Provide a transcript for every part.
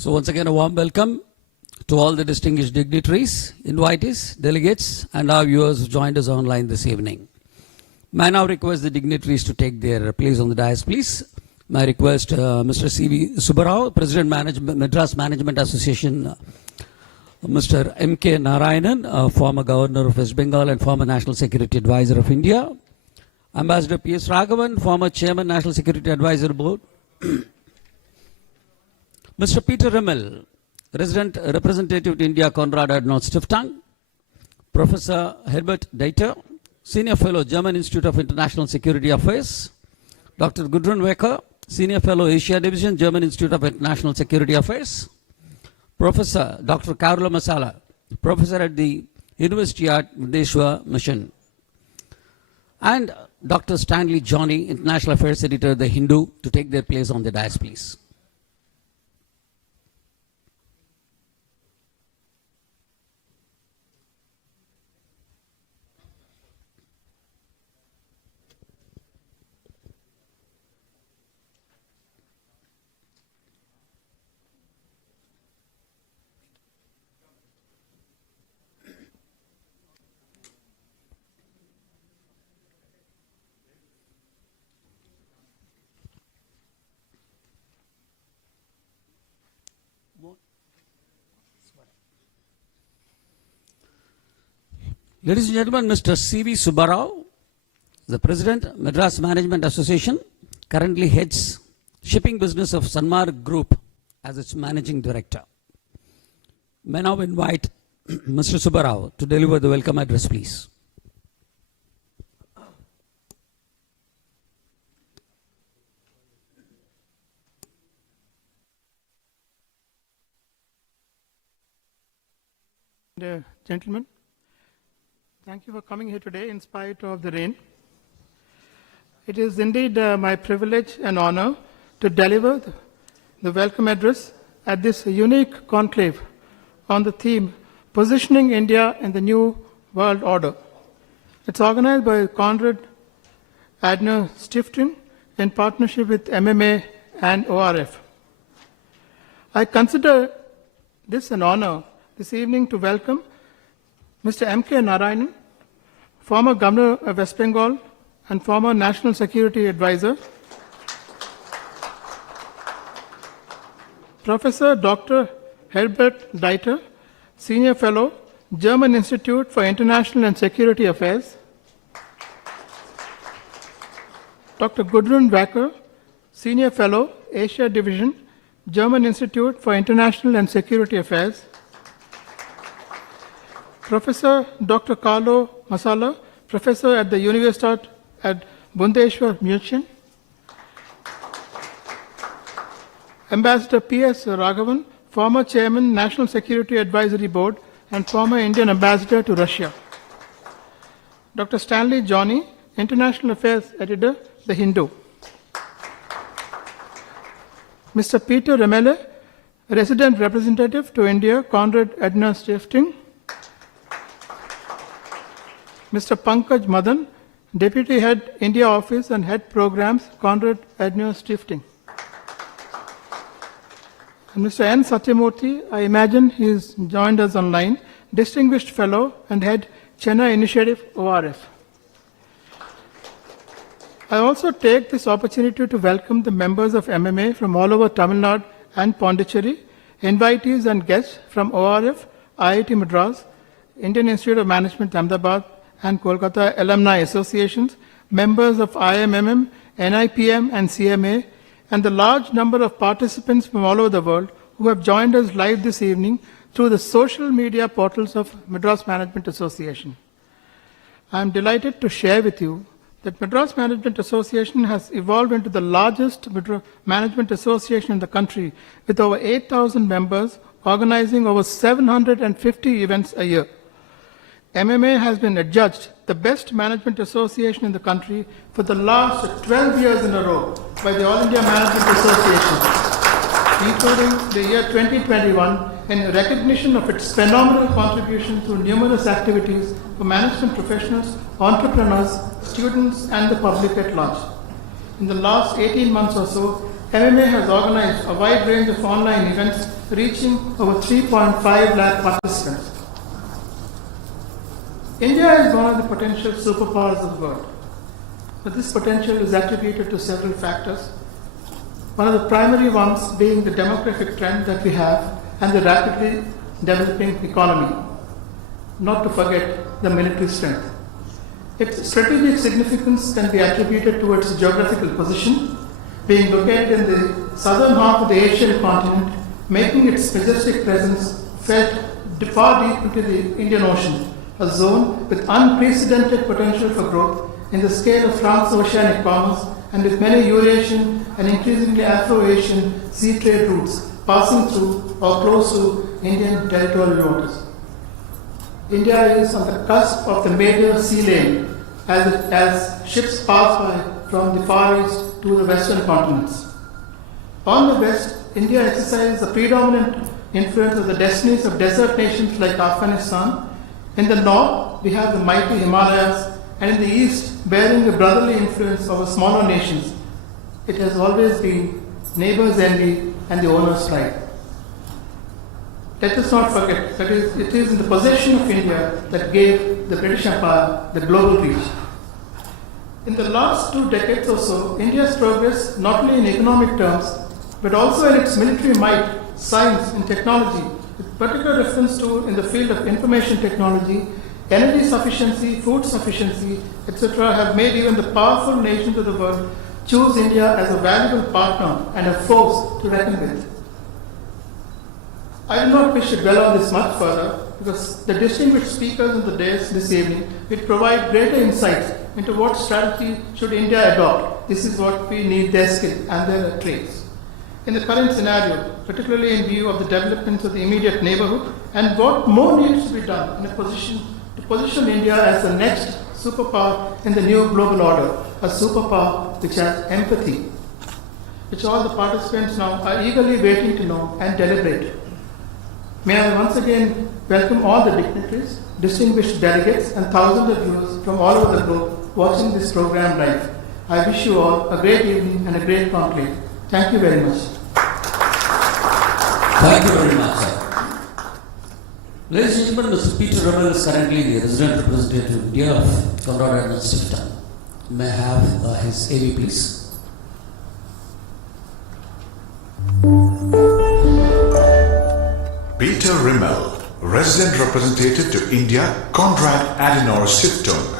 So once again, a warm welcome to all the distinguished dignitaries, invitees, delegates, and our viewers who joined us online this evening. May I now request the dignitaries to take their place on the dais, please. May I request Mr. C.V. Subbarao, President Madras Management Association, Mr. M K Narayanan, former Governor of West Bengal and former National Security Advisor of India, Ambassador P.S. Raghavan, former Chairman, National Security Advisor Board, Mr. Peter Rimmel, Resident Representative to India, Konrad Adenauer Stiftung, Professor Herbert Deiter, Senior Fellow, German Institute of International Security Affairs, Dr. Gudrun Wecker, Senior Fellow, Asia Division, German Institute of International Security Affairs, Professor Dr. Carola Masala, Professor at the University at Videshwar Mission, and Dr. Stanley Johnny, International Affairs Editor, The Hindu, to take their place on the dais, please. Ladies and gentlemen, Mr. C.V. Subbarao, the President, Madras Management Association, currently heads shipping business of Sanmar Group as its Managing Director. May now invite Mr. Subbarao to deliver the welcome address, please. Gentlemen, thank you for coming here today in spite of the rain. It is indeed my privilege and honor to deliver the welcome address at this unique conclave on the theme Positioning India in the New World Order. It's organized by Konrad Adenauer Stiftung in partnership with MMA and ORF. I consider this an honor this evening to welcome Mr. M K Narayanan, former Governor of West Bengal and former National Security Advisor, Professor Dr. Herbert Deiter, Senior Fellow, German Institute for International and Security Affairs, Dr. Gudrun Wecker, Senior Fellow, Asia Division, German Institute for International and Security Affairs, Professor Dr. Carola Masala, Professor at the University at Videshwar Mission, Ambassador P.S. Raghavan, former Chairman, National Security Advisory Board and former Indian Ambassador to Russia, Dr. Stanley Johnny, International Affairs Editor, The Hindu, Mr. Peter Rimmel, Resident Representative to India, Konrad Adenauer Stiftung, Mr. Pankaj Madan, Deputy Head, India Office and Head Programs, Konrad Adenauer Stiftung. And Mr. N. Satyamurthy, I imagine he has joined us online, Distinguished Fellow and Head, Chennai Initiative, ORF. I also take this opportunity to welcome the members of MMA from all over Tamil Nadu and Pondicherry, invitees and guests from ORF, IIT Madras, Indian Institute of Management, Ahmedabad, and Kolkata Alumni Associations, members of IMMM, NIPM, and CMA, and the large number of participants from all over the world who have joined us live this evening through the social media portals of Madras Management Association. I am delighted to share with you that Madras Management Association has evolved into the largest management association in the country with over 8,000 members organizing over 750 events a year. MMA has been adjudged the best management association in the country for the last 12 years in a row by the All India Management Association, including the year 2021, in recognition of its phenomenal contribution to numerous activities for management professionals, entrepreneurs, students, and the public at large. in the last 18 months or so, MMA has organized a wide range of online events reaching over 3.5 lakh participants. India is one of the potential superpowers of the world, but this potential is attributed to several factors. One of the primary ones being the demographic trend that we have and the rapidly developing economy, not to forget the military strength. Its strategic significance can be attributed to its geographical position, being located in the southern half of the Asian continent, making its majestic presence felt far deep into the Indian Ocean, a zone with unprecedented potential for growth in the scale of trans-oceanic commerce and with many Eurasian and increasingly Afro-Asian sea trade routes passing through or close to Indian territorial waters. India is on the cusp of the major sea lane as ships pass by from the Far East to the Western continents. On the West, India exercises the predominant influence of the destinies of desert nations like Afghanistan. In the north, we have the mighty Himalayas, and in the east, bearing the brotherly influence of smaller nations. It has always been neighbor's envy and the owner's pride. Let us not forget that it is in the possession of India that gave the British Empire the global reach. In the last 2 decades or so, India's progress, not only in economic terms, but also in its military might, science and technology, with particular reference to in the field of information technology, energy sufficiency, food sufficiency, etc., have made even the powerful nations of the world choose India as a valuable partner and a force to reckon with. I do not wish to dwell on this much further because the distinguished speakers on the dais this evening will provide greater insights into what strategy should India adopt. This is what we need their skill and their traits. In the current scenario, particularly in view of the developments of the immediate neighborhood and what more needs to be done in a position to position India as the next superpower in the new global order, a superpower which has empathy, which all the participants now are eagerly waiting to know and deliberate. May I once again welcome all the dignitaries, distinguished delegates and thousands of viewers from all over the globe watching this program live. I wish you all a great evening and a great conclave. Thank you very much. Thank you very much, sir. Ladies and gentlemen, Mr. Peter Rummel is currently the resident representative of India of Narayanan Stiftung. May I have his AV, please? Peter Rummel, resident representative to India, Konrad Adenauer Stiftung.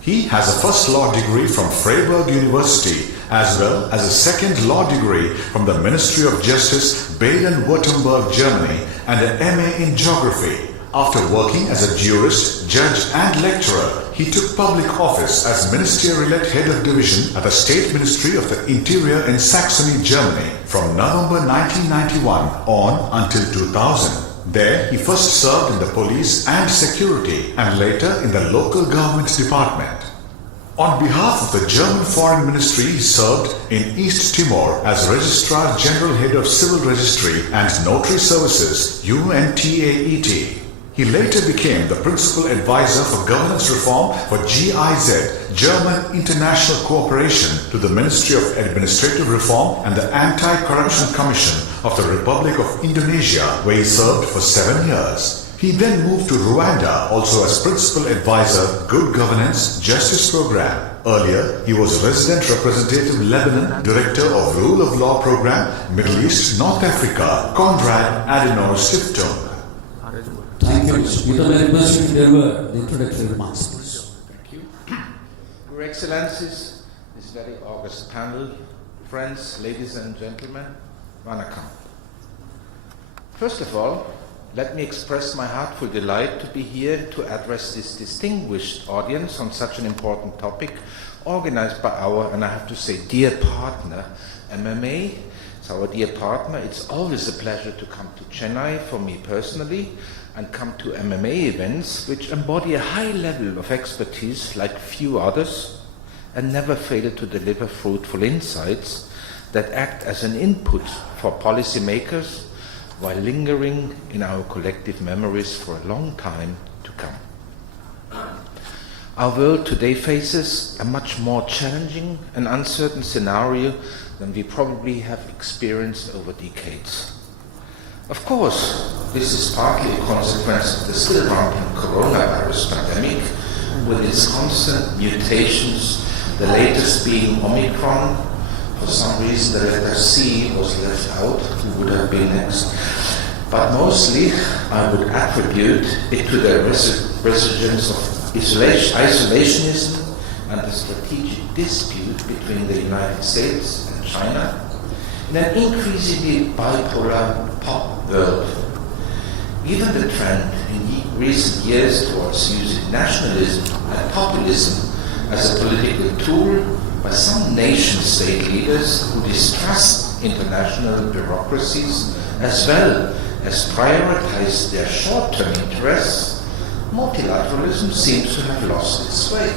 He has a first law degree from Freiburg University as well as a second law degree from the Ministry of Justice, Baden-Württemberg, Germany, and an MA in Geography. After working as a jurist, judge and lecturer, he took public office as ministerial head of division at the State Ministry of the Interior in Saxony, Germany from November 1991 on until 2000. There, he first served in the police and security and later in the local government department. On behalf of the German Foreign Ministry, he served in East Timor as Registrar General Head of Civil Registry and Notary Services, UNTAET. He later became the Principal Advisor for Governance Reform for GIZ, German International Cooperation, to the Ministry of Administrative Reform and the Anti-Corruption Commission of the Republic of Indonesia, where he served for 7 years. He then moved to Rwanda, also as Principal Advisor, Good Governance, Justice Program. Earlier, he was Resident Representative Lebanon, Director of Rule of Law Program, Middle East, North Africa, Konrad Adenauer Stiftung. Thank you, Mr. Peter. I request you to deliver the introductory remarks, please. Thank you. Your Excellencies, this very august panel, friends, ladies and gentlemen, Vanakkam. First of all, let me express my heartfelt delight to be here to address this distinguished audience on such an important topic organized by our, and I have to say, dear partner, MMA. It's our dear partner. It's always a pleasure to come to Chennai for me personally and come to MMA events which embody a high level of expertise like few others and never fail to deliver fruitful insights that act as an input for policymakers while lingering in our collective memories for a long time to come. Our world today faces a much more challenging and uncertain scenario than we probably have experienced over decades. Of course, this is partly a consequence of the still rampant coronavirus pandemic, with its constant mutations, the latest being Omicron. For some reason, the letter C was left out. Who would have been next? But mostly, I would attribute it to the resurgence of isolationism and the strategic dispute between the United States and China in an increasingly bipolar pop world. Given the trend in recent years towards using nationalism and populism as a political tool by some nation-state leaders who distrust international bureaucracies as well as prioritize their short-term interests, multilateralism seems to have lost its way.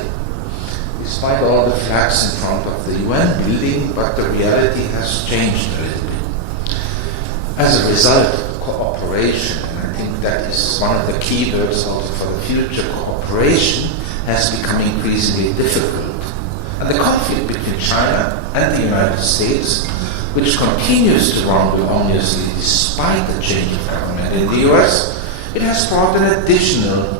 Despite all the flags in front of the UN building, but the reality has changed a little bit. As a result, cooperation, and I think that is one of the key words also for the future, cooperation has become increasingly difficult. And the conflict between China and the United States, which continues to rumble ominously despite the change of government in the US, it has brought an additional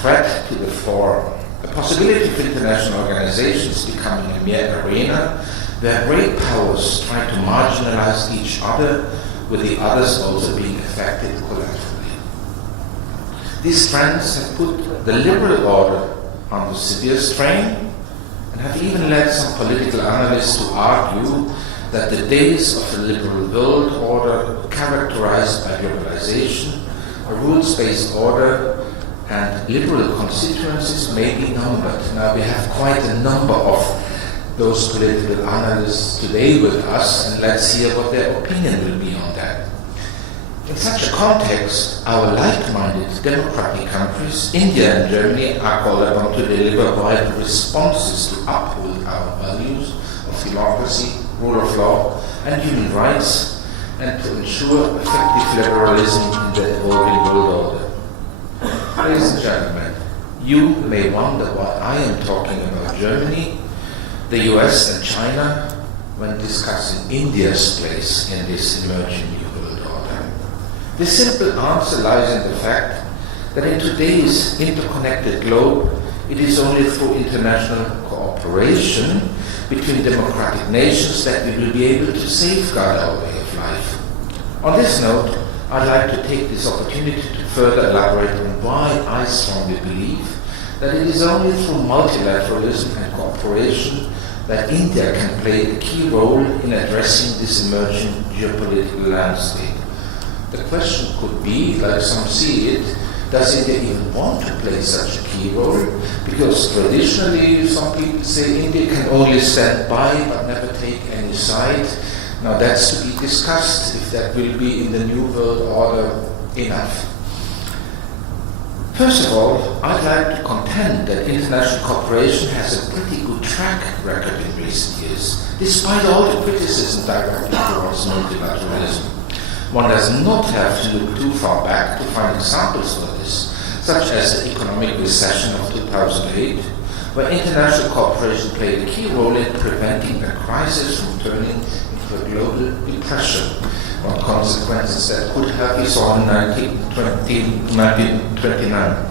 threat to the fore. The possibility of international organizations becoming a mere arena where great powers try to marginalize each other, with the others also being affected collaterally. These trends have put the liberal order under severe strain and have even led some political analysts to argue that the days of the liberal world order characterized by globalization, a rules-based order, and liberal constituencies may be numbered. Now we have quite a number of those political analysts today with us, and let's hear what their opinion will be on that. In such a context, our like-minded democratic countries, India and Germany, are called upon to deliver vital responses to uphold our values of democracy, rule of law, and human rights, and to ensure effective liberalism in the evolving world order. Ladies and gentlemen, you may wonder why I am talking about Germany, the US, and China when discussing India's place in this emerging new world order. The simple answer lies in the fact that in today's interconnected globe, it is only through international cooperation between democratic nations that we will be able to safeguard our way of life. On this note, I'd like to take this opportunity to further elaborate on why I strongly believe that it is only through multilateralism and cooperation that India can play a key role in addressing this emerging geopolitical landscape. The question could be, like some see it, does India even want to play such a key role? Because traditionally, some people say India can only stand by but never take any side. Now that's to be discussed, if that will be in the new world order enough. First of all, I'd like to contend that international cooperation has a pretty good track record in recent years, despite all the criticism directed towards multilateralism. One does not have to look too far back to find examples for this, such as the economic recession of 2008, where international cooperation played a key role in preventing the crisis from turning into a global depression, or consequences that could have we saw in 1929.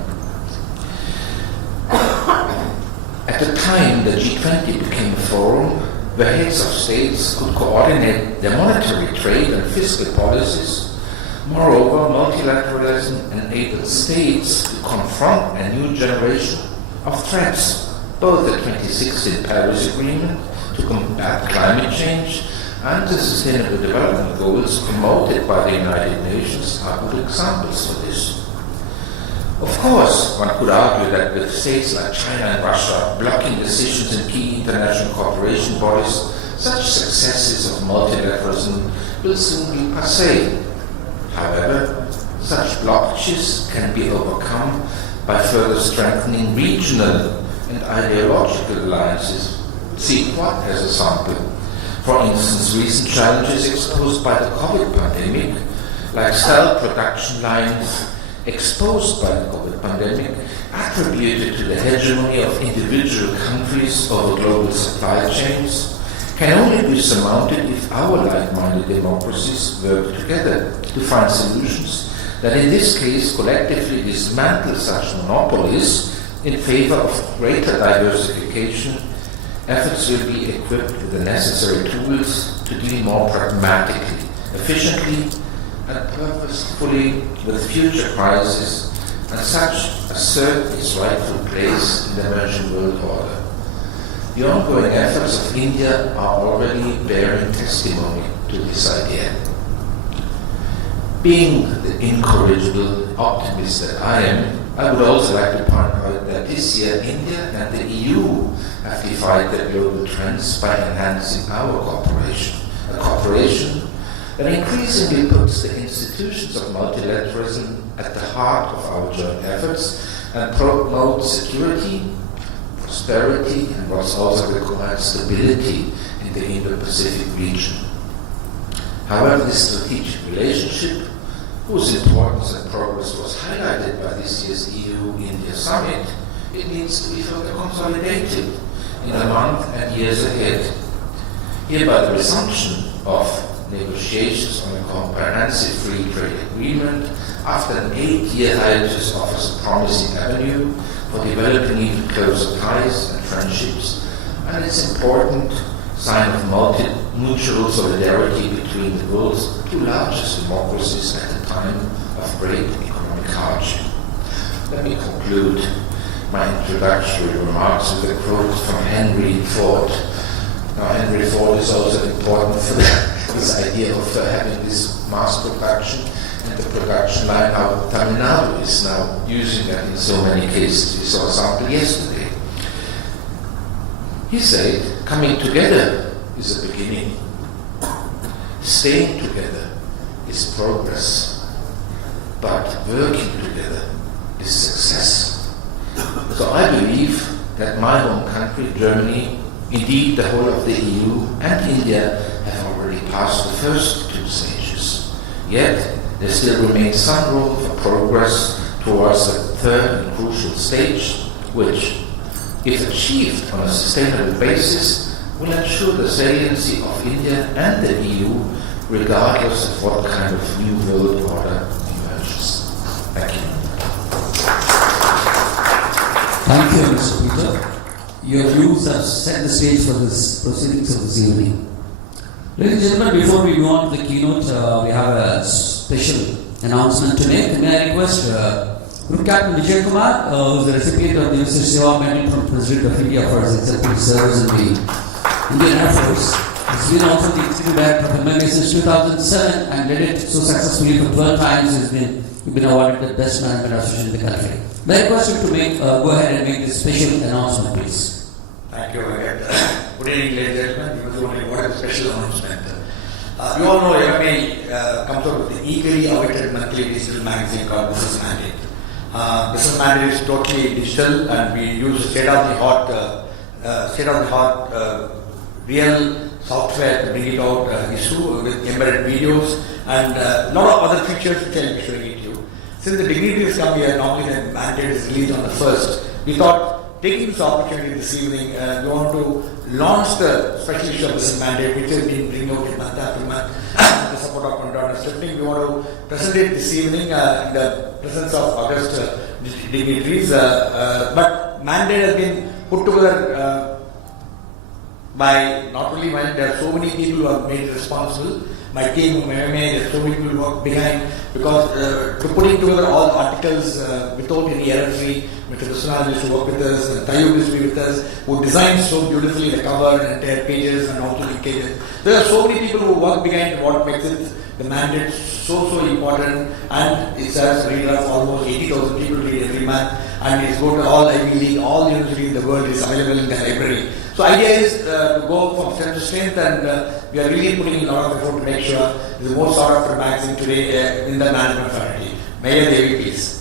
At the time, the G20 became a forum where heads of states could coordinate their monetary, trade, and fiscal policies. Moreover, multilateralism enabled states to confront a new generation of threats. Both the 2016 Paris Agreement to combat climate change and the Sustainable Development Goals promoted by the United Nations are good examples for this. Of course, one could argue that with states like China and Russia blocking decisions in key international cooperation bodies, such successes of multilateralism will soon be passé. However, such blockages can be overcome by further strengthening regional and ideological alliances. See Quad as a sample. For instance, recent challenges exposed by the COVID pandemic, like cell production lines exposed by the COVID pandemic, attributed to the hegemony of individual countries over global supply chains, can only be surmounted if our like-minded democracies work together to find solutions that in this case collectively dismantle such monopolies in favor of greater diversification. Efforts will be equipped with the necessary tools to deal more pragmatically, efficiently, and purposefully with future crises, and such assert its rightful place in the emerging world order. The ongoing efforts of India are already bearing testimony to this idea. Being the incorrigible optimist that I am, I would also like to point out that this year India and the EU have defied the global trends by enhancing our cooperation, a cooperation that increasingly puts the institutions of multilateralism at the heart of our joint efforts and promotes security, prosperity, and what's also required, stability in the Indo-Pacific region. However, this strategic relationship, whose importance and progress was highlighted by this year's EU-India summit, it needs to be further consolidated in the months and years ahead. Hereby the resumption of negotiations on a comprehensive free trade agreement after an 8-year hiatus offers a promising avenue for developing even closer ties and friendships, and it's an important sign of mutual solidarity between the world's two largest democracies at a time of great economic hardship. Let me conclude my introductory remarks with a quote from Henry Ford. Now, Henry Ford is also important for this idea of having this mass production and the production line. How Tamil Nadu is now using that in so many cases. We saw a sample yesterday. He said, coming together is a beginning. Staying together is progress. But working together is success. So I believe that my home country, Germany, indeed the whole of the EU and India have already passed the first 2 stages. Yet there still remains some room for progress towards the third and crucial stage, which, if achieved on a sustainable basis, will ensure the saliency of India and the EU regardless of what kind of new world order emerges. Thank you. Thank you, Mr. Peter. Your views have set the stage for this proceedings of this evening. Ladies and gentlemen, before we go on to the keynote, we have a special announcement to make. May I request Group Captain Vijay Kumar, who is the recipient of the Mr. Seva Medal from President of India for his exemplary service in the Indian Air Force. He's been also the Executive Director of MMA since 2007 and did it so successfully for 12 times. He's been awarded the best management association in the country. May I request you to go ahead and make this special announcement, please. Thank you again. Good evening, ladies and gentlemen. You must wonder what is a special announcement. You all know MMA comes out with the eagerly awaited monthly digital magazine called Business Mandate. Business Mandate is totally digital, and we use state-of-the-art, real software to bring it out issue with embedded videos and a lot of other features which I will be showing it to you. Since the dignitaries come here, normally the mandate is released on the 1st. We thought, taking this opportunity this evening, we want to launch the special issue of Business Mandate, which has been bringing out month after month with the support of Conrad Stifting. We want to present it this evening in the presence of august dignitaries. But mandate has been put together by not only mine, there are so many people who have made it responsible. My team, MMA, there are so many people who work behind, because to putting together all articles without any error-free. Mr. Krishnan used to work with us, and Tayyub used to be with us, who designed so beautifully the cover and entire pages and also linkages. There are so many people who work behind what makes it the mandate so important, and it has a reader of almost 80,000 people read every month, and it's go to all Ivy League, all the universities in the world is available in the library. So idea is to go from strength to strength, and we are really putting a lot of effort to make sure the most sought after magazine today in the management fraternity. Mayor Devi, please.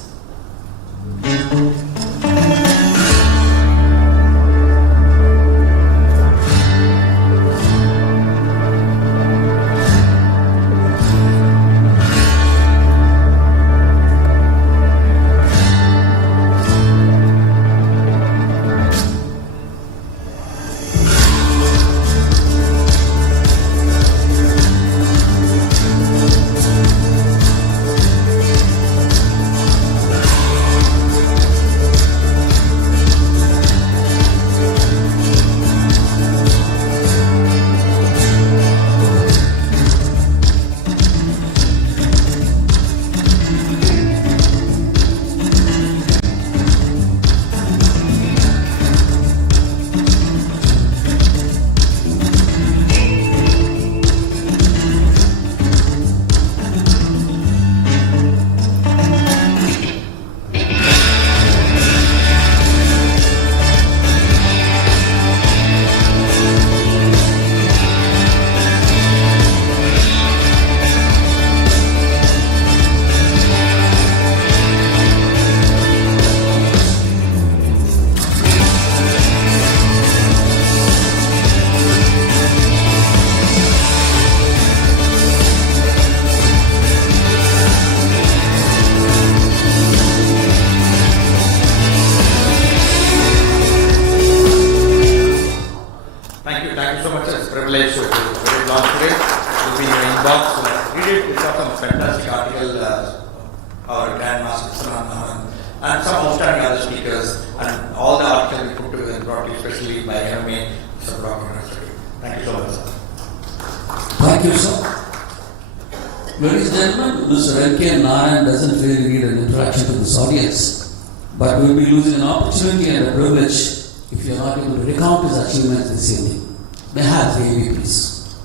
privilege to very long today. It will be in your inbox. Read it. It's got some fantastic article. Our Grandmaster Mr M K Narayanan and some outstanding other speakers, and all the articles we put together and brought to you especially by MMA, Mr. Dr. Thank you so much, sir. Thank you, sir. Ladies and gentlemen, Mr. M K Narayanan doesn't really need an introduction to this audience, but we will be losing an opportunity and a privilege if you are not able to recount his achievements this evening. May I have the AV, please.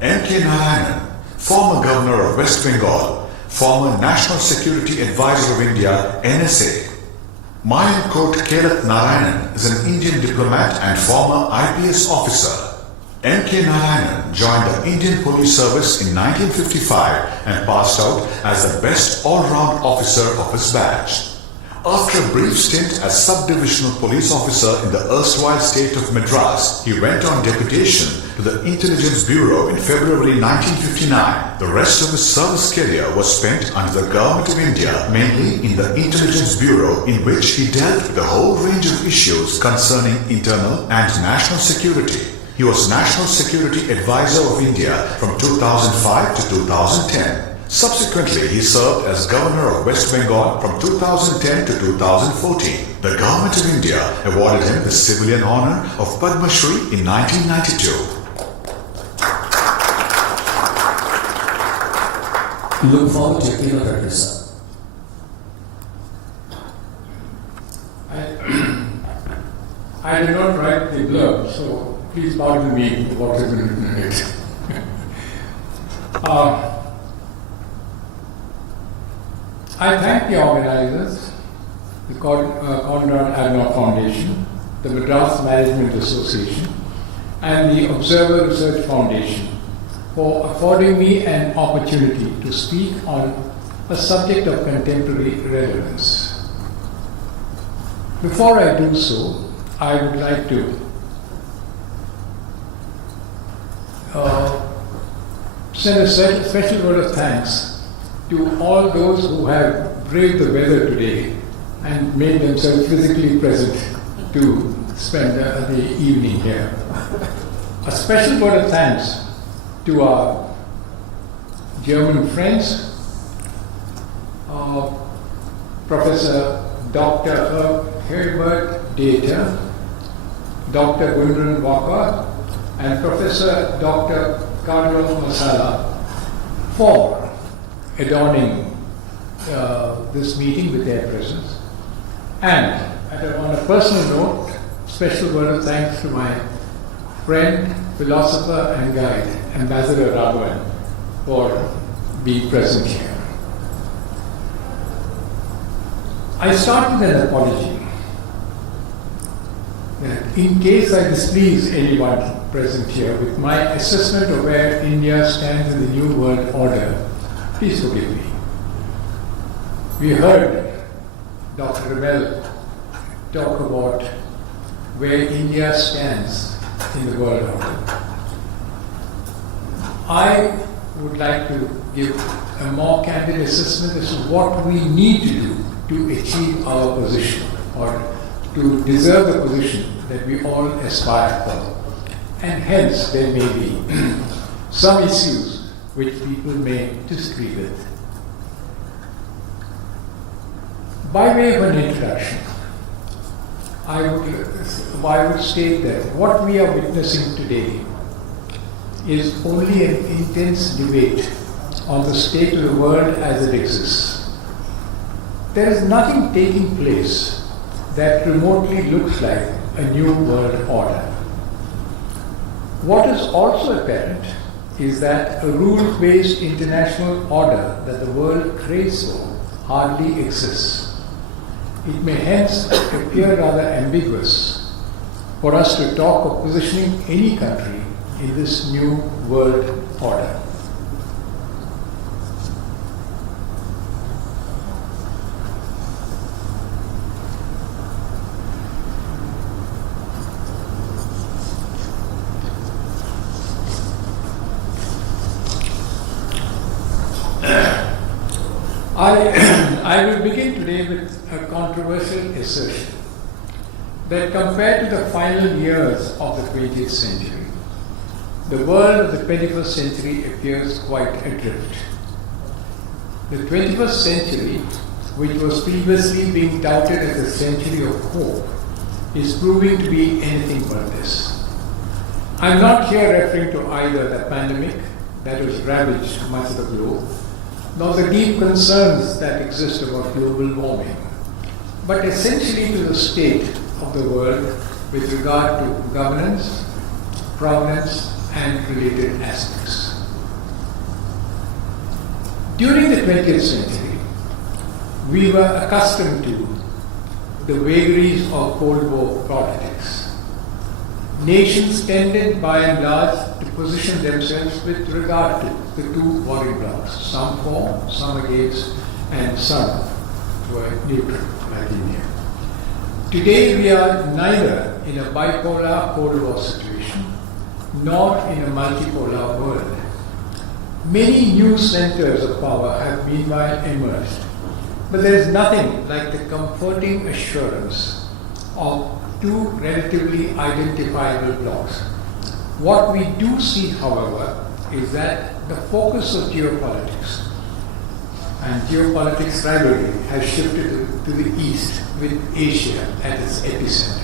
M K Narayanan, former Governor of West Bengal, former National Security Advisor of India, NSA. Mayankot Kerat Narayanan is an Indian diplomat and former IPS officer. M K Narayanan joined the Indian Police Service in 1955 and passed out as the best all-round officer of his batch. After a brief stint as sub-divisional police officer in the erstwhile state of Madras, he went on deputation to the Intelligence Bureau in February 1959. The rest of his service career was spent under the Government of India, mainly in the Intelligence Bureau, in which he dealt with a whole range of issues concerning internal and national security. He was National Security Advisor of India from 2005 to 2010. Subsequently, he served as Governor of West Bengal from 2010 to 2014. The Government of India awarded him the civilian honour of Padma Shri in 1992. Look forward to your keynote address, sir. I did not write the blurb, so please pardon me for what has been written in it. I thank the organizers, the Konrad Adenauer Foundation, the Madras Management Association, and the Observer Research Foundation for affording me an opportunity to speak on a subject of contemporary relevance. Before I do so, I would like to send a special word of thanks to all those who have braved the weather today and made themselves physically present to spend the evening here. A special word of thanks to our German friends, Professor Dr. Herbert Data, Dr. Gundran Walker, and Professor Dr. Karlo Masala for adorning this meeting with their presence. And on a personal note, special word of thanks to my friend, philosopher and guide, Ambassador Raghavan, for being present here. I start with an apology that in case I displease anyone present here with my assessment of where India stands in the New World Order, please forgive me. We heard Dr. Ramel talk about where India stands in the world order. I would like to give a more candid assessment as to what we need to do to achieve our position or to deserve the position that we all aspire for. And hence there may be some issues which people may disagree with. By way of an introduction, I would state that what we are witnessing today is only an intense debate on the state of the world as it exists. There is nothing taking place that remotely looks like a new world order. What is also apparent is that a rules-based international order that the world craves for hardly exists. It may hence appear rather ambiguous for us to talk of positioning any country in this new world order. I will begin today with a controversial assertion. that compared to the final years of the 20th century, the world of the 21st century appears quite adrift. The 21st century, which was previously being touted as a century of hope, is proving to be anything but this. I'm not here referring to either the pandemic that has ravaged much of the globe, nor the deep concerns that exist about global warming, but essentially to the state of the world with regard to governance, provenance, and related aspects. During the 20th century, we were accustomed to the vagaries of Cold War politics. Nations tended by and large to position themselves with regard to the two warring blocs, some for, some against, and some were neutral, like India. Today we are neither in a bipolar Cold War situation, nor in a multipolar world. Many new centers of power have meanwhile emerged, but there is nothing like the comforting assurance of two relatively identifiable blocs. What we do see, however, is that the focus of geopolitics and geopolitics rivalry has shifted to the east, with Asia at its epicenter.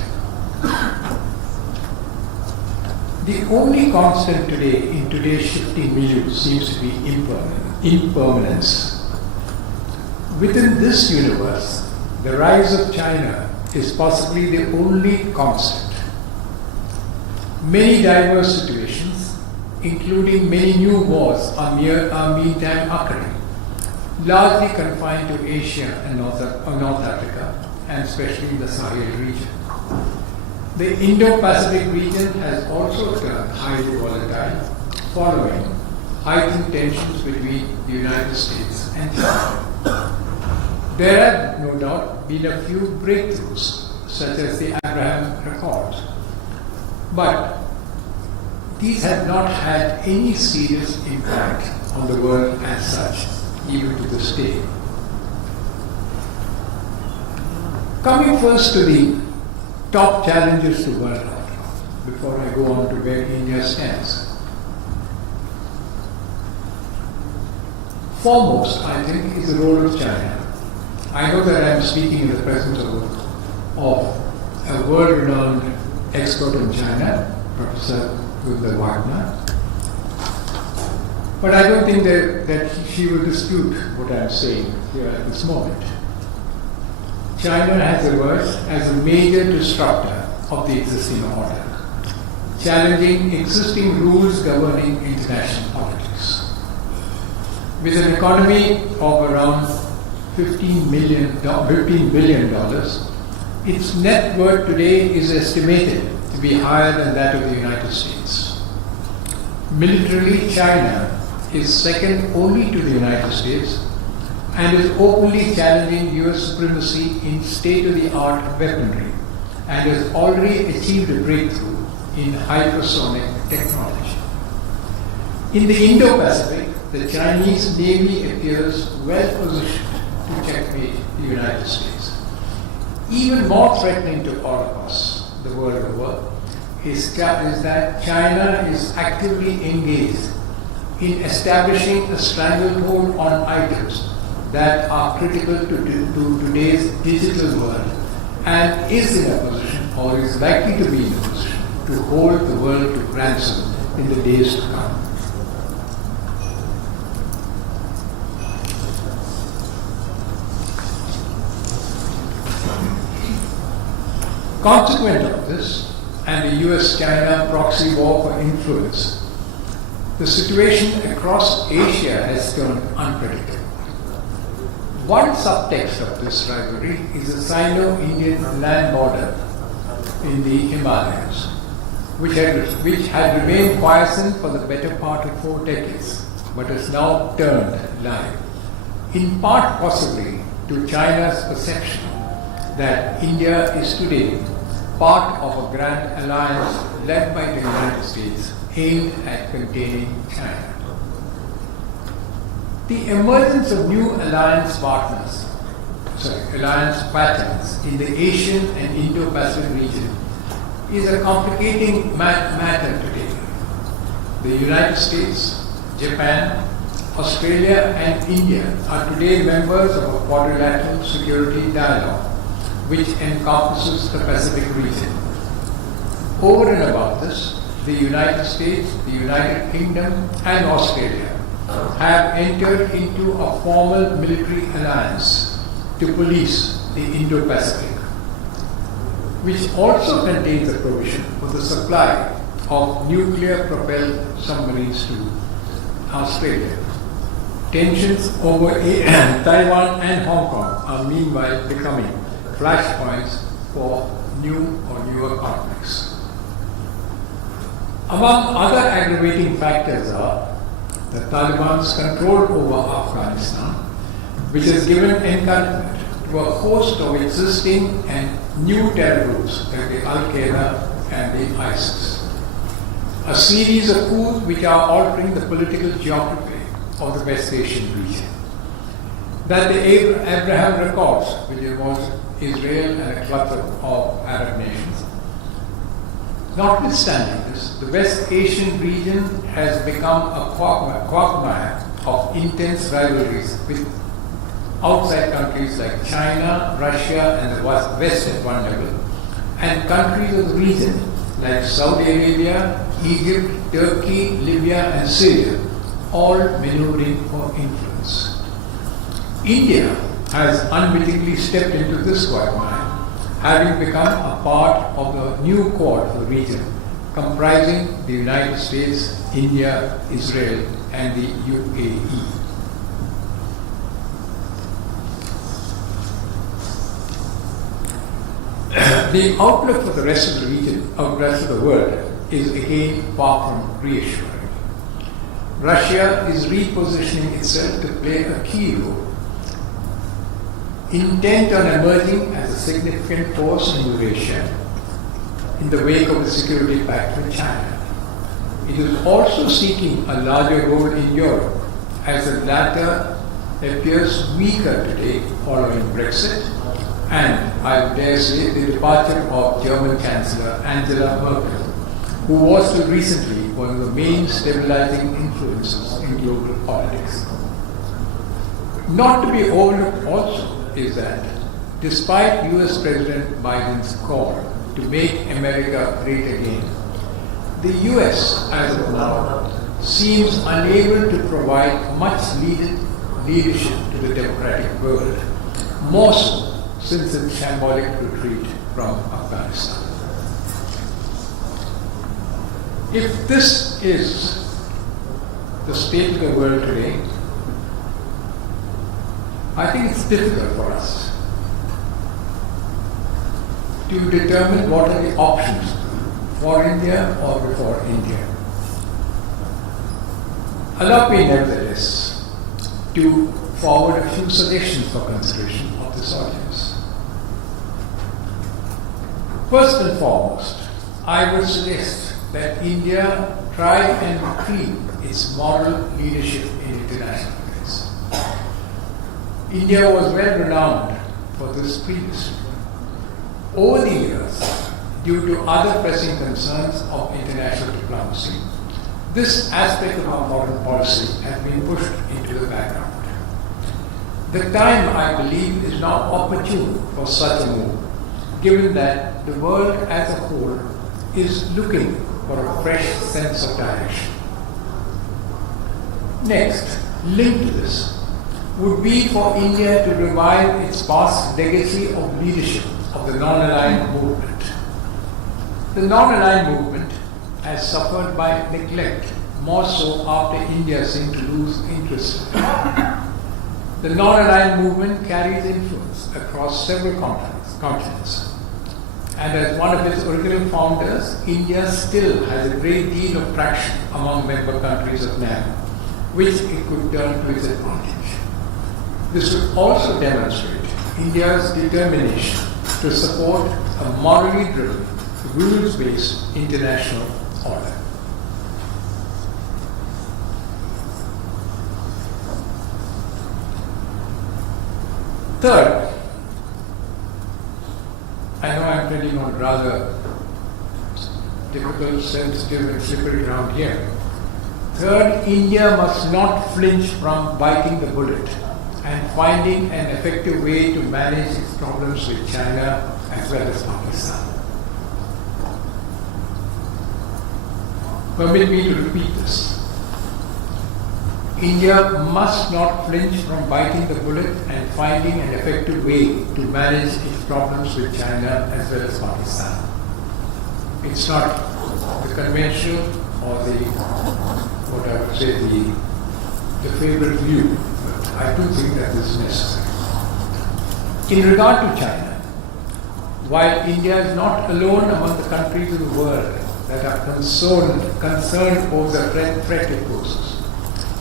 The only constant today in today's shifting milieu seems to be impermanence. Within this universe, the rise of China is possibly the only constant. Many diverse situations, including many new wars, are meantime occurring, largely confined to Asia and North Africa, and especially the Sahel region. The Indo-Pacific region has also turned highly volatile, following heightened tensions between the United States and China. There have no doubt been a few breakthroughs, such as the Abraham Accords, but these have not had any serious impact on the world as such, even to this day. Coming first to the top challenges to world order, before I go on to where India stands. Foremost, I think, is the role of China. I know that I am speaking in the presence of a world-renowned expert in China, Professor Wagner, but I don't think that she will dispute what I am saying here at this moment. China has emerged as a major disruptor of the existing order, challenging existing rules governing international politics. With an economy of around $15 billion, its net worth today is estimated to be higher than that of the United States. Militarily, China is second only to the United States and is openly challenging US supremacy in state-of-the-art weaponry and has already achieved a breakthrough in hypersonic technology. In the Indo-Pacific, the Chinese Navy appears well positioned to checkmate the United States. Even more threatening to all of us, the world over, is that China is actively engaged in establishing a stranglehold on items that are critical to today's digital world and is in a position, or is likely to be in a position, to hold the world to ransom in the days to come. Consequent of this, and the US-China proxy war for influence, the situation across Asia has turned unpredictable. One subtext of this rivalry is the Sino-Indian land border in the Himalayas, which had remained quiescent for the better part of 4 decades, but has now turned live, in part possibly to China's perception that India is today part of a grand alliance led by the United States aimed at containing China. The emergence of new alliance partners, alliance patterns in the Asian and Indo-Pacific region is a complicating matter today. The United States, Japan, Australia and India are today members of a quadrilateral security dialogue which encompasses the Pacific region. Over and above this, the United States, the United Kingdom and Australia have entered into a formal military alliance to police the Indo-Pacific, which also contains a provision for the supply of nuclear-propelled submarines to Australia. Tensions over Taiwan and Hong Kong are meanwhile becoming flashpoints for new or newer conflicts. Among other aggravating factors are the Taliban's control over Afghanistan, which has given encouragement to a host of existing and new terror groups like the Al-Qaeda and the ISIS. A series of coups which are altering the political geography of the West Asian region. That the Abraham Accords, which involves Israel and a cluster of Arab nations. Notwithstanding this, the West Asian region has become a quagmire of intense rivalries with outside countries like China, Russia and the West at one level, and countries of the region like Saudi Arabia, Egypt, Turkey, Libya and Syria, all maneuvering for influence. India has unwittingly stepped into this quagmire, having become a part of the new Quad for the region, comprising the United States, India, Israel, and the UAE. The outlook for the rest of the region, or the rest of the world, is again far from reassuring. Russia is repositioning itself to play a key role, intent on emerging as a significant force in Eurasia in the wake of the security pact with China. It is also seeking a larger role in Europe, as the latter appears weaker today following Brexit and, I would dare say, the departure of German Chancellor Angela Merkel, who was till recently one of the main stabilizing influences in global politics. Not to be overlooked also is that despite US President Biden's call to make America great again, the US as of now seems unable to provide much needed leadership to the democratic world, more so since its shambolic retreat from Afghanistan. If this is the state of the world today, I think it's difficult for us to determine what are the options for India or before India. Allow me nevertheless to forward a few suggestions for consideration of this audience. First and foremost, I would suggest that India try and keep its moral leadership in international affairs. India was well renowned for this previously. Over the years, due to other pressing concerns of international diplomacy, this aspect of our foreign policy has been pushed into the background. The time, I believe, is now opportune for such a move, given that the world as a whole is looking for a fresh sense of direction. Next, linked to this, would be for India to revive its past legacy of leadership of the non-aligned movement. The non-aligned movement has suffered by neglect, more so after India seemed to lose interest. The non-aligned movement carries influence across several continents. And as one of its original founders, India still has a great deal of traction among member countries of NAM, which it could turn to its advantage. This would also demonstrate India's determination to support a morally driven, rules-based international order. Third, I know I'm treading on rather difficult, sensitive and slippery ground here. Third, India must not flinch from biting the bullet and finding an effective way to manage its problems with China as well as Pakistan. Permit me to repeat this. India must not flinch from biting the bullet and finding an effective way to manage its problems with China as well as Pakistan. It's not the conventional or what I would say, the favorite view, but I do think that this is necessary. In regard to China, while India is not alone among the countries of the world that are concerned over the threat it poses,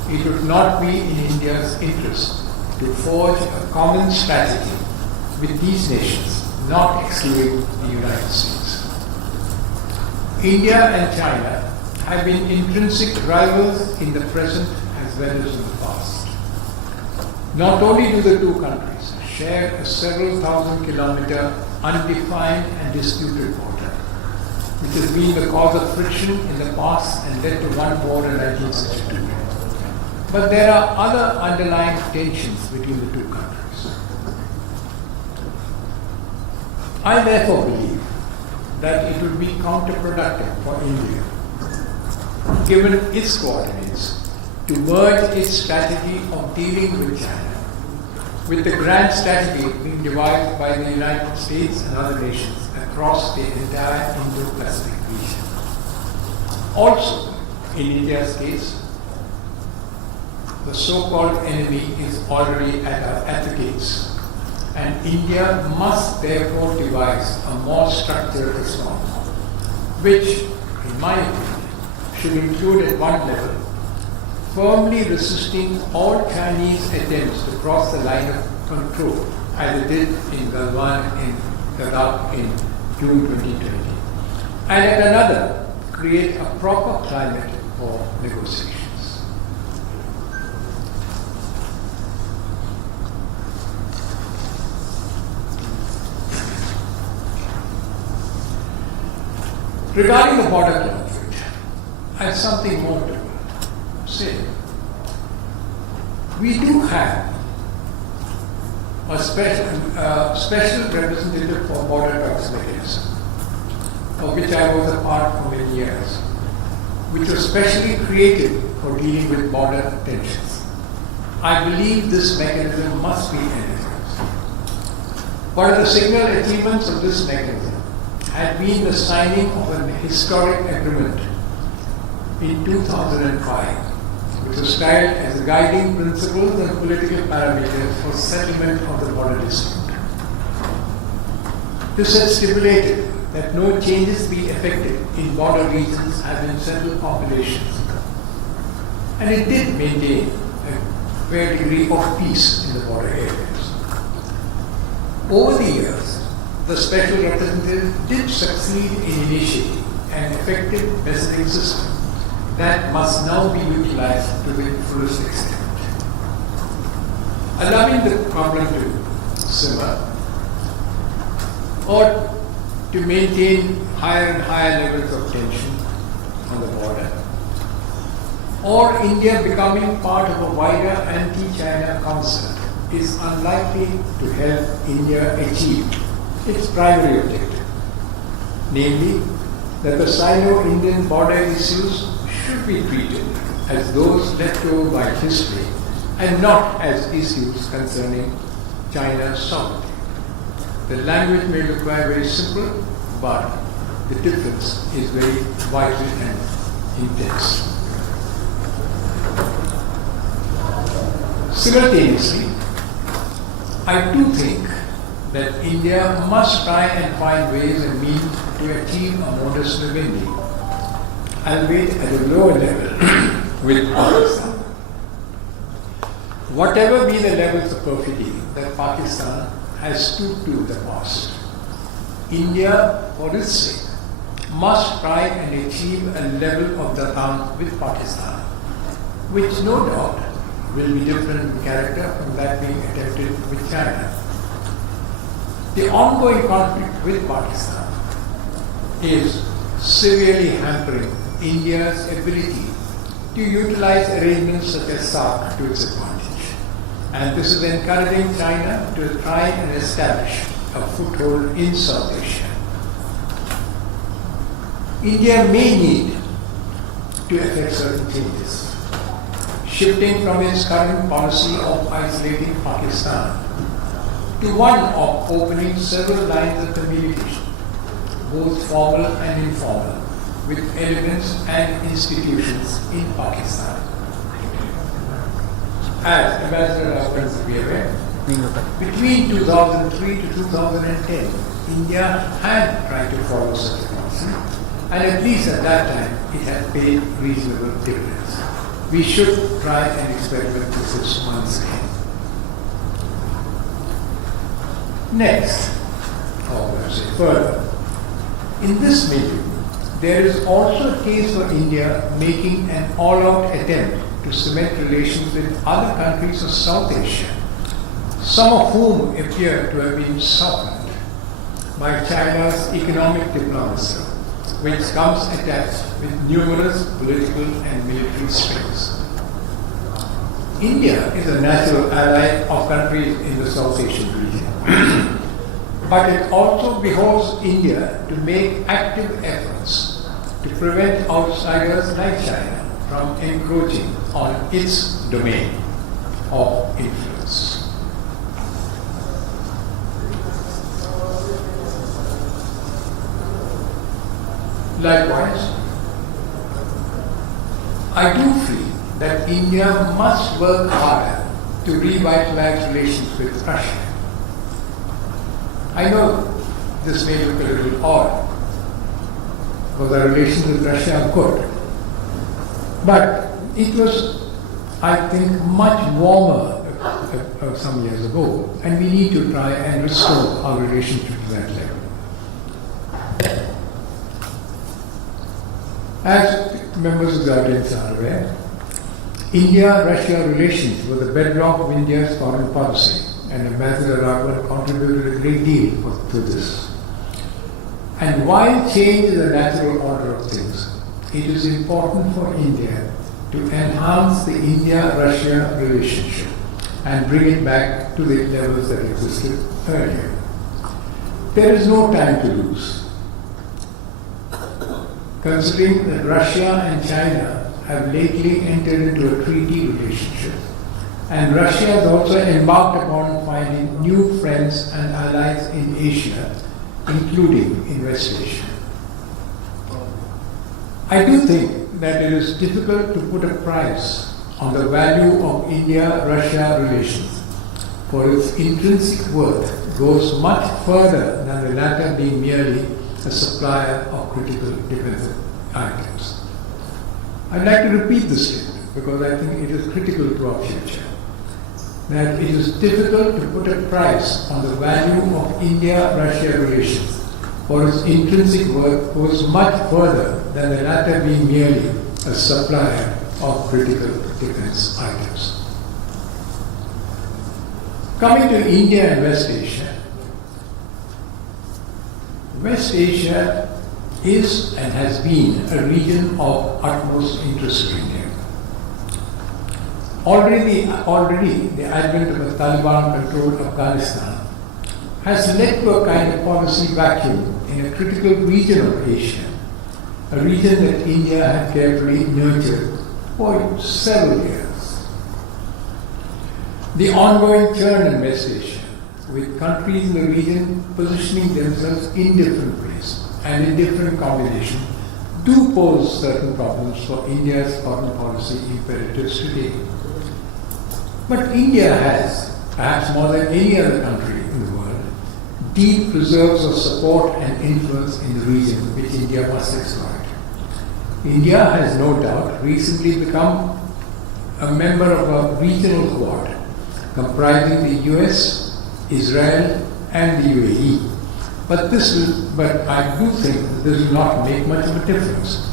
it would not be in India's interest to forge a common strategy with these nations, not excluding the United States. India and China have been intrinsic rivals in the present as well as in the past. Not only do the two countries share a several thousand-kilometer undefined and disputed border, which has been the cause of friction in the past and led to one war in 1962. But there are other underlying tensions between the two countries. I therefore believe that it would be counterproductive for India, given its coordinates, to merge its strategy of dealing with China with the grand strategy being devised by the United States and other nations across the entire Indo-Pacific region. Also, in India's case, the so-called enemy is already at the gates, and India must therefore devise a more structured response, which, in my opinion, should include at one level firmly resisting all Chinese attempts to cross the line of control, as it did in Galwan in Ladakh in June 2020, and at another, create a proper climate for negotiations. Regarding the border conflict, I have something more to say. We do have a special representative for border talks mechanism, of which I was a part for many years, which was specially created for dealing with border tensions. I believe this mechanism must be enhanced. One of the signal achievements of this mechanism had been the signing of an historic agreement in 2005, which was styled as guiding principles and political parameters for settlement of the border dispute. This had stipulated that no changes be effected in border regions having settled populations, and it did maintain a fair degree of peace in the border areas. Over the years, the special representative did succeed in initiating an effective messaging system that must now be utilized to the fullest extent. Allowing the problem to simmer or to maintain higher and higher levels of tension on the border, or India becoming part of a wider anti-China concert is unlikely to help India achieve its primary objective, namely that the Sino-Indian border issues should be treated as those left over by history and not as issues concerning China's sovereignty. The language may look very simple, but the difference is very vital and intense. Simultaneously, I do think that India must try and find ways and means to achieve a modus vivendi, albeit at a lower level with Pakistan. Whatever be the levels of perfidy that Pakistan has stood to in the past, India, for its sake, must try and achieve a level of datang with Pakistan, which no doubt will be different in character from that being attempted with China. The ongoing conflict with Pakistan is severely hampering India's ability to utilize arrangements such as SAARC to its advantage. And this is encouraging China to try and establish a foothold in South Asia. India may need to effect certain changes, shifting from its current policy of isolating Pakistan to one of opening several lines of communication, both formal and informal, with elements and institutions in Pakistan. As Ambassador Lawrence will be aware, between 2003 to 2010, India had tried to follow such a policy, and at least at that time, it had paid reasonable dividends. We should try and experiment with this once again. Next, or let's say further, in this milieu, there is also a case for India making an all-out attempt to cement relations with other countries of South Asia, some of whom appear to have been softened by China's economic diplomacy, which comes attached with numerous political and military strings. India is a natural ally of countries in the South Asian region, but it also behoves India to make active efforts to prevent outsiders like China from encroaching on its domain of influence. Likewise, I do feel that India must work harder to revitalize relations with Russia. I know this may look a little odd, because our relations with Russia are good. But it was, I think, much warmer some years ago, and we need to try and restore our relationship to that level. As members of the audience are aware, India-Russia relations were the bedrock of India's foreign policy, and Ambassador Raghavan contributed a great deal to this. And while change is a natural order of things, it is important for India to enhance the India-Russia relationship and bring it back to the levels that existed earlier. There is no time to lose. Considering that Russia and China have lately entered into a treaty relationship, and Russia has also embarked upon finding new friends and allies in Asia, including in West Asia. I do think that it is difficult to put a price on the value of India-Russia relations, for its intrinsic worth goes much further than the latter being merely a supplier of critical defensive items. I'd like to repeat this statement because I think it is critical to our future. That it is difficult to put a price on the value of India-Russia relations, for its intrinsic worth goes much further than the latter being merely a supplier of critical defense items. Coming to India and West Asia, West Asia is and has been a region of utmost interest to India. Already the advent of a Taliban-controlled Afghanistan has led to a kind of policy vacuum in a critical region of Asia, a region that India had carefully nurtured for several years. The ongoing churn in West Asia, with countries in the region positioning themselves in different ways and in different combinations, do pose certain problems for India's foreign policy imperatives today. But India has, perhaps more than any other country in the world, deep reserves of support and influence in the region which India must exploit. India has no doubt recently become a member of a regional quad comprising the US, Israel, and the UAE. But I do think that this will not make much of a difference.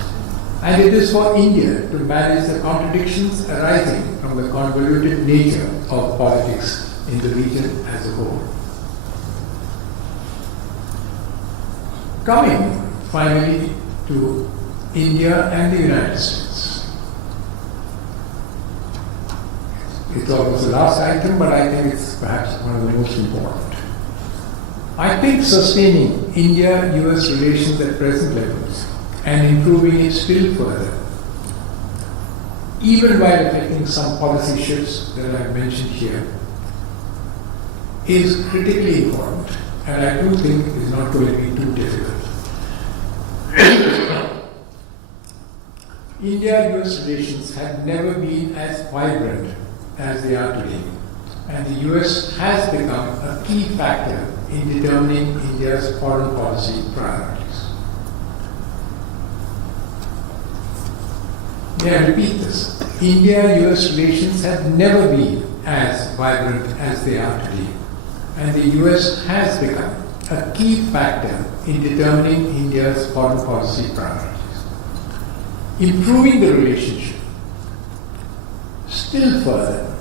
And it is for India to manage the contradictions arising from the convoluted nature of politics in the region as a whole. Coming finally to India and the United States. It's almost the last item, but I think it's perhaps one of the most important. I think sustaining India-US relations at present levels and improving it still further, even while effecting some policy shifts that I've mentioned here, is critically important, and I do think is not going to be too difficult. India-US relations have never been as vibrant as they are today, and the US has become a key factor in determining India's foreign policy priorities. May I repeat this? India-US relations have never been as vibrant as they are today, and the US has become a key factor in determining India's foreign policy priorities. Improving the relationship still further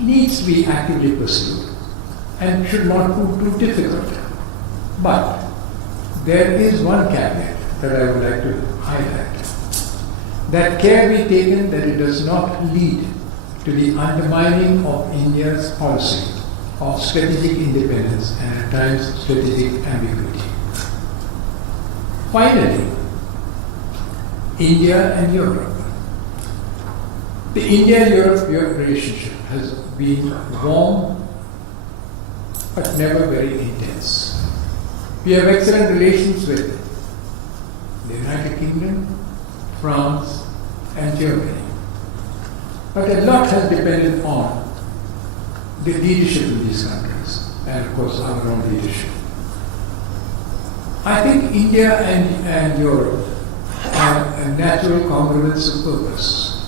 needs to be actively pursued and should not prove too difficult. But there is one caveat that I would like to highlight. That care be taken that it does not lead to the undermining of India's policy of strategic independence and at times strategic ambiguity. Finally, India and Europe. The India-Europe relationship has been warm but never very intense. We have excellent relations with the United Kingdom, France, and Germany. But a lot has depended on the leadership in these countries, and of course our own leadership. I think India and Europe are a natural congruence of purpose.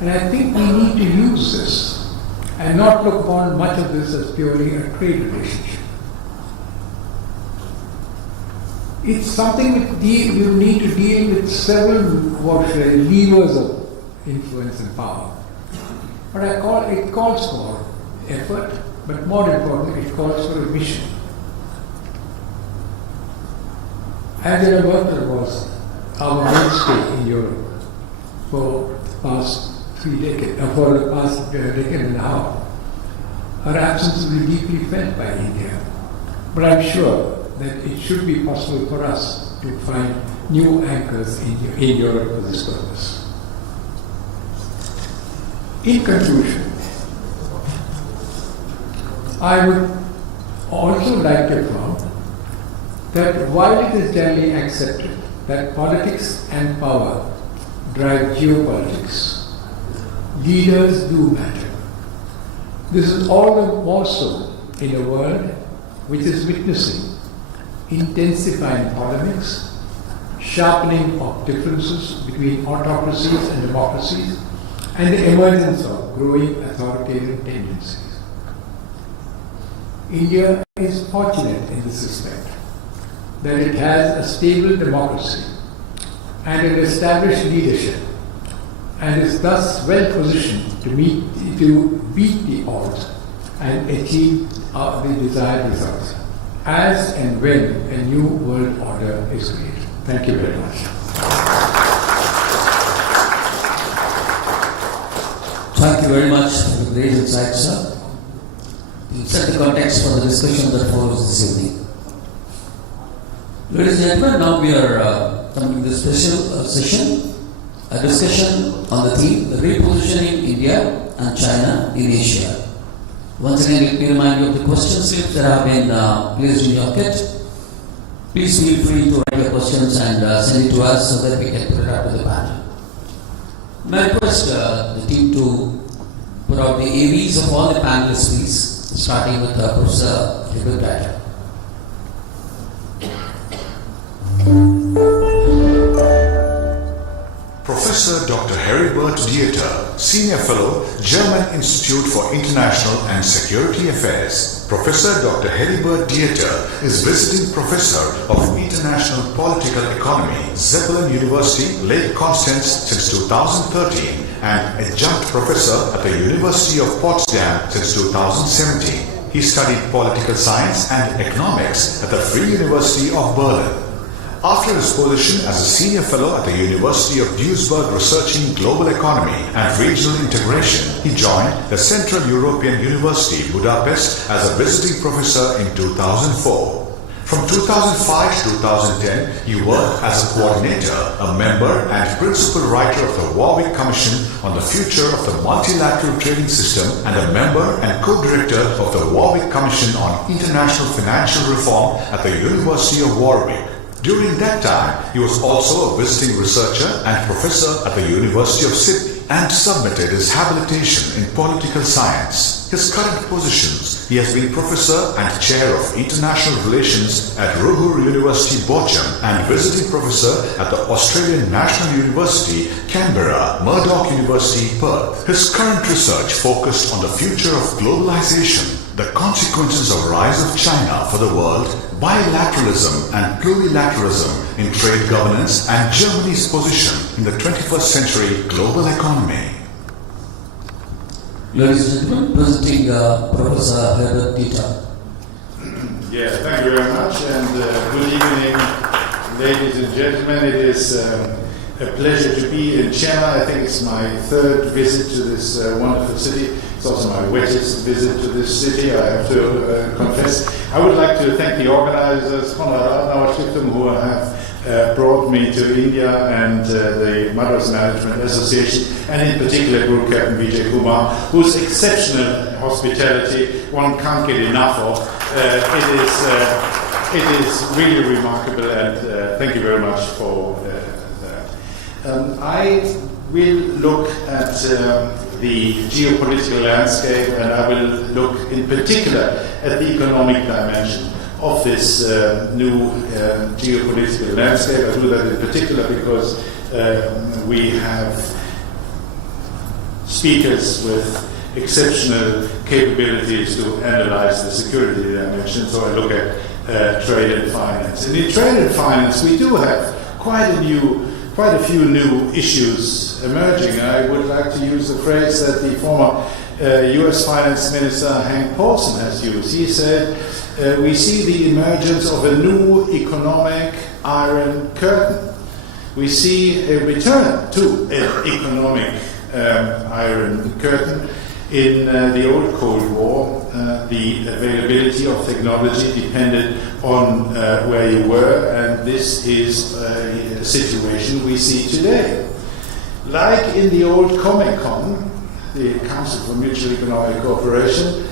And I think we need to use this and not look upon much of this as purely a trade relationship. It's something we need to deal with several levers of influence and power. But it calls for effort, but more importantly, it calls for a mission. Angela Merkel was our mainstay in Europe for the past decade and a half. Her absence will be deeply felt by India. But I'm sure that it should be possible for us to find new anchors in Europe for this purpose. In conclusion, I would also like to affirm that while it is generally accepted that politics and power drive geopolitics, leaders do matter. This is all the more so in a world which is witnessing intensifying polemics, sharpening of differences between autocracies and democracies, and the emergence of growing authoritarian tendencies. India is fortunate in this respect that it has a stable democracy and an established leadership, and is thus well positioned to beat the odds and achieve the desired results as and when a new world order is created. Thank you very much. Thank you very much for the great insight, sir. We'll set the context for the discussion that follows this evening. Ladies and gentlemen, now we are coming to the special session, a discussion on the theme, repositioning India and China in Asia. Once again, let me remind you of the question slips that have been placed in your kit. Please feel free to write your questions and send it to us so that we can put it up to the panel. May I request the team to put out the AVs of all the panelists, please, starting with Professor Herbert Dieter. Professor Dr. Heribert Dieter, Senior Fellow, German Institute for International and Security Affairs. Professor Dr. Heribert Dieter is Visiting Professor of International Political Economy, Zeppelin University, Lake Constance since 2013 and Adjunct Professor at the University of Potsdam since 2017. he studied political science and economics at the Free University of Berlin. After his position as a senior fellow at the University of Duisburg researching global economy and regional integration, he joined the Central European University, Budapest, as a visiting professor in 2004. From 2005 to 2010, he worked as a coordinator, a member and principal writer of the Warwick Commission on the future of the multilateral trading system and a member and co-director of the Warwick Commission on international financial reform at the University of Warwick. During that time, he was also a visiting researcher and professor at the University of Sydney and submitted his habilitation in political science. His current positions: he has been professor and chair of international relations at Ruhr University, Bochum, and visiting professor at the Australian National University, Canberra, Murdoch University, Perth. His current research focused on the future of globalization, the consequences of rise of China for the world, bilateralism and plurilateralism in trade governance, and Germany's position in the 21st century global economy. Ladies and gentlemen, presenting Professor Herbert Dieter. Yeah, thank you very much, and good evening, ladies and gentlemen. It is a pleasure to be in China. I think it's my third visit to this wonderful city. It's also my wettest visit to this city, I have to confess. I would like to thank the organizers, Konrad Adenauer Stiftung, who have brought me to India, and the Madras Management Association, and in particular Group Captain Vijay Kumar, whose exceptional hospitality one can't get enough of. It is really remarkable, and thank you very much for that. I will look at the geopolitical landscape, and I will look in particular at the economic dimension of this new geopolitical landscape. I do that in particular because we have speakers with exceptional capabilities to analyze the security dimension, so I look at trade and finance. And in trade and finance, we do have quite a few new issues emerging. I would like to use the phrase that the former US Finance Minister Hank Paulson has used. He said, we see the emergence of a new economic iron curtain. We see a return to an economic iron curtain. In the old Cold War, the availability of technology depended on where you were, and this is a situation we see today. Like in the old Comecon, the Council for Mutual Economic Cooperation,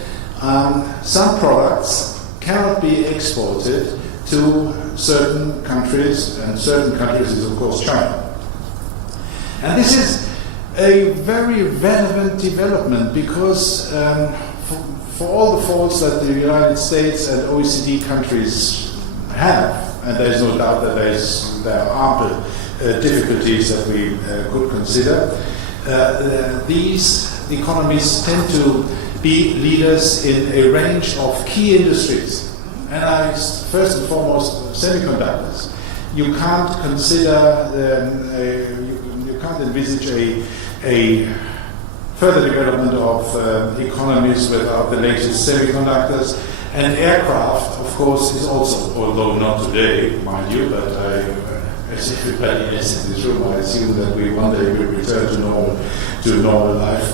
some products cannot be exported to certain countries, and certain countries is of course China. And this is a very relevant development because for all the faults that the United States and OECD countries have, and there is no doubt that there are ample difficulties that we could consider, these economies tend to be leaders in a range of key industries. And first and foremost, semiconductors. You can't consider, you can't envisage a further development of economies without the latest semiconductors. And aircraft, of course, is also, although not today, mind you, but as everybody else in this room, I assume that we one day will return to normal life,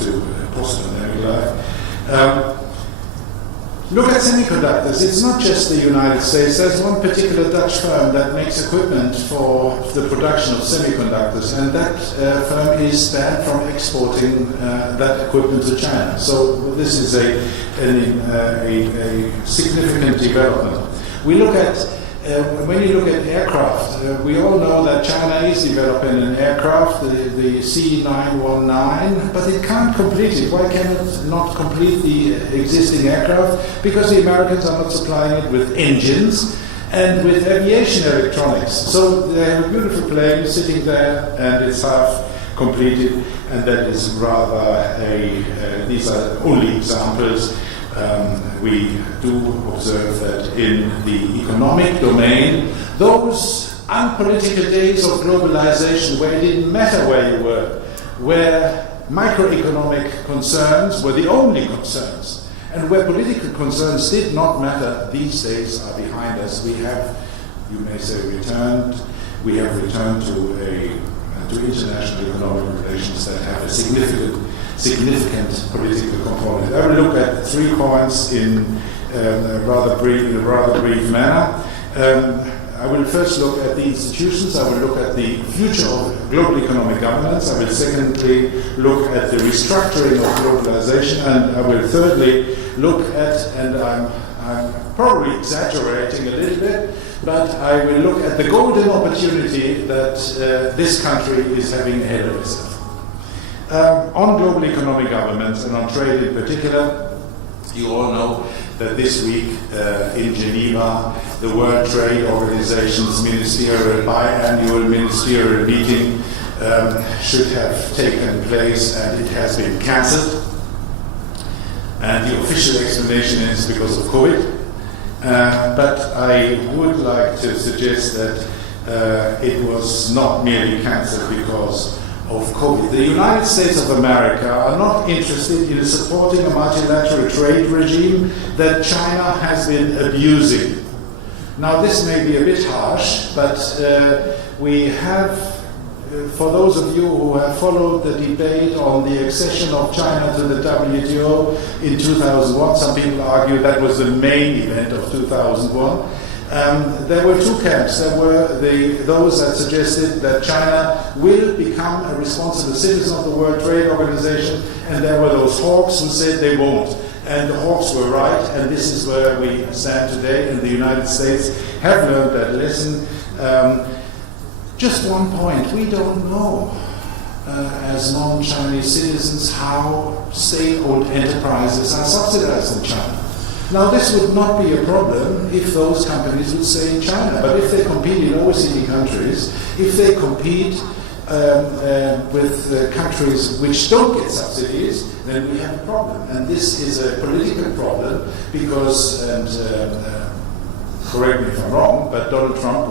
to post-pandemic life. Look at semiconductors. It's not just the United States. There's one particular Dutch firm that makes equipment for the production of semiconductors, and that firm is banned from exporting that equipment to China. So this is a significant development. We look at when you look at aircraft, we all know that China is developing an aircraft, the C919, but it can't complete it. Why can it not complete the existing aircraft? Because the Americans are not supplying it with engines and with aviation electronics. So they have a beautiful plane sitting there, and it's half completed, and that is rather these are only examples. We do observe that in the economic domain, those unpolitical days of globalization where it didn't matter where you were, where microeconomic concerns were the only concerns, And where political concerns did not matter, these days are behind us. We have, you may say, returned to international economic relations that have a significant political component. I will look at 3 points in a rather brief manner. I will first look at the institutions. I will look at the future of global economic governance. I will secondly look at the restructuring of globalization, and I will thirdly look at, and I'm probably exaggerating a little bit, but I will look at the golden opportunity that this country is having ahead of itself. On global economic governance and on trade in particular, you all know that this week in Geneva, the World Trade Organization's biannual ministerial meeting should have taken place, and it has been cancelled. And the official explanation is because of COVID. But I would like to suggest that it was not merely cancelled because of COVID. The United States of America are not interested in supporting a multilateral trade regime that China has been abusing. Now, this may be a bit harsh, but we have, for those of you who have followed the debate on the accession of China to the WTO in 2001, some people argue that was the main event of 2001. There were 2 camps. There were those that suggested that China will become a responsible citizen of the World Trade Organization, and there were those hawks who said they won't. And the hawks were right, and this is where we stand today, and the United States have learned that lesson. Just one point, we don't know as non-Chinese citizens how state-owned enterprises are subsidized in China. Now, this would not be a problem if those companies would stay in China, but if they compete in OECD countries, if they compete with countries which don't get subsidies, then we have a problem. And this is a political problem because, and correct me if I'm wrong, but Donald Trump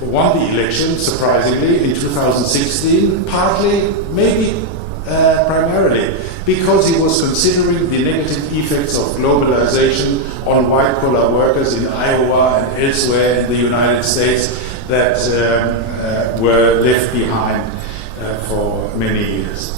won the election, surprisingly, in 2016, partly, maybe primarily, because he was considering the negative effects of globalization on white-collar workers in Iowa and elsewhere in the United States that were left behind for many years.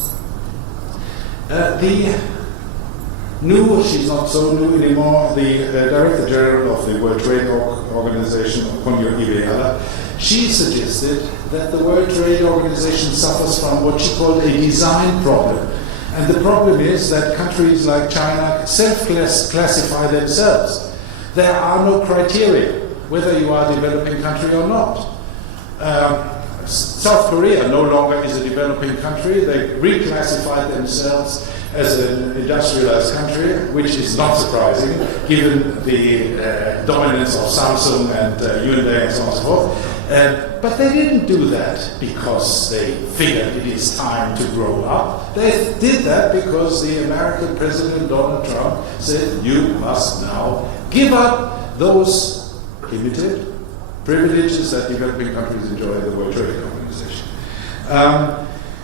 She's not so new anymore, the Director General of the World Trade Organization, Konyo Iweala, she suggested that the World Trade Organization suffers from what she called a design problem. And the problem is that countries like China self-classify themselves. There are no criteria whether you are a developing country or not. South Korea no longer is a developing country. They reclassified themselves as an industrialized country, which is not surprising given the dominance of Samsung and Hyundai and so on and so forth. But they didn't do that because they figured it is time to grow up. They did that because the American President Donald Trump said, you must now give up those limited privileges that developing countries enjoy in the World Trade Organization.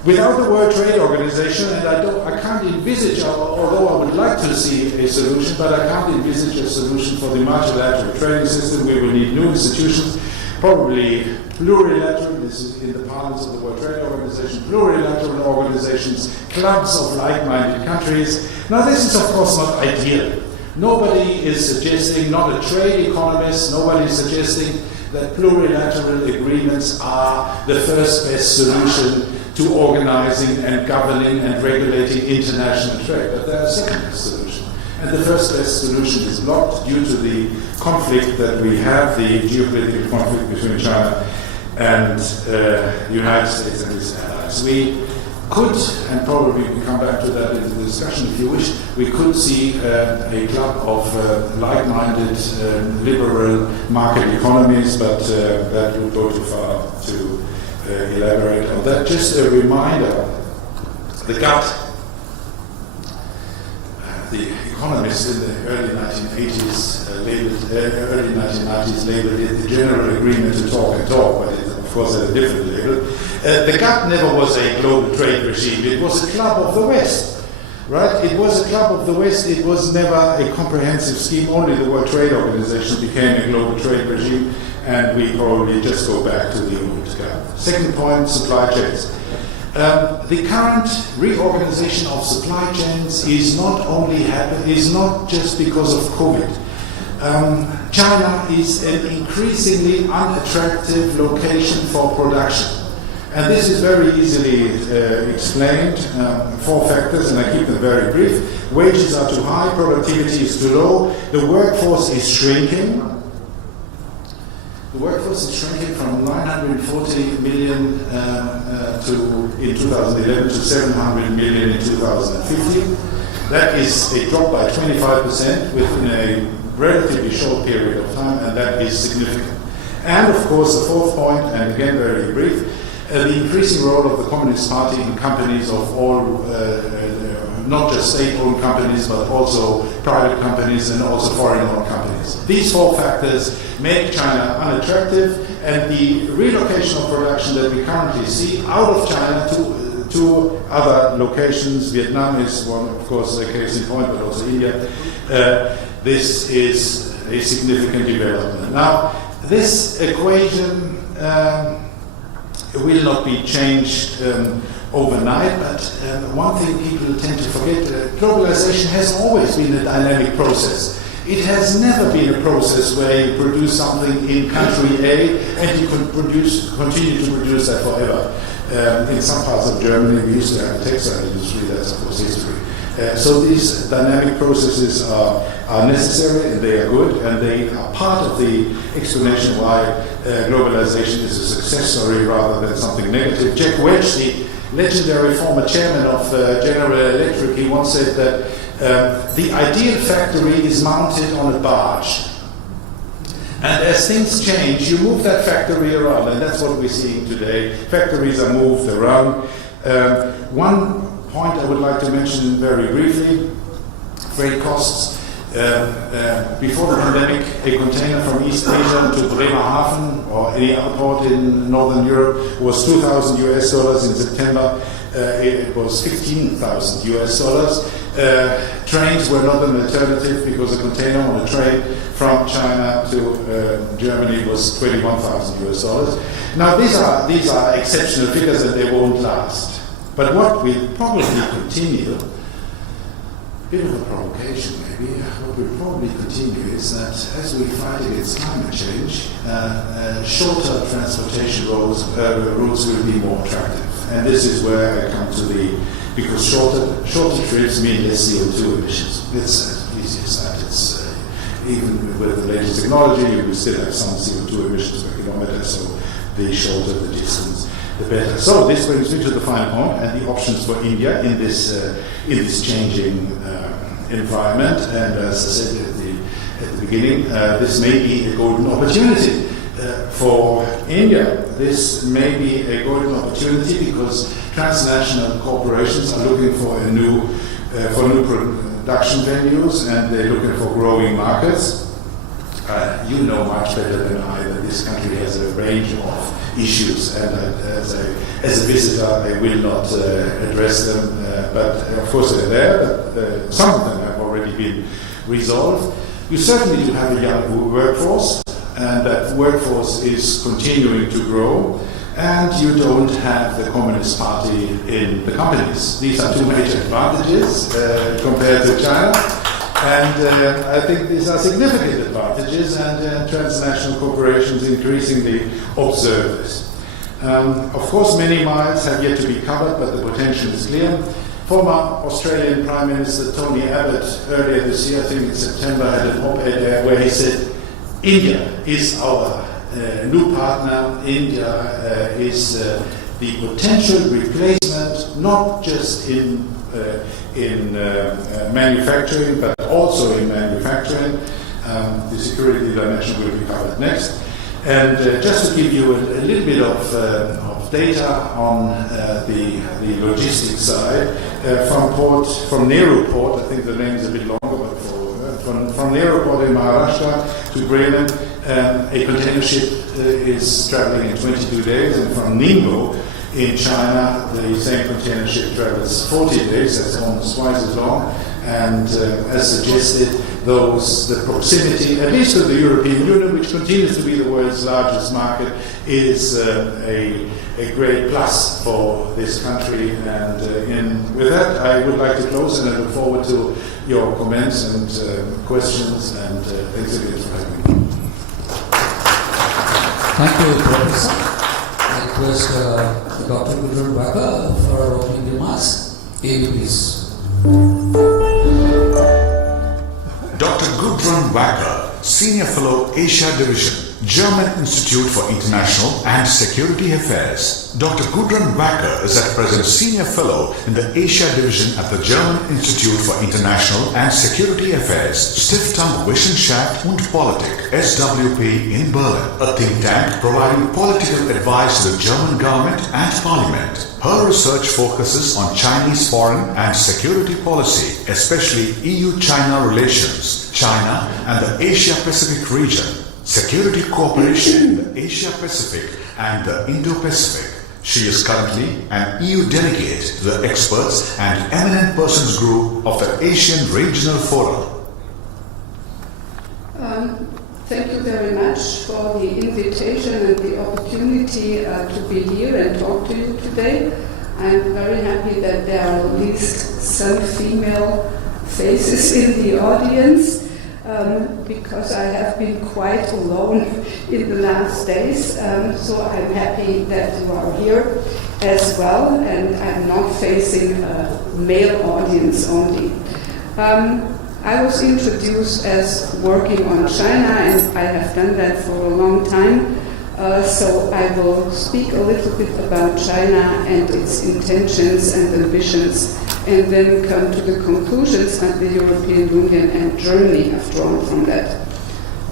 Without the World Trade Organization, and I can't envisage, although I would like to see a solution, but I can't envisage a solution for the multilateral trading system. We will need new institutions, probably plurilateral, this is in the parlance of the World Trade Organization, plurilateral organizations, clubs of like-minded countries. Now, this is, of course, not ideal. Nobody is suggesting, not a trade economist, nobody is suggesting that plurilateral agreements are the first best solution to organizing and governing and regulating international trade. But there are a second best solution. And the first best solution is blocked due to the conflict that we have, the geopolitical conflict between China and the United States and its allies. We could, and probably we come back to that in the discussion if you wish, we could see a club of like-minded liberal market economies, but that would go too far to elaborate on that. Just a reminder, the GATT, the economists in the early 1980s early 1990s labeled it the General Agreement to Talk and Talk, but it, of course, had a different label. The GATT never was a global trade regime. It was a club of the West. Right? It was a club of the West. It was never a comprehensive scheme. Only the World Trade Organization became a global trade regime, and we probably just go back to the old guard. Second point, supply chains. The current reorganization of supply chains is not just because of COVID. China is an increasingly unattractive location for production. And this is very easily explained. 4 factors, and I keep them very brief. Wages are too high, productivity is too low, the workforce is shrinking. The workforce is shrinking from 940 million in 2011 to 700 million in 2015. That is a drop by 25% within a relatively short period of time, and that is significant. And of course, the fourth point, and again very brief, the increasing role of the Communist Party in companies of all, not just state-owned companies, but also private companies and also foreign-owned companies. These 4 factors make China unattractive, and the relocation of production that we currently see out of China to other locations, Vietnam is one, of course, a case in point, but also India, this is a significant development. Now, this equation will not be changed overnight, but one thing people tend to forget, globalization has always been a dynamic process. It has never been a process where you produce something in country A and you can continue to produce that forever. In some parts of Germany, we used to have a textile industry, that's of course history. So these dynamic processes are necessary, and they are good, and they are part of the explanation why globalization is a success story rather than something negative. Jack Welch, the legendary former chairman of General Electric, he once said that the ideal factory is mounted on a barge. And as things change, you move that factory around, and that's what we're seeing today. Factories are moved around. One point I would like to mention very briefly, freight costs. Before the pandemic, a container from East Asia to Bremerhaven or any other port in Northern Europe was $2,000 US. In September, it was $15,000 US. Trains were not an alternative because a container on a train from China to Germany was $21,000 US. Now these are exceptional figures and they won't last. But what will probably continue, a bit of a provocation maybe, what will probably continue is that as we fight against climate change, shorter transportation routes will be more attractive. And this is where I come to because shorter trips mean less CO2 emissions. It's as easy as that. It's, even with the latest technology, you will still have some CO2 emissions per kilometer, so the shorter the distance, the better. So this brings me to the final point and the options for India in this changing environment. And as I said at the beginning, this may be a golden opportunity for India. This may be a golden opportunity because transnational corporations are looking for new production venues, and they're looking for growing markets. You know much better than I that this country has a range of issues, and as a visitor I will not address them, but of course they're there, but some of them have already been resolved. You certainly do have a young workforce, and that workforce is continuing to grow, and you don't have the Communist Party in the companies. These are two major advantages compared to China. And I think these are significant advantages, and transnational corporations increasingly observe this. Of course, many miles have yet to be covered, but the potential is clear. Former Australian Prime Minister Tony Abbott, earlier this year, I think in September, had an op-ed there where he said, India is our new partner. India is the potential replacement, not just in manufacturing, but also in manufacturing. The security dimension will be covered next. And just to give you a little bit of data on the logistics side, from Nehru Port, I think the name is a bit longer, but from Nehru Port in Maharashtra to Bremen, a container ship is traveling in 22 days, and from Ningbo In China, the same container ship travels 40 days, that's almost twice as long, and as suggested, the proximity, at least to the European Union, which continues to be the world's largest market, is a great plus for this country. And with that, I would like to close, and I look forward to your comments and questions, and thanks again for having me. Thank you, Professor. I request Dr. Gudrun Wacker for our opening remarks. Amy, please. Dr. Gudrun Wacker, Senior Fellow, Asia Division, German Institute for International and Security Affairs. Dr. Gudrun Wacker is at present Senior Fellow in the Asia Division at the German Institute for International and Security Affairs, Stiftung Wissenschaft und Politik, SWP in Berlin, a think tank providing political advice to the German government and parliament. Her research focuses on Chinese foreign and security policy, especially EU-China relations, China and the Asia-Pacific region, security cooperation in the Asia-Pacific and the Indo-Pacific. She is currently an EU delegate to the Experts and Eminent Persons Group of the Asian Regional Forum. Thank you very much for the invitation and the opportunity to be here and talk to you today. I'm very happy that there are at least some female faces in the audience, because I have been quite alone in the last days. So I'm happy that you are here as well, and I'm not facing a male audience only. I was introduced as working on China, and I have done that for a long time. So I will speak a little bit about China and its intentions and ambitions, and then come to the conclusions that the European Union and Germany have drawn from that.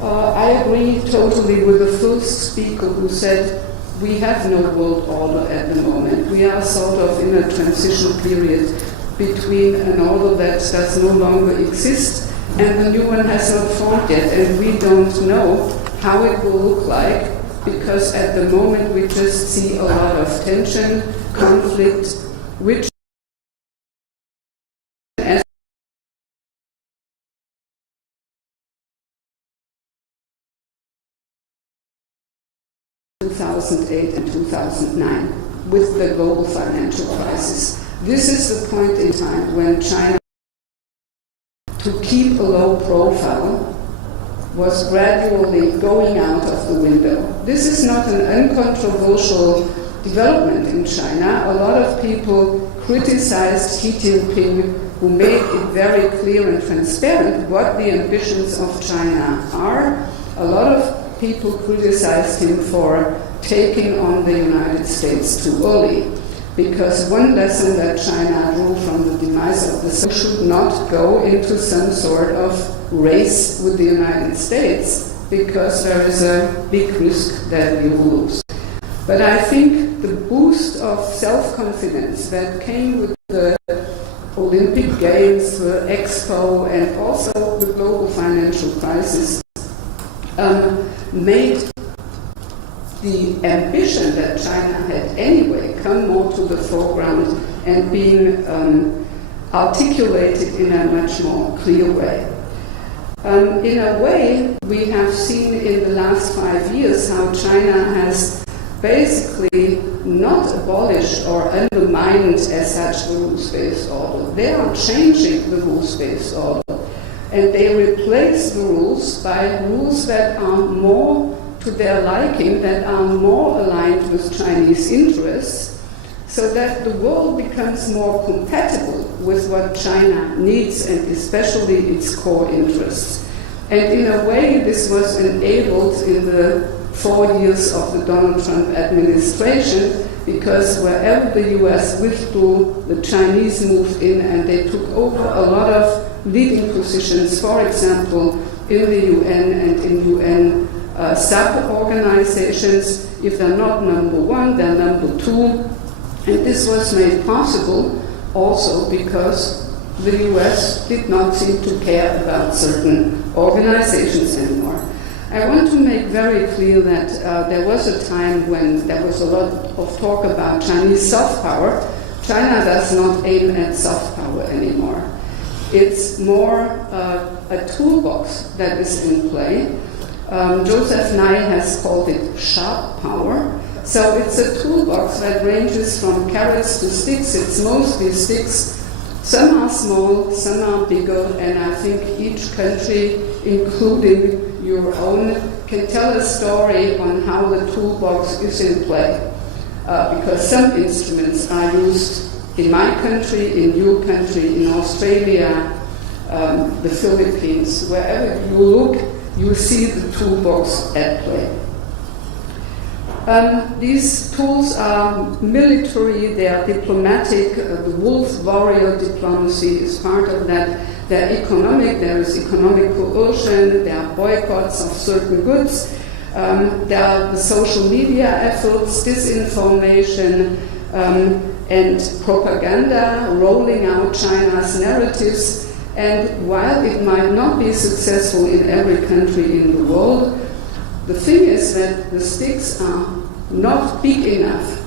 I agree totally with the first speaker who said we have no world order at the moment. We are sort of in a transition period between an order that does no longer exist and the new one has not formed yet, and we don't know how it will look like, because at the moment we just see a lot of tension, conflict, which as 2008 and 2009 with the global financial crisis. This is the point in time when China, to keep a low profile, was gradually going out of the window. This is not an uncontroversial development in China. A lot of people criticized Xi Jinping, who made it very clear and transparent what the ambitions of China are. A lot of people criticized him for taking on the United States too early, because one lesson that China drew from the demise of the Soviet should not go into some sort of race with the United States, because there is a big risk that we will lose. But I think the boost of self-confidence that came with the Olympic Games, the Expo, and also the global financial crisis made the ambition that China had anyway come more to the foreground and being articulated in a much more clear way. In a way, we have seen in the last 5 years how China has basically not abolished or undermined as such the rules-based order. They are changing the rules-based order, and they replace the rules by rules that are more to their liking, that are more aligned with Chinese interests, so that the world becomes more compatible with what China needs, and especially its core interests. And in a way, this was enabled in the 4 years of the Donald Trump administration, because wherever the US withdrew, the Chinese moved in and they took over a lot of leading positions, for example, in the UN and in UN sub-organizations. If they're not number one, they're number two. And this was made possible also because the US did not seem to care about certain organizations anymore. I want to make very clear that there was a time when there was a lot of talk about Chinese soft power. China does not aim at soft power anymore. It's more a toolbox that is in play. Joseph Nye has called it sharp power. So it's a toolbox that ranges from carrots to sticks. It's mostly sticks. Some are small, some are bigger, and I think each country, including your own, can tell a story on how the toolbox is in play. Because some instruments are used in my country, in your country, in Australia, the Philippines. Wherever you look, you see the toolbox at play. These tools are military, they are diplomatic. The wolf warrior diplomacy is part of that. They're economic, there is economic coercion, there are boycotts of certain goods, there are the social media efforts, disinformation, and propaganda, rolling out China's narratives. And while it might not be successful in every country in the world, the thing is that the sticks are not big enough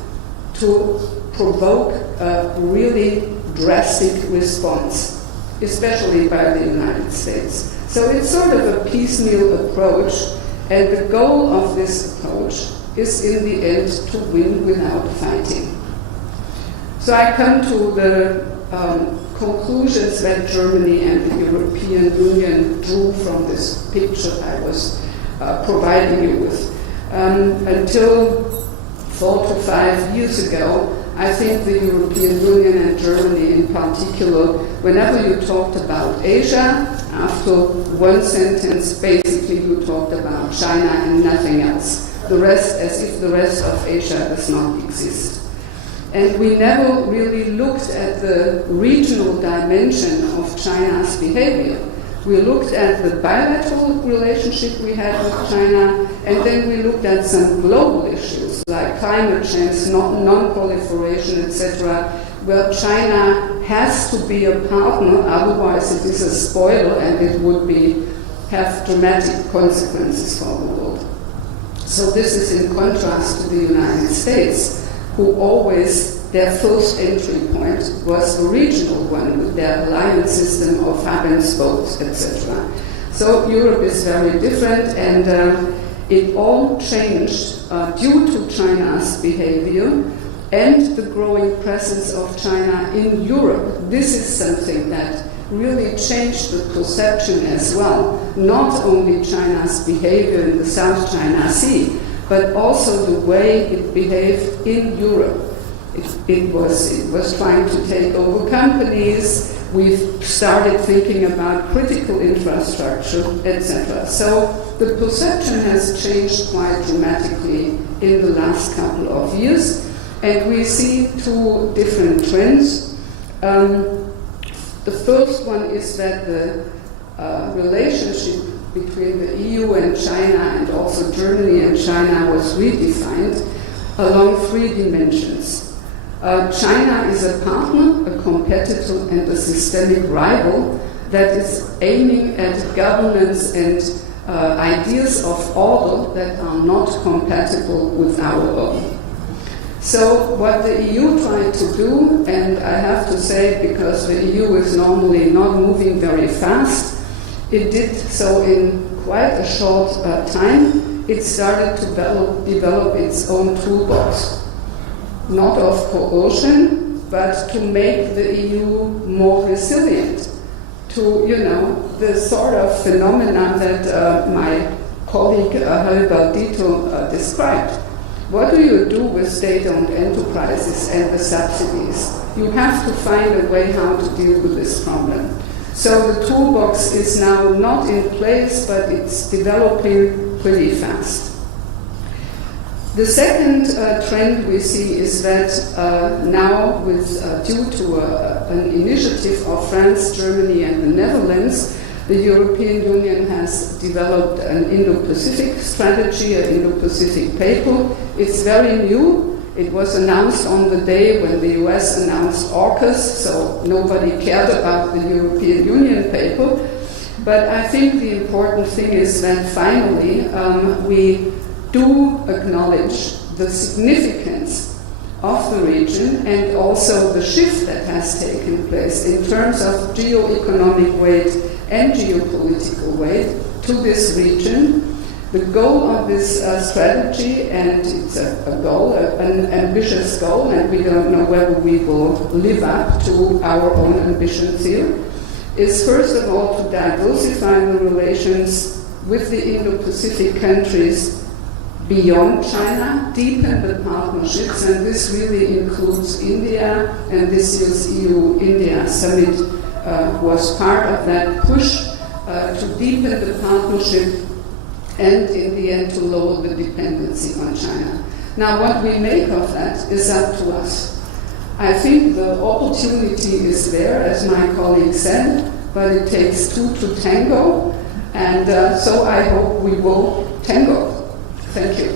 to provoke a really drastic response, especially by the United States. So it's sort of a piecemeal approach, and the goal of this approach is in the end to win without fighting. So I come to the conclusions that Germany and the European Union drew from this picture I was providing you with. Until 4 to 5 years ago, I think the European Union and Germany in particular, whenever you talked about Asia, after one sentence, basically you talked about China and nothing else. The rest, as if the rest of Asia does not exist. And we never really looked at the regional dimension of China's behavior. We looked at the bilateral relationship we had with China, and then we looked at some global issues like climate change, non-proliferation, etc., where China has to be a partner, otherwise it is a spoiler and it would have dramatic consequences for the world. So this is in contrast to the United States, who always, their first entry point was a regional one with their alliance system of hub and spokes, etc. So Europe is very different, and it all changed due to China's behavior and the growing presence of China in Europe. This is something that really changed the perception as well, not only China's behavior in the South China Sea, but also the way it behaved in Europe. It was trying to take over companies. We've started thinking about critical infrastructure, etc. So the perception has changed quite dramatically in the last couple of years, and we see two different trends. The first one is that the relationship between the EU and China, and also Germany and China, was redefined along 3 dimensions. China is a partner, a competitor, and a systemic rival that is aiming at governance and ideas of order that are not compatible with our own. So what the EU tried to do, and I have to say, because the EU is normally not moving very fast, it did so in quite a short time. It started to develop its own toolbox. Not of coercion, but to make the EU more resilient to, the sort of phenomena that my colleague Helga Dito described. What do you do with state-owned enterprises and the subsidies? You have to find a way how to deal with this problem. So the toolbox is now not in place, but it's developing pretty fast. The second trend we see is that now, due to an initiative of France, Germany, and the Netherlands, the European Union has developed an Indo-Pacific strategy, an Indo-Pacific paper. It's very new. It was announced on the day when the US announced AUKUS, so nobody cared about the European Union paper. But I think the important thing is that finally we do acknowledge the significance of the region and also the shift that has taken place in terms of geo-economic weight and geopolitical weight to this region. The goal of this strategy, and it's a goal, an ambitious goal, and we don't know whether we will live up to our own ambitions here, is first of all to diversify the relations with the Indo-Pacific countries beyond China, deepen the partnerships, and this really includes India, and this year's EU-India summit was part of that push to deepen the partnership and in the end to lower the dependency on China. Now what we make of that is up to us. I think the opportunity is there, as my colleague said, but it takes two to tango, and so I hope we will tango. Thank you.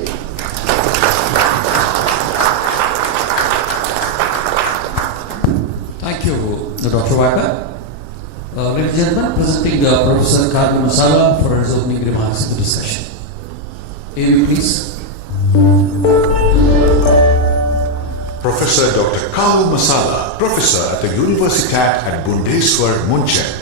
Thank you, Dr. Wacker. Ladies and gentlemen, presenting Professor Kalu Masala for his opening remarks in the discussion. Amy, please. Professor Dr. Kalu Masala, professor at the Universität at Bundeswehr München.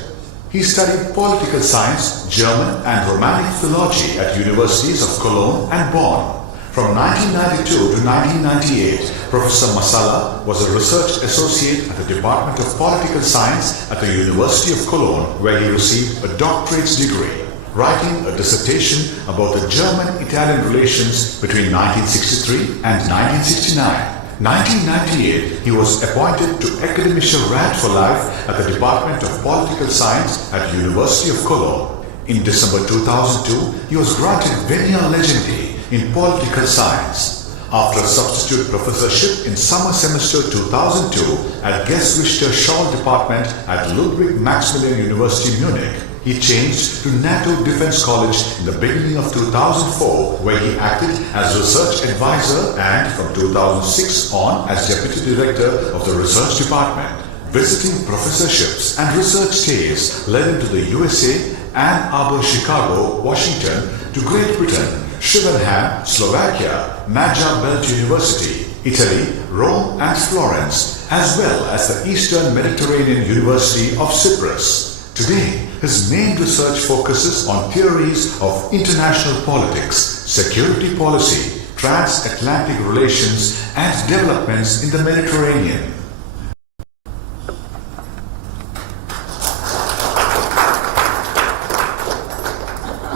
He studied political science, German and Romantic philology at universities of Cologne and Bonn. From 1992 to 1998, Professor Masala was a research associate at the Department of Political Science at the University of Cologne, where he received a doctorate's degree, writing a dissertation about the German-Italian relations between 1963 and 1969. 1998, he was appointed to Akademischer Rat for Life at the Department of Political Science at University of Cologne. In December 2002, he was granted Venia Legendi in Political Science. After a substitute professorship in summer semester 2002 at Geschichte Scholl Department at Ludwig Maximilian University Munich, he changed to NATO Defense College in the beginning of 2004, where he acted as research advisor and from 2006 on as deputy director of the research department. Visiting professorships and research stays led him to the USA, Ann Arbor, Chicago, Washington, to Great Britain, Stevenham, Slovakia, Magyar Belt University, Italy, Rome and Florence, as well as the Eastern Mediterranean University of Cyprus. Today, his main research focuses on theories of international politics, security policy, transatlantic relations, and developments in the Mediterranean.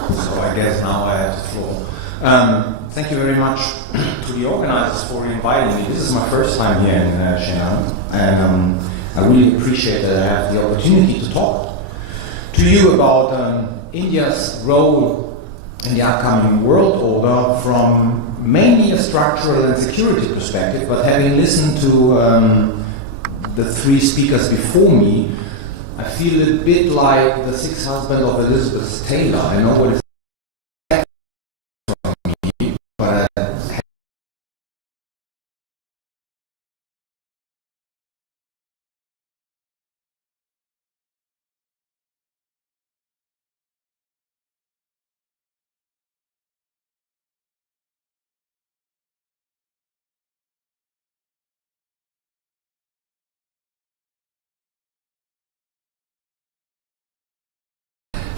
So I guess now I have the floor. Thank you very much to the organizers for inviting me. This is my first time here in Shenan, and I really appreciate that I have the opportunity to talk to you about India's role in the upcoming world order from mainly a structural and security perspective, but having listened to the three speakers before me, I feel a bit like the sixth husband of Elizabeth Taylor. I know what it's but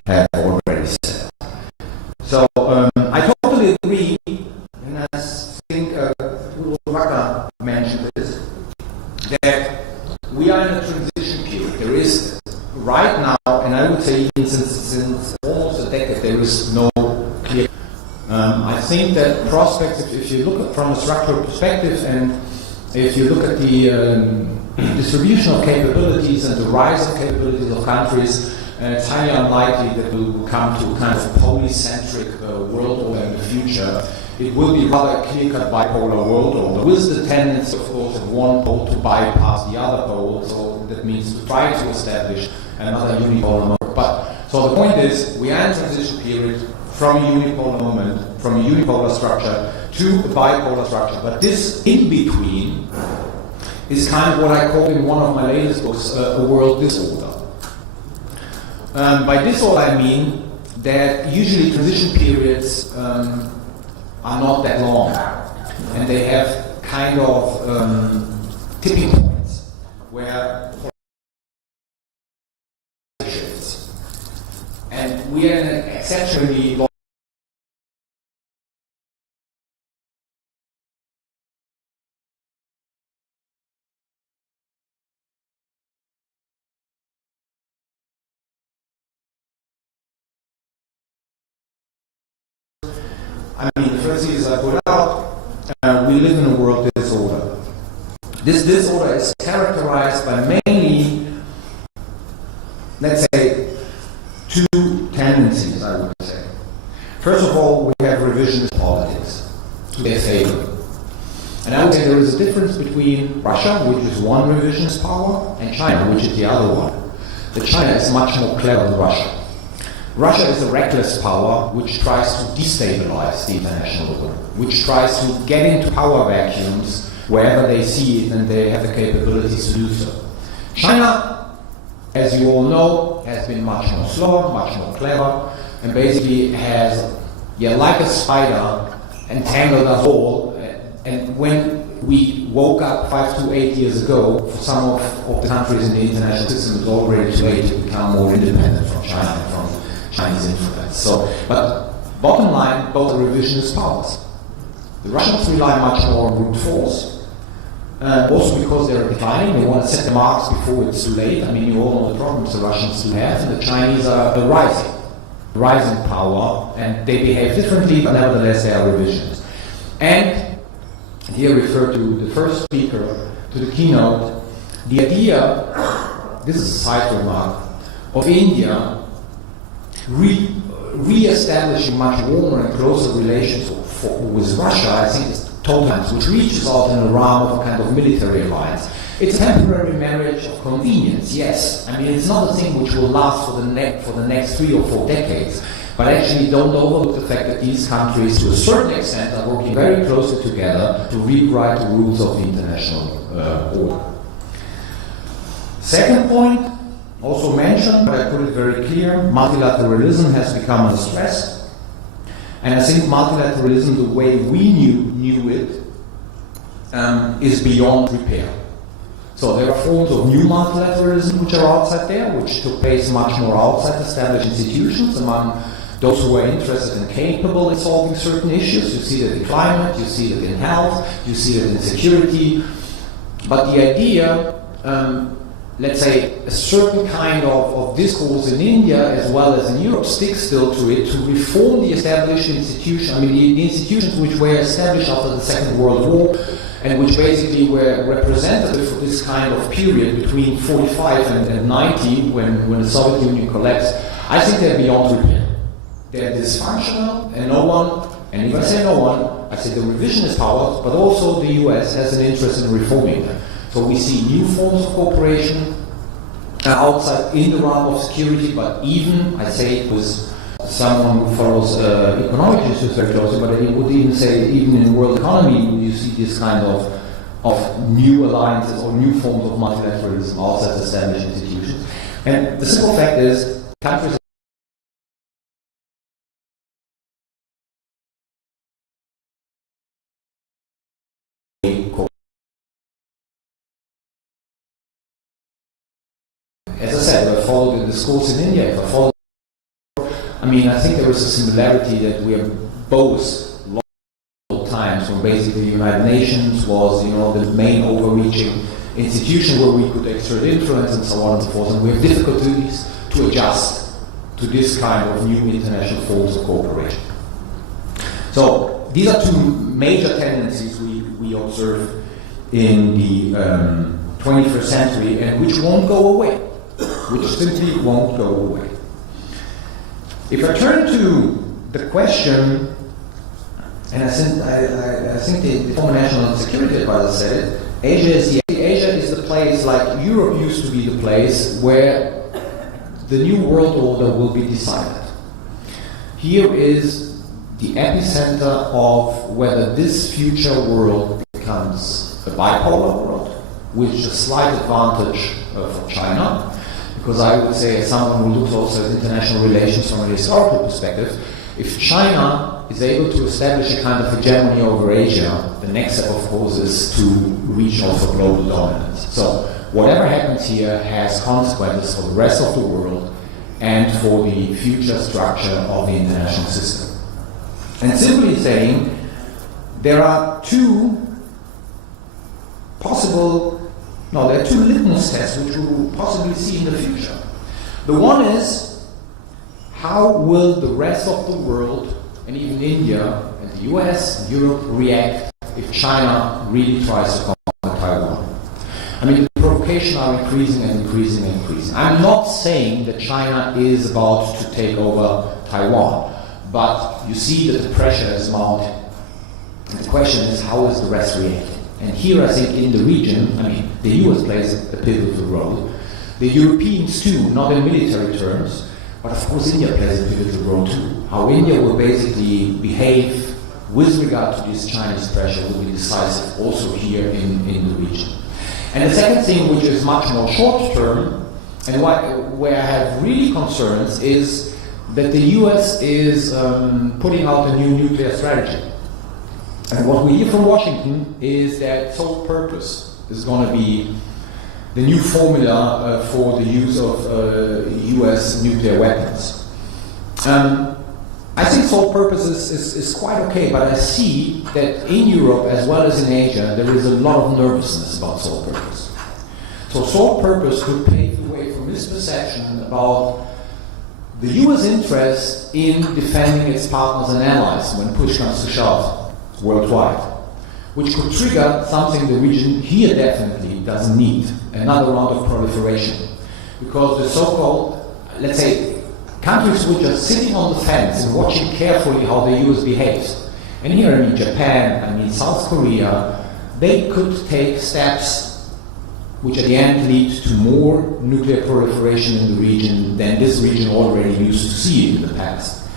have already said. So I totally agree, and I think Wacker mentioned this, that we are in a transition period. There is right now, and I would say even since almost a decade, there is no clear. I think that prospects, if you look at from a structural perspective, and if you look at the distribution of capabilities and the rise of capabilities of countries, it's highly unlikely that we will come to a kind of polycentric world order in the future. It will be rather a clear-cut bipolar world order, with the tendency, of course, of one pole to bypass the other pole, so that means to try to establish another unipolar moment. But, so the point is, we are in a transition period from a unipolar moment, from a unipolar structure to a bipolar structure. But this in-between is kind of what I call in one of my latest books, a world disorder. By disorder I mean that usually transition periods are not that long, and they have kind of tipping points where shifts. And we are in an exceptionally long the first thing is I put out, we live in a world disorder. This disorder is characterized by mainly, let's say, two tendencies, I would say. First of all, we have revisionist politics to their favor. And I would say there is a difference between Russia, which is one revisionist power, and China, which is the other one. That China is much more clever than Russia. Russia is a reckless power which tries to destabilize the international order, which tries to get into power vacuums wherever they see it and they have the capabilities to do so. China, as you all know, has been much more slower, much more clever, and basically has, like a spider, entangled us all. And when we woke up 5 to 8 years ago, for some of the countries in the international system, it was already too late to become more independent from China and from Chinese influence. So, but bottom line, both are revisionist powers. The Russians rely much more on brute force, also because they're declining. They want to set the marks before it's too late. I mean, you all know the problems the Russians do have, and the Chinese are rising power, and they behave differently, but nevertheless they are revisionists. And here refer to the first speaker, to the keynote, the idea, this is a side remark, of India re-establishing much warmer and closer relations with Russia, I think it's total, which reaches out in the realm of a kind of military alliance. It's a temporary marriage of convenience, yes. I mean, it's not a thing which will last for the next 3 or 4 decades. But actually don't overlook the fact that these countries, to a certain extent, are working very closely together to rewrite the rules of the international order. Second point, also mentioned, but I put it very clear, multilateralism has become under stress. And I think multilateralism, the way we knew it, is beyond repair. So there are forms of new multilateralism which are outside there, which took place much more outside established institutions among those who are interested and capable in solving certain issues. You see that in climate, you see that in health, you see that in security. But the idea, let's say, a certain kind of discourse in India as well as in Europe sticks still to it, to reform the established institutions, I mean the institutions which were established after the Second World War and which basically were representative of this kind of period between 45 and 90 when the Soviet Union collapsed. I think they're beyond repair. They're dysfunctional, and no one, and if I say no one, I say the revisionist powers, but also the US has an interest in reforming them. So we see new forms of cooperation outside in the realm of security, but even, I say it was someone who follows economic issues very closely, but I would even say even in the world economy, you see this kind of new alliances or new forms of multilateralism outside established institutions. And the simple fact is, countries as I said, if I followed the discourse in India, I think there is a similarity that we are both long times when basically the United Nations was, the main overreaching institution where we could exert influence and so on and so forth, and we have difficulties to adjust to this kind of new international forms of cooperation. So these are two major tendencies we observe in the 21st century and which won't go away. Which simply won't go away. If I turn to the question, and I think the former National Security Advisor said it, Asia is the place, like Europe used to be the place where the new world order will be decided. Here is the epicenter of whether this future world becomes a bipolar world, with a slight advantage for China, because I would say, as someone who looks also at international relations from a historical perspective, if China is able to establish a kind of hegemony over Asia, the next step, of course, is to reach also global dominance. So whatever happens here has consequences for the rest of the world and for the future structure of the international system. And simply saying, there are two litmus tests which we will possibly see in the future. The one is, how will the rest of the world, and even India, and the US, and Europe, react if China really tries to conquer Taiwan? I mean, the provocations are increasing and increasing and increasing. I'm not saying that China is about to take over Taiwan, but you see that the pressure is mounting. And the question is, how is the rest reacting? And here I think in the region, I mean, the US plays a pivotal role. The Europeans too, not in military terms, but of course India plays a pivotal role too. How India will basically behave with regard to this Chinese pressure will be decisive also here in the region. And the second thing, which is much more short term, and where I have really concerns, is that the US is putting out a new nuclear strategy. And what we hear from Washington is that sole purpose is going to be the new formula for the use of US nuclear weapons. I think sole purpose is quite okay, but I see that in Europe as well as in Asia there is a lot of nervousness about sole purpose. So sole purpose could pave the way for misperception about the US interest in defending its partners and allies when push comes to shove worldwide, which could trigger something the region here definitely doesn't need, another round of proliferation. Because the so-called, let's say, countries which are sitting on the fence and watching carefully how the US behaves, and here I mean Japan, I mean South Korea, they could take steps which at the end lead to more nuclear proliferation in the region than this region already used to see in the past.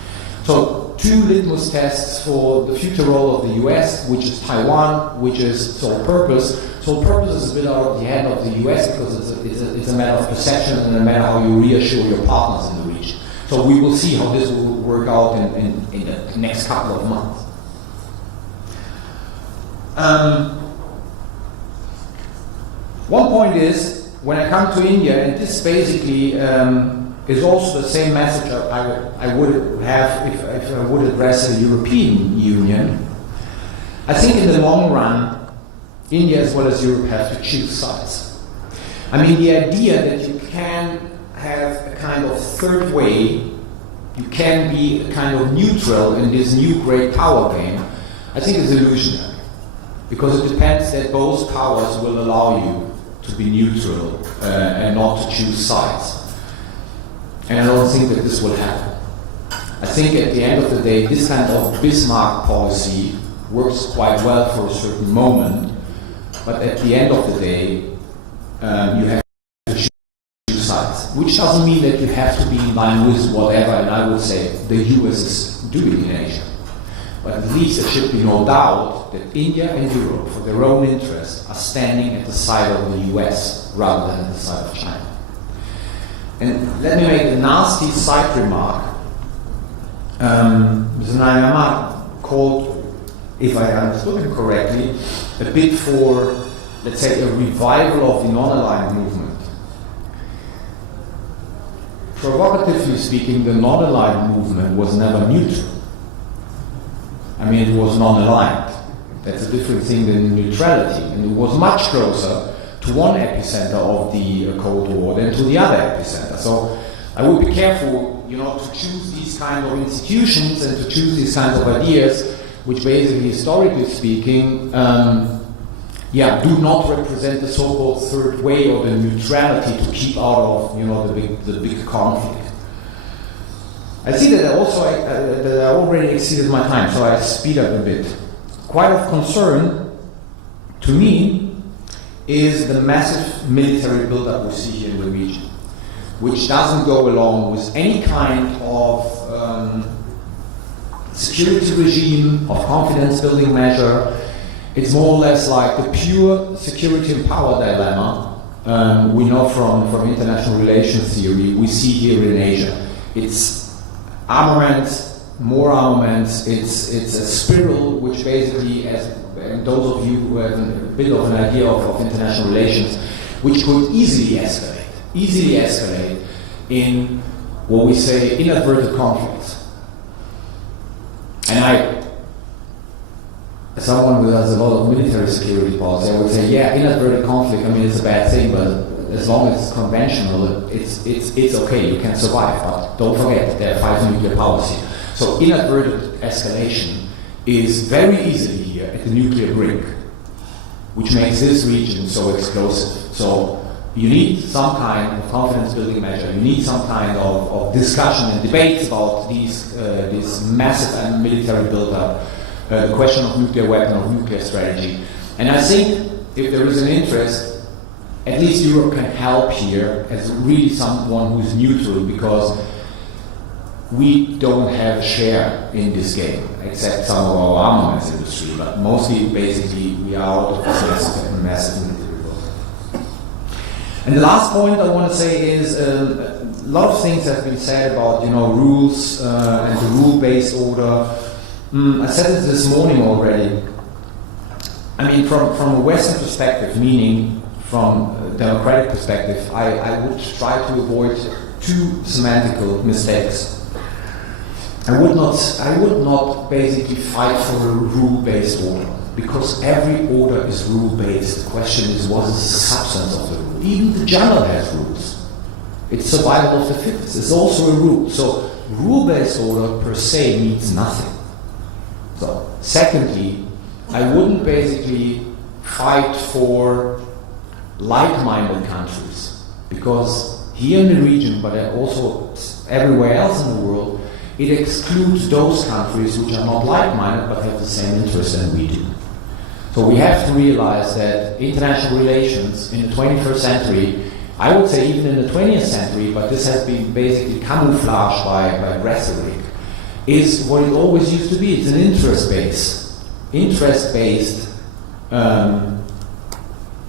So two litmus tests for the future role of the US, which is Taiwan, which is sole purpose. Sole purpose is a bit out of the hand of the US because it's a matter of perception and a matter how you reassure your partners in the region. So we will see how this will work out in the next couple of months. One point is, when I come to India, and this basically is also the same message I would have if I would address the European Union. I think in the long run, India as well as Europe have to choose sides. I mean, the idea that you can have a kind of third way, you can be a kind of neutral in this new great power game, I think is illusionary. Because it depends that both powers will allow you to be neutral and not to choose sides. And I don't think that this will happen. I think at the end of the day, this kind of Bismarck policy works quite well for a certain moment, but at the end of the day, you have to choose sides. Which doesn't mean that you have to be in line with whatever, and I would say, the US is doing in Asia. But at least there should be no doubt that India and Europe, for their own interests, are standing at the side of the US rather than at the side of China. And let me make a nasty side remark. Mr. Narayanan called, if I understood him correctly, a bit for, let's say, a revival of the non-aligned movement. Provocatively speaking, the non-aligned movement was never neutral. I mean, it was non-aligned. That's a different thing than neutrality. And it was much closer to one epicenter of the Cold War than to the other epicenter. So I would be careful, to choose these kind of institutions and to choose these kinds of ideas, which basically, historically speaking, do not represent the so-called third way or the neutrality to keep out of, the big conflict. I see that that I already exceeded my time, so I speed up a bit. Quite of concern to me is the massive military buildup we see here in the region, which doesn't go along with any kind of security regime, of confidence building measure. It's more or less like the pure security and power dilemma we know from international relations theory, we see here in Asia. It's armament, more armaments, it's a spiral which basically, and those of you who have a bit of an idea of international relations, which could easily escalate in what we say inadvertent conflicts. And as someone who has a lot of military security policy, I would say, yeah, inadvertent conflict, I mean, it's a bad thing, but as long as it's conventional, it's okay, you can survive. But don't forget, there are 5 nuclear powers here. So inadvertent escalation is very easily here at the nuclear brink, which makes this region so explosive. So you need some kind of confidence building measure, you need some kind of discussion and debates about this massive military build-up, the question of nuclear weapon, of nuclear strategy. And I think if there is an interest, at least Europe can help here as really someone who's neutral, because we don't have a share in this game, except some of our armaments industry, but mostly, basically, we are out of this massive military world. And the last point I want to say is a lot of things have been said about, rules and the rule-based order. I said it this morning already. I mean, from a Western perspective, meaning from a democratic perspective, I would try to avoid 2 semantical mistakes. I would not basically fight for a rule-based order, because every order is rule-based. The question is, what is the substance of the rule? Even the jungle has rules. It's survival of the fittest. It's also a rule. So rule-based order per se means nothing. So secondly, I wouldn't basically fight for like-minded countries, because here in the region, but also everywhere else in the world, it excludes those countries which are not like-minded but have the same interests than we do. So we have to realize that international relations in the 21st century, I would say even in the 20th century, but this has been basically camouflaged by rhetoric, is what it always used to be. It's an interest-based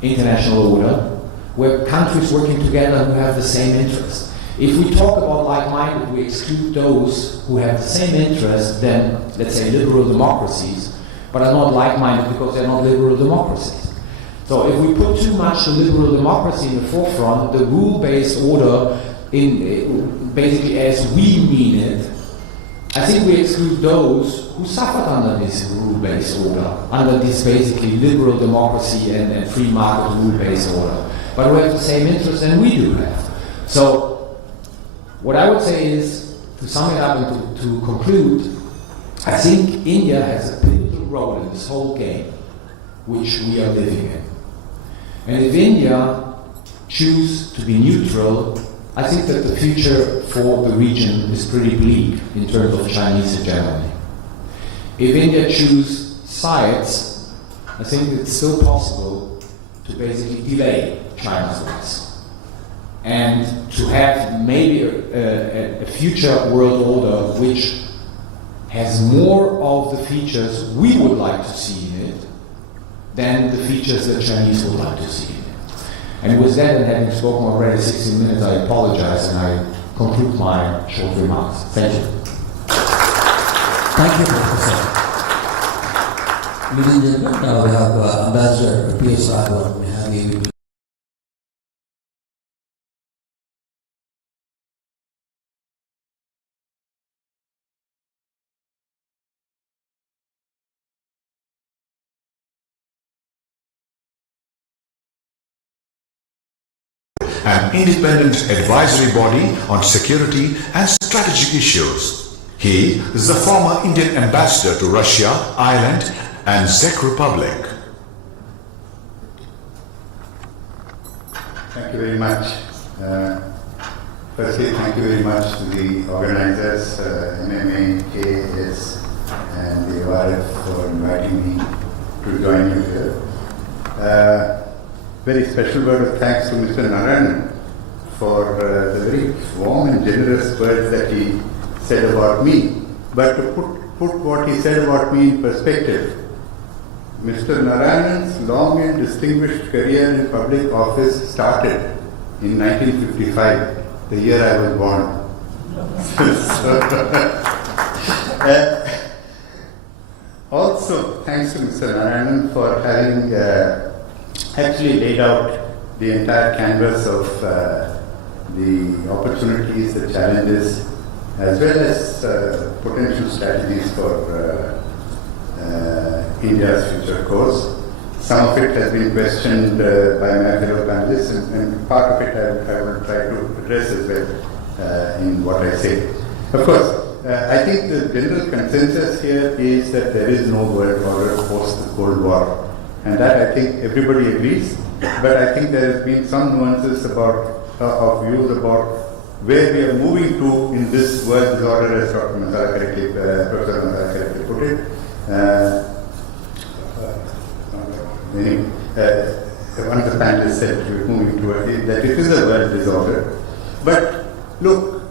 international order, where countries working together who have the same interests. If we talk about like-minded, we exclude those who have the same interest than, let's say, liberal democracies, but are not like-minded because they're not liberal democracies. So if we put too much liberal democracy in the forefront, the rule-based order, basically as we mean it, I think we exclude those who suffered under this rule-based order, under this basically liberal democracy and free market rule-based order, but who have the same interest than we do have. So what I would say is, to sum it up and to conclude, I think India has a pivotal role in this whole game, which we are living in. And if India chooses to be neutral, I think that the future for the region is pretty bleak in terms of Chinese hegemony. If India chooses sides, I think it's still possible to basically delay China's rise, and to have maybe a future world order which has more of the features we would like to see in it than the features that Chinese would like to see in it. And with that, and having spoken already 16 minutes, I apologize and I conclude my short remarks. Thank you. Thank you, Professor. Ladies and gentlemen, now we have Ambassador P.S. Raghavan. May I have you? An independent advisory body on security and strategic issues. He is the former Indian ambassador to Russia, Ireland and Czech Republic. Thank you very much. Firstly, thank you very much to the organizers, MMA, KAS and the ORF for inviting me to join you here. Very special word of thanks to Mr. Narayanan for the very warm and generous words that he said about me. But to put what he said about me in perspective, Mr. Narayanan's long and distinguished career in public office started in 1955, the year I was born. Also, thanks to Mr. Narayanan for having actually laid out the entire canvas of the opportunities, the challenges, as well as potential strategies for India's future course. Some of it has been questioned by my fellow panelists, and part of it I will try to address as well in what I say. Of course, I think the general consensus here is that there is no world order post the Cold War, and that I think everybody agrees. But I think there has been some nuances about of views about where we are moving to in this world disorder, as Dr. Masala correctly, Professor Masala correctly put it. One of the panelists said we're moving toward it, that it is a world disorder. But look,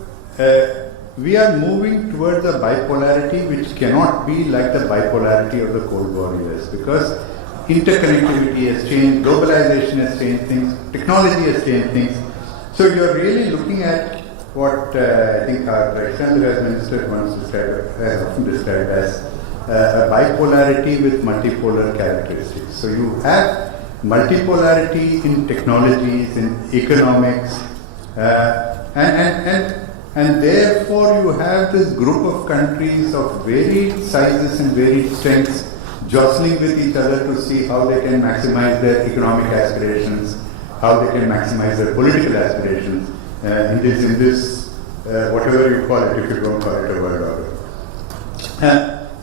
we are moving towards a bipolarity which cannot be like the bipolarity of the Cold War years, because interconnectivity has changed, globalization has changed things, technology has changed things. So you're really looking at what I think our external affairs minister once described, has often described as a bipolarity with multipolar characteristics. So you have multipolarity in technologies, in economics, and therefore you have this group of countries of varied sizes and varied strengths jostling with each other to see how they can maximize their economic aspirations, how they can maximize their political aspirations in this whatever you call it, if you don't call it a world order.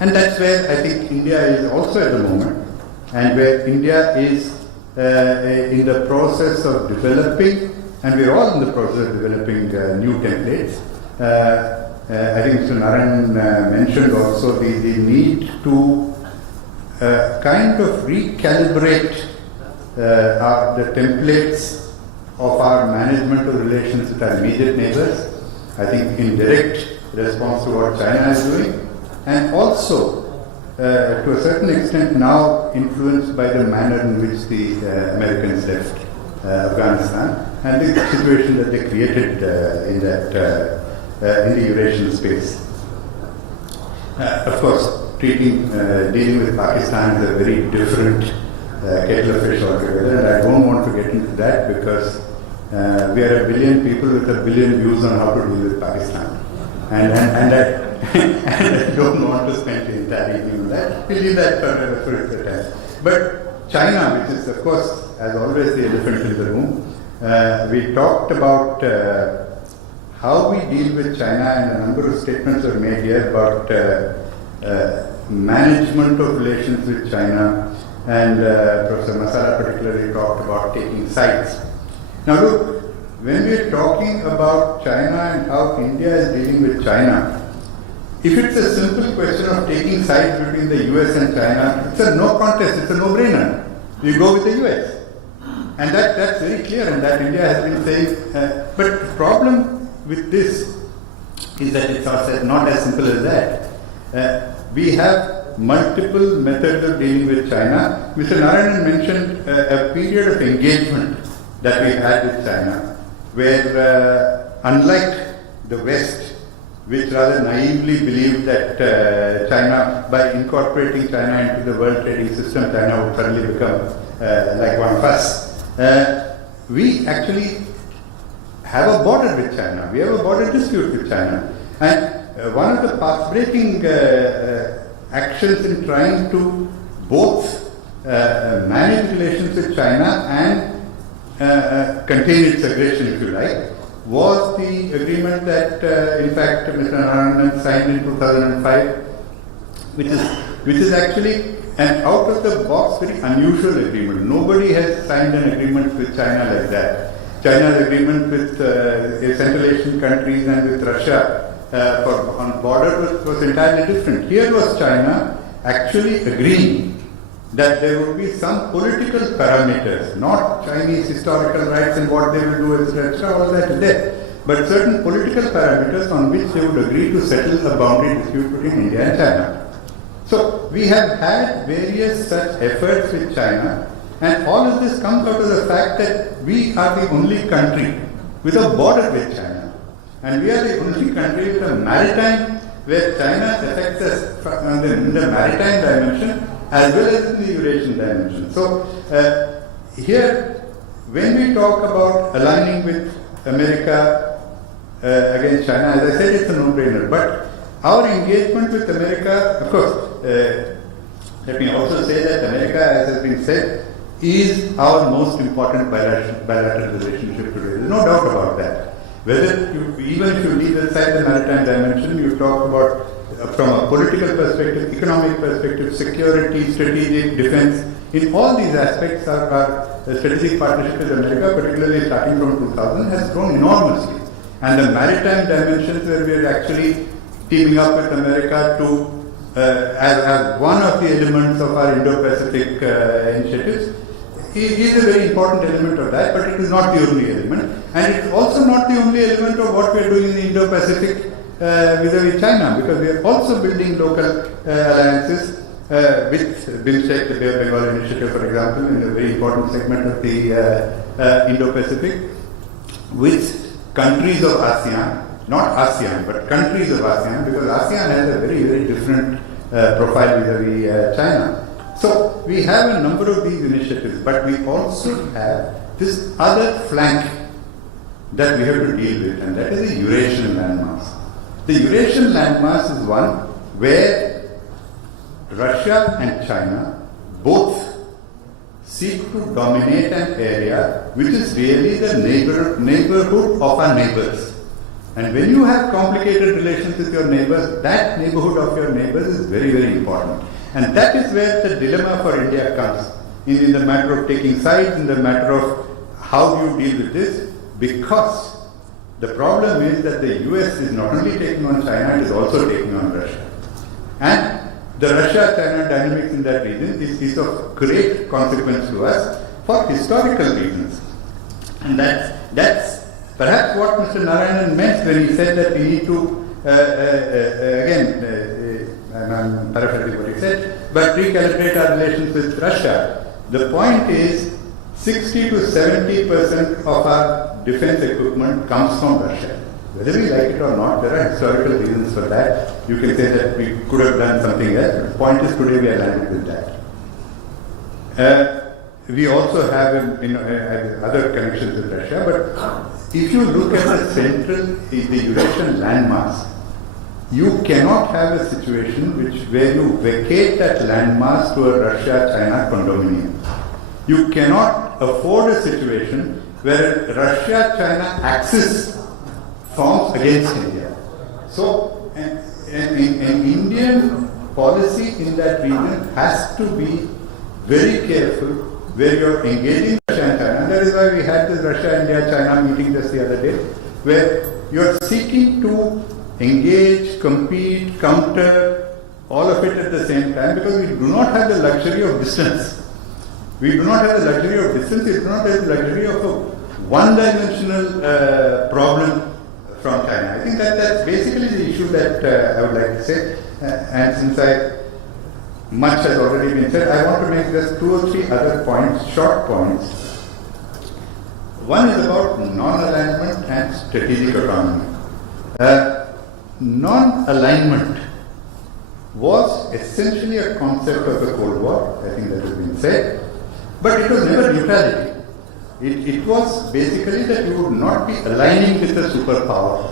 And that's where I think India is also at the moment, and where India is in the process of developing, and we're all in the process of developing new templates. I think Mr. Narayanan mentioned also the need to kind of recalibrate the templates of our management of relations with our immediate neighbors, I think in direct response to what China is doing, and also to a certain extent now influenced by the manner in which the Americans left Afghanistan and the situation that they created in the Eurasian space. Of course, dealing with Pakistan is a very different kettle of fish altogether, and I don't want to get into that because we are a billion people with a billion views on how to deal with Pakistan, and I don't want to spend the entire evening on that. We'll leave that for the time. But China, which is of course, as always, the elephant in the room, we talked about how we deal with China, and a number of statements were made here about management of relations with China, and Professor Masala particularly talked about taking sides. Now look, when we are talking about China and how India is dealing with China, if it's a simple question of taking sides between the US and China, it's a no contest, it's a no-brainer. We go with the US. And that's very clear, and that India has been saying. But the problem with this is that it's not as simple as that. We have multiple methods of dealing with China. Mr. Narayanan mentioned a period of engagement that we had with China, where unlike the West, which rather naively believed that China, by incorporating China into the world trading system, China would suddenly become like one of us. We actually have a border with China. We have a border dispute with China. And one of the path-breaking actions in trying to both manage relations with China and contain its aggression, if you like, was the agreement that, in fact, Mr. Narayanan signed in 2005, which is actually an out-of-the-box, very unusual agreement. Nobody has signed an agreement with China like that. China's agreement with Central Asian countries and with Russia on border was entirely different. Here was China actually agreeing that there would be some political parameters, not Chinese historical rights and what they will do, etc., all that is there, but certain political parameters on which they would agree to settle a boundary dispute between India and China. So So we have had various such efforts with China, and all of this comes out of the fact that we are the only country with a border with China. And we are the only country with a maritime, where China affects us in the maritime dimension as well as in the Eurasian dimension. So here, when we talk about aligning with America against China, as I said, it's a no-brainer. But our engagement with America, of course, let me also say that America, as has been said, is our most important bilateral relationship today. There's no doubt about that. Whether even if you leave aside the maritime dimension, you talk about from a political perspective, economic perspective, security, strategic, defense. In all these aspects, our strategic partnership with America, particularly starting from 2000, has grown enormously. And the maritime dimensions, where we are actually teaming up with America to as one of the elements of our Indo-Pacific initiatives, is a very important element of that, but it is not the only element. And it is also not the only element of what we are doing in the Indo-Pacific vis-a-vis China, because we are also building local alliances with BIMSTEC, the Bay of Bengal initiative, for example, in a very important segment of the Indo-Pacific, with countries of ASEAN, not ASEAN, but countries of ASEAN, because ASEAN has a very, very different profile vis-a-vis China. So we have a number of these initiatives, but we also have this other flank that we have to deal with, and that is the Eurasian landmass. The Eurasian landmass is one where Russia and China both seek to dominate an area which is really the neighborhood of our neighbors. And when you have complicated relations with your neighbors, that neighborhood of your neighbors is very, very important. And that is where the dilemma for India comes, in the matter of taking sides, in the matter of how you deal with this, because the problem is that the US is not only taking on China, it is also taking on Russia. And the Russia-China dynamics in that region is of great consequence to us for historical reasons. And that's perhaps what Mr. Narayanan meant when he said that we need to, I'm paraphrasing what he said, but recalibrate our relations with Russia. The point is 60 to 70% of our defense equipment comes from Russia. Whether we like it or not, there are historical reasons for that. You can say that we could have done something else. The point is today we are landed with that. We also have other connections with Russia, but if you look at the Eurasian landmass, you cannot have a situation where you vacate that landmass to a Russia-China condominium. You cannot afford a situation where Russia-China axis forms against India. So, an Indian policy in that region has to be very careful where you are engaging Russia and China. And that is why we had this Russia-India-China meeting just the other day, where you are seeking to engage, compete, counter, all of it at the same time, because we do not have the luxury of distance. We do not have the luxury of distance, we do not have the luxury of a one-dimensional problem from China. I think that's basically the issue that I would like to say. And since much has already been said, I want to make just 2 or 3 other points, short points. One is about non-alignment and strategic autonomy. Non-alignment was essentially a concept of the Cold War, I think that has been said, but it was never neutrality. It was basically that you would not be aligning with a superpower.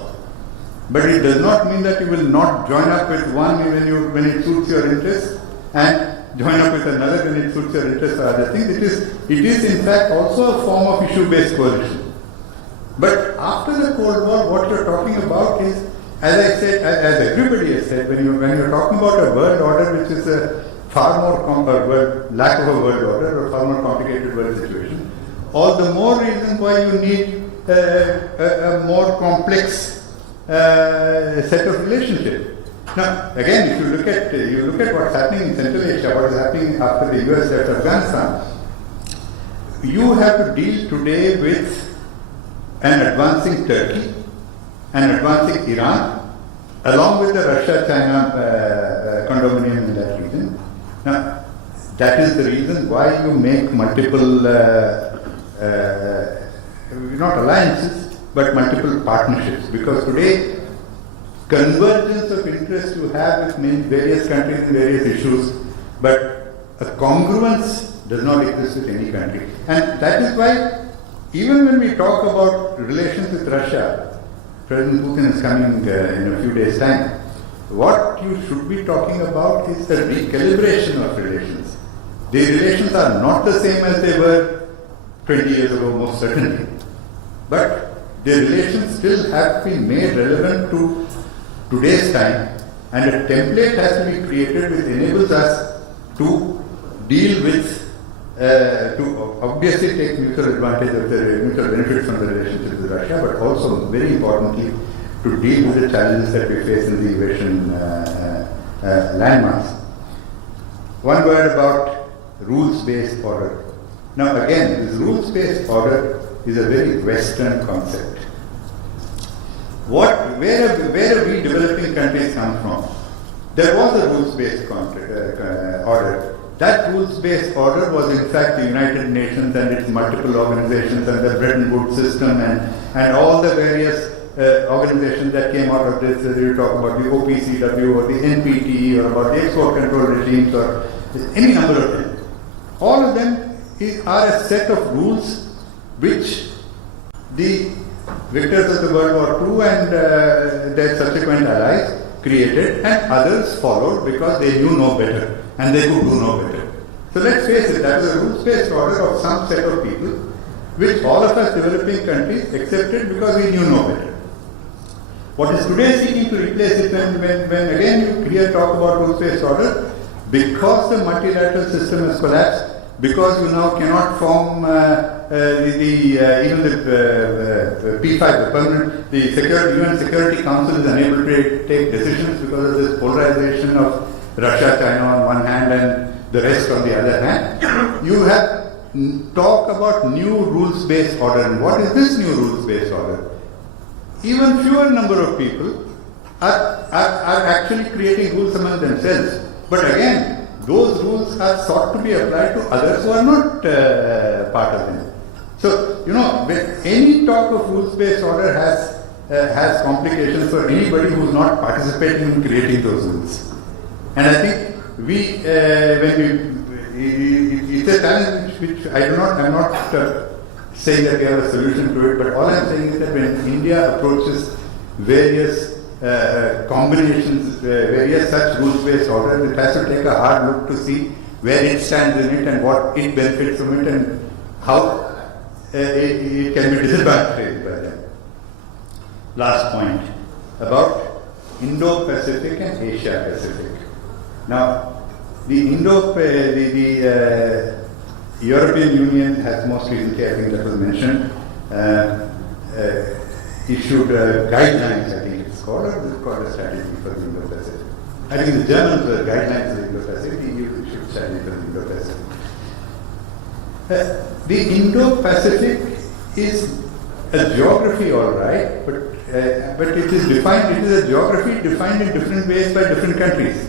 But it does not mean that you will not join up with one when it suits your interests and join up with another when it suits your interests or other things. It is in fact also a form of issue-based coalition. But after the Cold War, what you're talking about is, as I said, as everybody has said, when you're talking about a world order which is a far more lack of a world order or far more complicated world situation, all the more reason why you need a more complex set of relationships. Now, again, if you look at what's happening in Central Asia, what is happening after the US left Afghanistan, you have to deal today with an advancing Turkey, an advancing Iran, along with the Russia-China condominium in that region. that is the reason why you make multiple, not alliances, but multiple partnerships. Because today, convergence of interest you have with many various countries and various issues, but a congruence does not exist with any country. And that is why, even when we talk about relations with Russia, President Putin is coming in a few days' time, what you should be talking about is the recalibration of relations. The relations are not the same as they were 20 years ago, most certainly. But the relations still have to be made relevant to today's time, and a template has to be created which enables us to deal with, to obviously take mutual advantage of the mutual benefits from the relationship with Russia, but also, very importantly, to deal with the challenges that we face in the Eurasian landmass. One word about rules-based order. Now again, this rules-based order is a very Western concept. Where have we developing countries come from? There was a rules-based order. That rules-based order was in fact the United Nations and its multiple organizations and the Bretton Woods system and all the various organizations that came out of this. You talk about the OPCW or the NPT or about the export control regimes or any number of things. All of them are a set of rules which the victors of the World War II and their subsequent allies created, and others followed because they knew no better and they could do no better. So let's face it, that was a rules-based order of some set of people which all of us developing countries accepted because we knew no better. What is today seeking to replace it when again you hear talk about rules-based order, because the multilateral system has collapsed, because you now cannot form even the P5, the permanent, the UN Security Council is unable to take decisions because of this polarization of Russia, China on one hand and the rest on the other hand. You have talk about new rules-based order. And what is this new rules-based order? Even fewer number of people are actually creating rules among themselves. But again, those rules are sought to be applied to others who are not part of them. So, when any talk of rules-based order has complications for anybody who is not participating in creating those rules. And I think it's a challenge which I'm not saying that we have a solution to it, but all I'm saying is that when India approaches various combinations, various such rules-based orders, it has to take a hard look to see where it stands in it and what it benefits from it and how it can be disadvantaged by them. Last point about Indo-Pacific and Asia-Pacific. Now, the European Union has most recently, I think that was mentioned, issued guidelines, I think it's called, or it's called a strategy for the Indo-Pacific. I think the Germans were guidelines for the Indo-Pacific, the EU issued strategy for the Indo-Pacific. The Indo-Pacific is a geography, all right, but it is defined. It is a geography defined in different ways by different countries.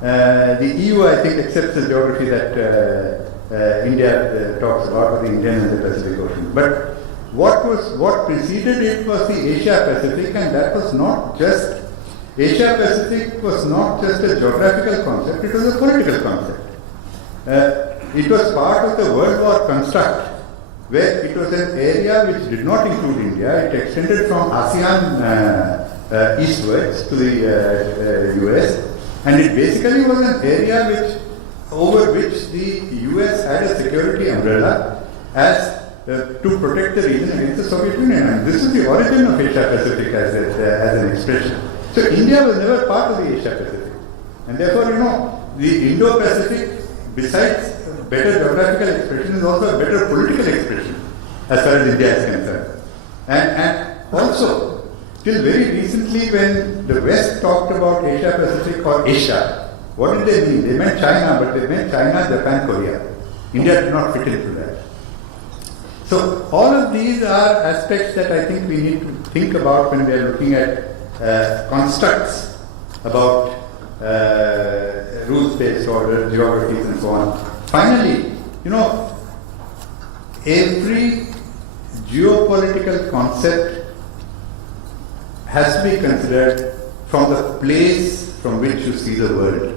The EU, I think, accepts the geography that India talks about, or the Indian and the Pacific Ocean. But what preceded it was the Asia-Pacific, and that was not just Asia-Pacific was not just a geographical concept; it was a political concept. It was part of the World War construct, where it was an area which did not include India. It extended from ASEAN eastwards to the US, and it basically was an area over which the US had a security umbrella as to protect the region against the Soviet Union. And this is the origin of Asia-Pacific as an expression. So India was never part of the Asia-Pacific, and therefore, the Indo-Pacific, besides better geographical expression, is also a better political expression as far as India is concerned. And also, till very recently, when the West talked about Asia-Pacific or Asia, what did they mean? They meant China, but they meant China, Japan, Korea. India did not fit into that. So all of these are aspects that I think we need to think about when we are looking at constructs about rules-based order, geographies and so on. Finally, every geopolitical concept has to be considered from the place from which you see the world.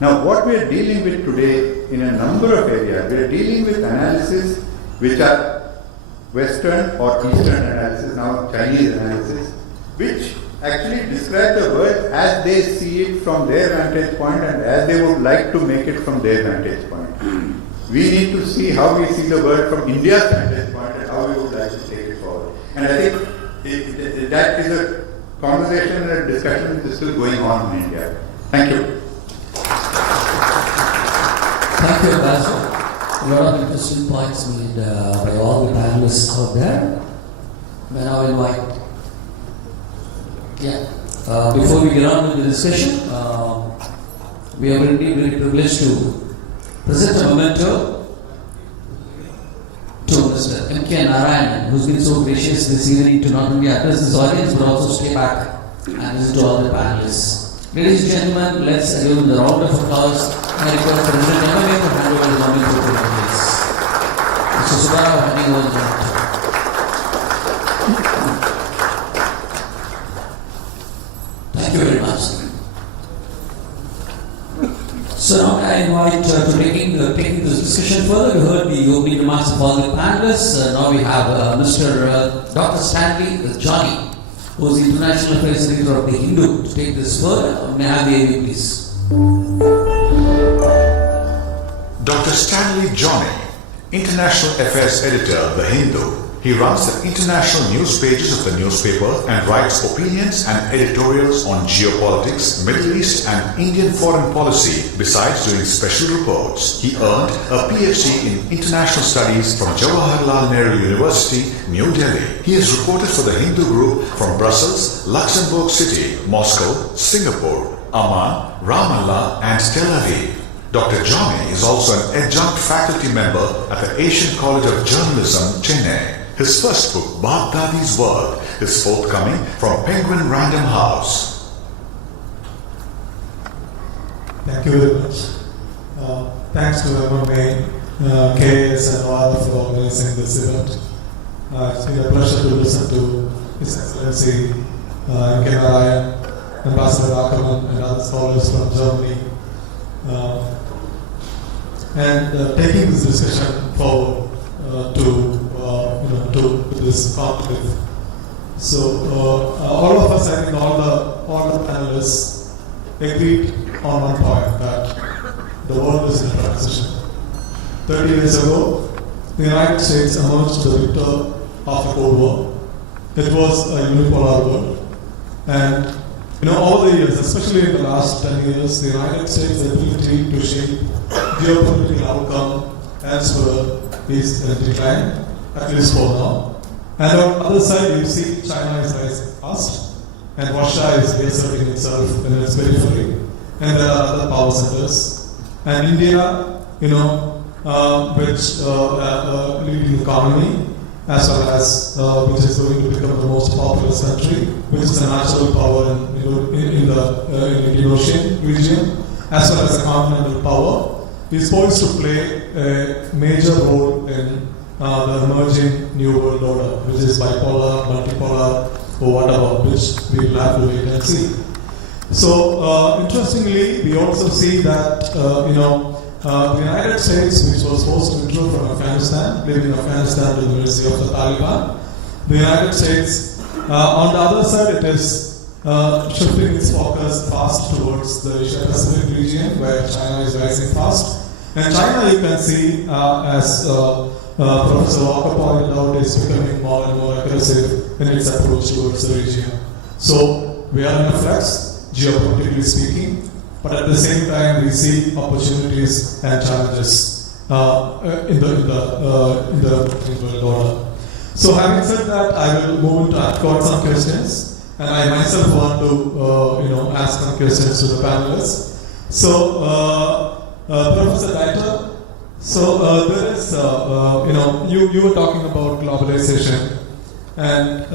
Now, what we are dealing with today in a number of areas, we are dealing with analysis which are Western or Eastern analysis, now Chinese analysis, which actually describe the world as they see it from their vantage point and as they would like to make it from their vantage point. We need to see how we see the world from India's vantage point and how we would like to take it forward. And I think that is a conversation and a discussion which is still going on in India. Thank you. Thank you, Ambassador. A lot of interesting points made by all the panelists out there. May now invite. Before we get on with the discussion, we are very privileged to present a memento to Mr. M K Narayanan, who's been so gracious this evening to not only address this audience but also stay back and listen to all the panelists. Ladies and gentlemen, let's give them a round of applause and request President MMA to hand over his nominee to the please. Mr. Subbarav, handing over the memento. Thank you very much. So now I invite to taking this discussion further. We heard the opening remarks of all the panelists. Now we have Mr. Dr. Stanley Johnny, who is the International Affairs Editor of the Hindu, to take this further. May I have the AV, please? Dr. Stanley Johnny, International Affairs Editor of the Hindu. He runs the international news pages of the newspaper and writes opinions and editorials on geopolitics, Middle East and Indian foreign policy, besides doing special reports. He earned a PhD in International Studies from Jawaharlal Nehru University, New Delhi. He has reported for the Hindu group from Brussels, Luxembourg City, Moscow, Singapore, Amman, Ramallah and Tel Aviv. Dr. Johnny is also an adjunct faculty member at the Asian College of Journalism, Chennai. His first book, Baghdadi's World, is forthcoming from Penguin Random House. Thank you very much. Thanks to MMA, KAS and OAR for organizing this event. It's been a pleasure to listen to His Excellency M K Narayanan, Ambassador Ackerman and other scholars from Germany. And taking this discussion forward to this conclave. So all of us, I think all the panelists agreed on one point, that the world is in transition. 30 years ago, the United States emerged the victor of a Cold War. It was a unipolar world, and over the years, especially in the last 10 years, the United States' ability to shape geopolitical outcome elsewhere is in decline, at least for now. And on the other side, you see China is rising fast, and Russia is reasserting itself in its periphery, and there are other power centers. And India, which leading economy, as well as which is going to become the most populous country, which is a natural power in the Indian Ocean region, as well as a continental power, is poised to play a major role in the emerging new world order, which is bipolar, multipolar, or whatever, which we will have to wait and see. So, interestingly, we also see that the United States, which was forced to withdraw from Afghanistan, leaving Afghanistan to the mercy of the Taliban, the United States, on the other side, it is shifting its focus fast towards the Asia-Pacific region, where China is rising fast. And China, you can see, as Professor Walker pointed out, is becoming more and more aggressive in its approach towards the region. So we are in a flux, geopolitically speaking, but at the same time we see opportunities and challenges in the world order. So having said that, I will move into I've got some questions, and I myself want to ask some questions to the panelists. So Professor Deiter, so there is, you were talking about globalization, and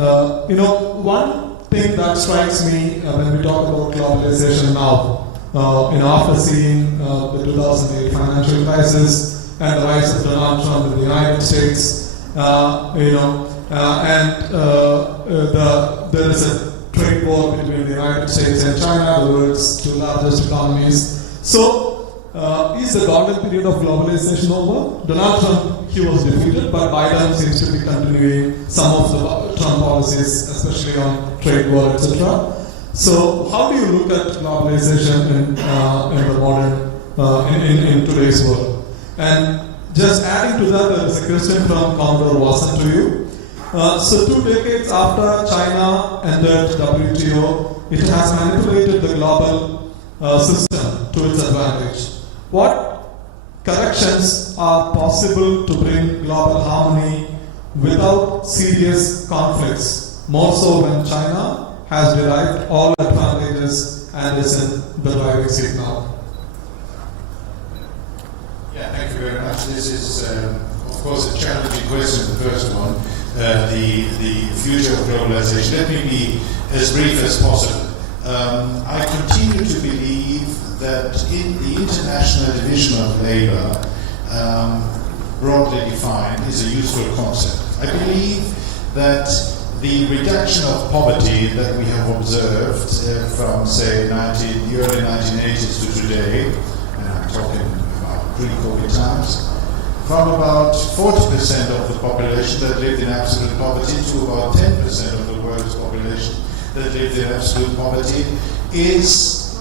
one thing that strikes me when we talk about globalization now After seeing the 2008 financial crisis and the rise of Donald Trump in the United States, there is a trade war between the United States and China, the world's two largest economies. So, is the golden period of globalization over? Donald Trump, he was defeated, but Biden seems to be continuing some of the Trump policies, especially on trade war, etc. So, how do you look at globalization in the modern, in today's world? And just adding to that, there is a question from Commodore Watson to you. So 2 decades after China entered WTO, it has manipulated the global system to its advantage. What corrections are possible to bring global harmony without serious conflicts, more so when China has derived all advantages and is in the driving seat now? Yeah, thank you very much. This is, of course, a challenging question, the first one. The future of globalization. Let me be as brief as possible. I continue to believe that in the international division of labor, broadly defined, is a useful concept. I believe that the reduction of poverty that we have observed from, say, the early 1980s to today, and I'm talking about pre-COVID times, from about 40% of the population that lived in absolute poverty to about 10% of the world's population that lived in absolute poverty is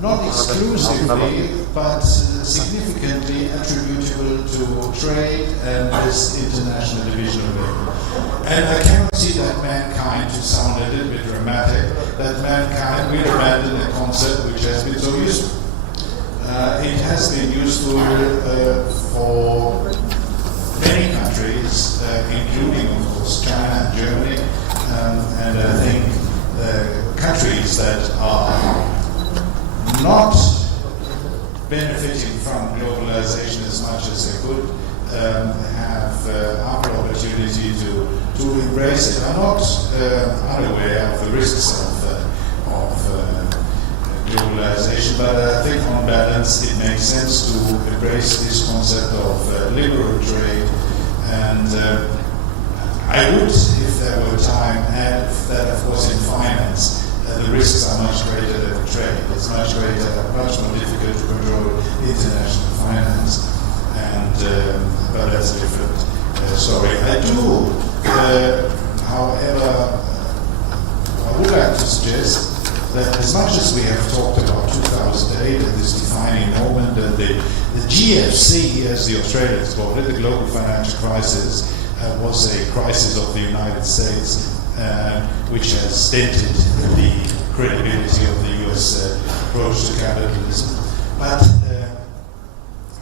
not exclusively but significantly attributable to trade and this international division of labor. And I cannot see that mankind, to sound a little bit dramatic, that mankind will abandon a concept which has been so useful. It has been useful for many countries, including, of course, China and Germany, and I think countries that are not benefiting from globalization as much as they could have ample opportunity to embrace it. I'm not unaware of the risks of globalization, but I think on balance it makes sense to embrace this concept of liberal trade, and I would, if there were time, add that of course in finance the risks are much greater than trade. It's much much more difficult to control international finance, and but that's a different story. I do, however, I would like to suggest that as much as we have talked about 2008 and this defining moment and the GFC, as the Australians called it, the global financial crisis, was a crisis of the United States, which has dented the credibility of the US approach to capitalism. But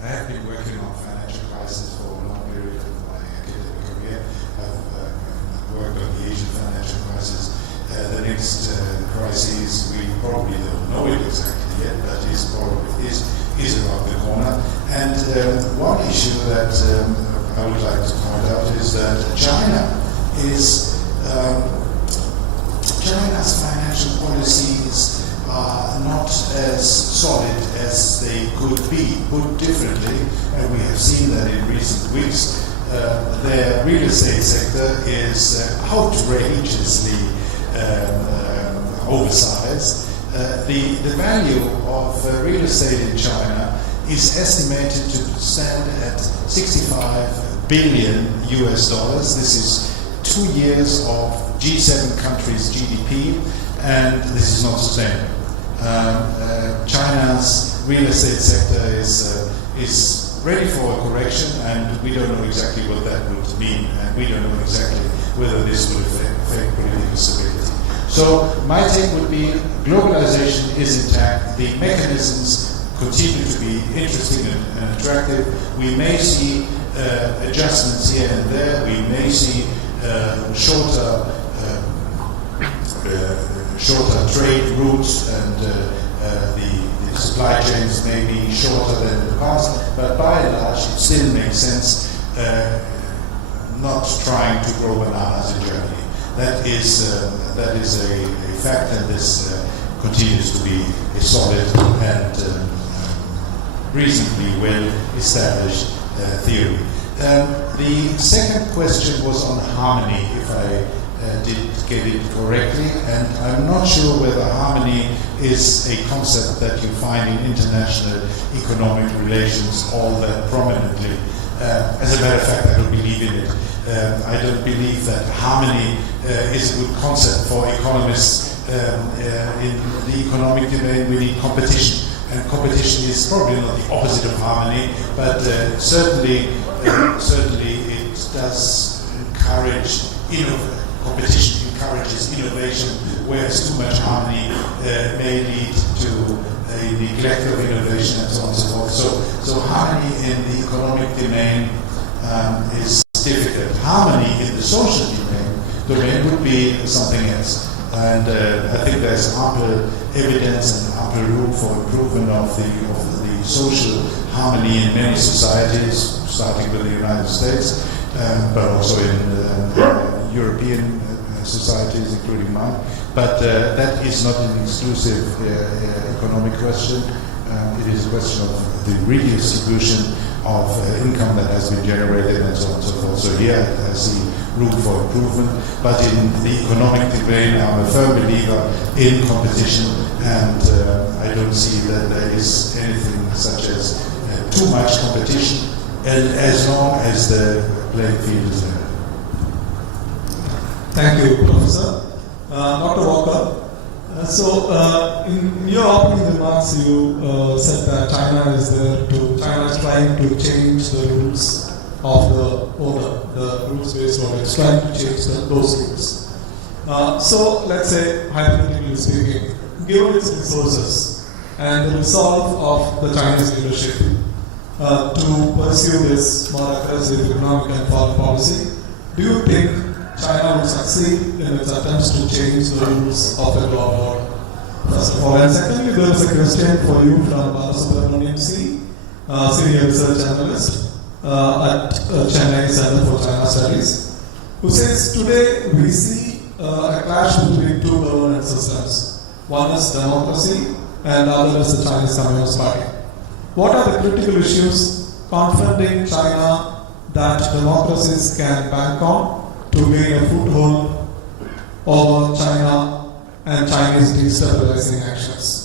I have been working on financial crisis for a long period of my academic career. I've worked on the Asian financial crisis. The next crisis, we probably don't know it exactly yet, but is around the corner. And one issue that I would like to point out is that China's financial policies are not as solid as they could be. Put differently, and we have seen that in recent weeks, their real estate sector is outrageously oversized. The value of real estate in China is estimated to stand at $65 billion US. This is 2 years of G7 countries' GDP, and this is not sustainable. China's real estate sector is ready for a correction, and we don't know exactly what that would mean, and we don't know exactly whether this would affect political stability. So my take would be globalization is intact. The mechanisms continue to be interesting and attractive. We may see adjustments here and there. We may see shorter trade routes, and the supply chains may be shorter than in the past, but by and large it still makes sense not trying to grow bananas in Germany. That is a fact, and this continues to be a solid and reasonably well-established theory. The second question was on harmony, if I did get it correctly, and I'm not sure whether harmony is a concept that you find in international economic relations all that prominently. As a matter of fact, I don't believe in it. I don't believe that harmony is a good concept for economists. In the economic domain, we need competition, and competition is probably not the opposite of harmony, but certainly it does encourage competition encourages innovation, whereas too much harmony may lead to a neglect of innovation and so on and so forth. So harmony in the economic domain is difficult. Harmony in the social domain would be something else. And I think there's ample evidence and ample room for improvement of the social harmony in many societies, starting with the United States, but also in European societies, including mine. But that is not an exclusive economic question. It is a question of the redistribution of income that has been generated and so on and so forth. So here I see room for improvement. But in the economic domain, I'm a firm believer in competition, and I don't see that there is anything such as too much competition, and as long as the playing field is there. Thank you, Professor. Dr. Walker, in your opening remarks, you said that China is trying to change the rules of the order, the rules-based order. It's trying to change those rules. So let's say, hypothetically speaking, given its resources and the resolve of the Chinese leadership to pursue this more aggressive economic and foreign policy, do you think China would succeed in its attempts to change the rules of the global order? First of all. And secondly, there is a question for you from Subramanian C, Senior Research Analyst at Chennai Center for China Studies, who says, today we see a clash between two governance systems. One is democracy and the other is the Chinese Communist Party. What are the critical issues confronting China that democracies can bank on to gain a foothold over China and Chinese destabilizing actions?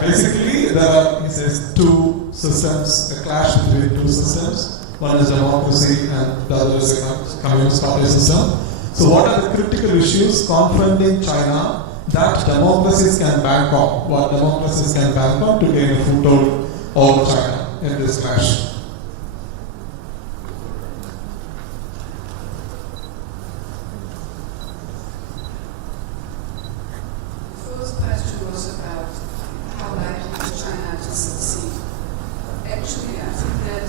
Basically there are, he says, two systems, a clash between two systems. One is democracy and the other is a communist party system. So what are the critical issues confronting China that democracies can bank on, what democracies can bank on to gain a foothold over China in this clash? The first question was about how likely is China to succeed. Actually, I think that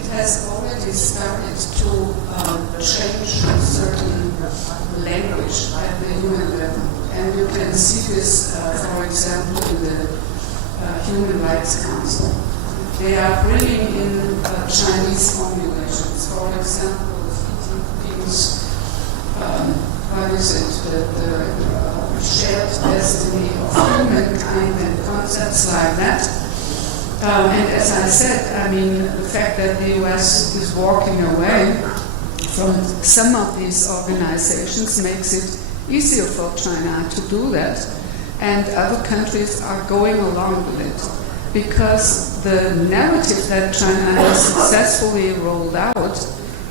it has already started to change a certain language at the human level. And you can see this, for example, in the Human Rights Council. They are bringing in Chinese formulations. For example, people's, the shared destiny of humankind and concepts like that. And as I said, I mean, the fact that the US is walking away from some of these organizations makes it easier for China to do that, and other countries are going along with it because the narrative that China has successfully rolled out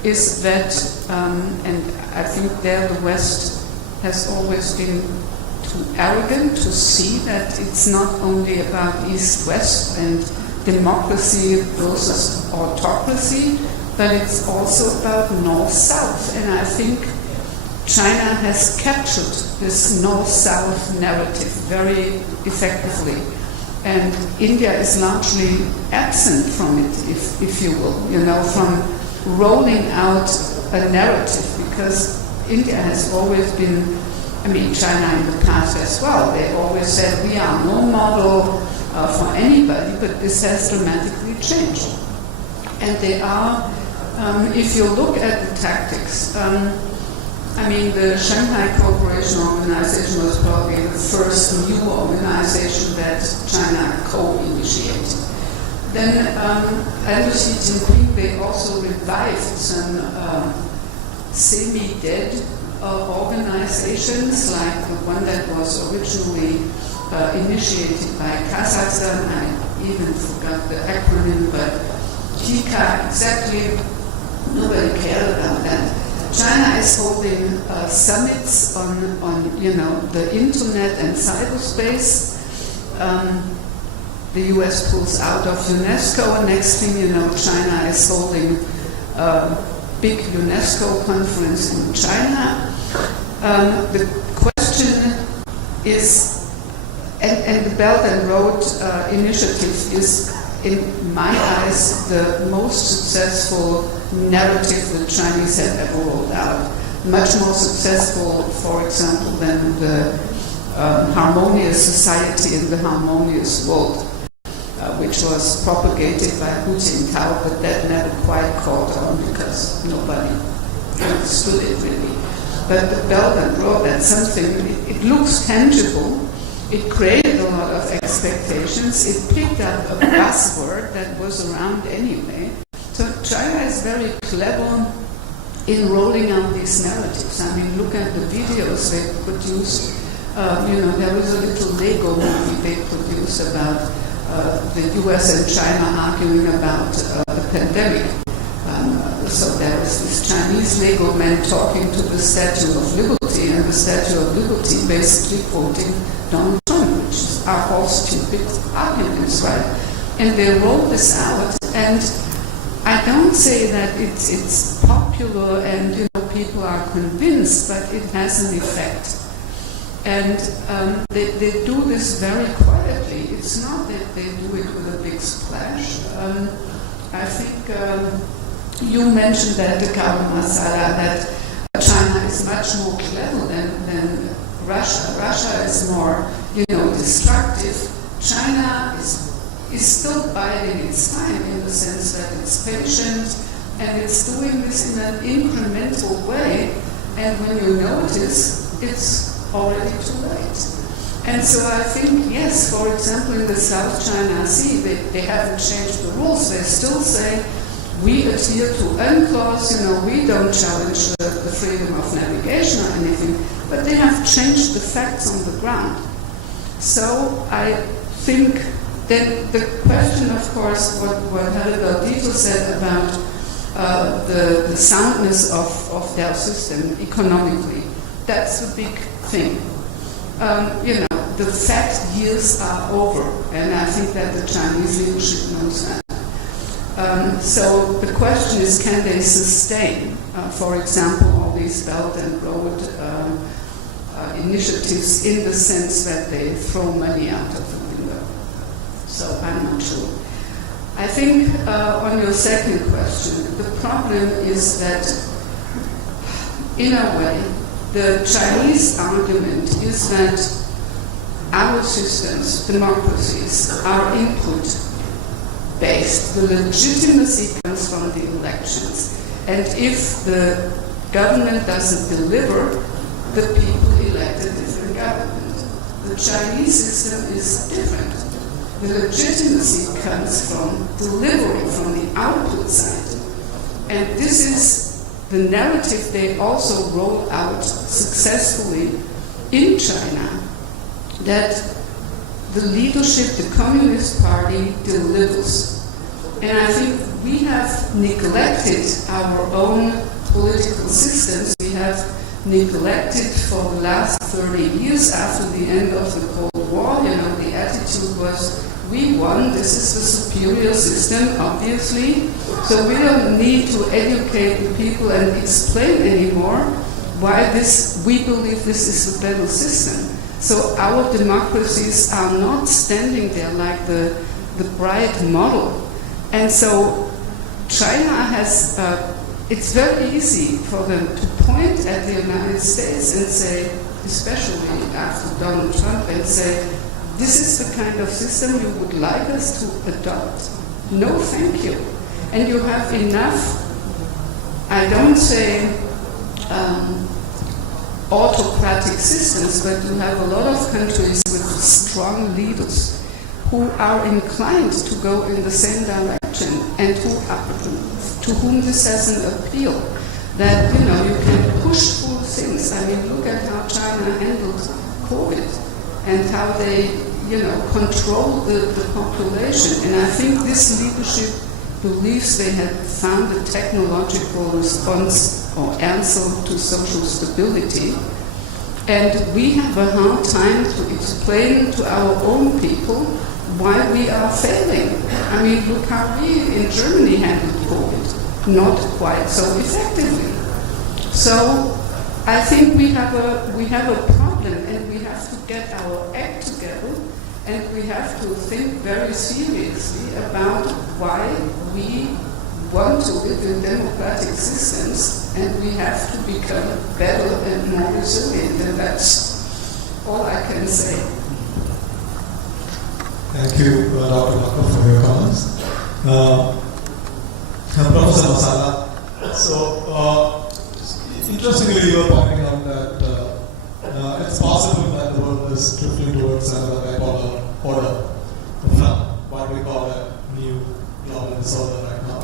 is that, and I think there the West has always been too arrogant to see that it's not only about East-West and democracy versus autocracy, but it's also about North-South, and I think China has captured this North-South narrative very effectively, and India is largely absent from it, if you will, from rolling out a narrative, because India has always been, China in the past as well, they always said we are no model for anybody, but this has dramatically changed. And they are, if you look at the tactics, I mean, the Shanghai Cooperation Organization was probably the first new organization that China co-initiated. Then, under Xi Jinping, they also revived some semi-dead organizations, like the one that was originally initiated by Kazakhstan. I even forgot the acronym, but TICA, exactly, nobody cared about that. China is holding summits on the internet and cyberspace. The US pulls out of UNESCO, and next thing you know, China is holding a big UNESCO conference in China. The question is, and the Belt and Road Initiative is, in my eyes, the most successful narrative the Chinese have ever rolled out. Much more successful, for example, than the harmonious society and the harmonious world, which was propagated by Hu Jintao, but that never quite caught on because nobody understood it really. But the Belt and Road, that's something, it looks tangible. It created a lot of expectations. It picked up a buzzword that was around anyway. So China is very clever in rolling out these narratives. I mean, look at the videos they produced. There was a little Lego movie they produced about the US and China arguing about the pandemic. So there was this Chinese Lego man talking to the Statue of Liberty, and the Statue of Liberty basically quoting Donald Trump, which are all stupid arguments, right? And they rolled this out, and I don't say that it's popular and people are convinced, but it has an effect. And they do this very quietly. It's not that they do it with a big splash. I think you mentioned that, the Kaum Masala, that China is much more clever than Russia. Russia is more, destructive. China is still biding its time in the sense that it's patient and it's doing this in an incremental way. And when you notice, it's already too late. And so I think, yes, for example, in the South China Sea, they haven't changed the rules. They still say, we adhere to UNCLOS, we don't challenge the freedom of navigation or anything, but they have changed the facts on the ground. So I think then the question, of course, what Helga Dieter said about the soundness of their system economically, that's the big thing. The fat years are over, and I think that the Chinese leadership knows that. So the question is, can they sustain, for example, all these Belt and Road initiatives in the sense that they throw money out of the window? So I'm not sure. I think on your second question, the problem is that, in a way, the Chinese argument is that our systems, democracies, are input-based. The legitimacy comes from the elections. And if the government doesn't deliver, the people elect a different government. The Chinese system is different. The legitimacy comes from delivery, from the output side. And this is the narrative they also rolled out successfully in China, that the leadership, the Communist Party, delivers. And I think we have neglected our own political systems. We have neglected for the last 30 years after the end of the Cold War. The attitude was, we won, this is the superior system, obviously, so we don't need to educate the people and explain anymore why we believe this is the better system. So our democracies are not standing there like the bright model. And so China has, it's very easy for them to point at the United States and say, especially after Donald Trump, and say, this is the kind of system you would like us to adopt? No, thank you. And you have enough, I don't say autocratic systems, but you have a lot of countries with strong leaders who are inclined to go in the same direction and to whom this has an appeal. That, you know, you can push through things. I mean, look at how China handled COVID and how they, you know, control the population. And I think this leadership believes they have found a technological response or answer to social stability. And we have a hard time to explain to our own people why we are failing. I mean, look how we in Germany handled COVID, not quite so effectively. So I think we have a problem, and we have to get our act together, and we have to think very seriously about why we want to live in democratic systems, and we have to become better and more resilient, and that's all I can say. Thank you, Dr. Maka, for your comments. Professor Masala, so interestingly, you are pointing out that it's possible that the world is drifting towards another bipolar order from what we call a new global disorder right now.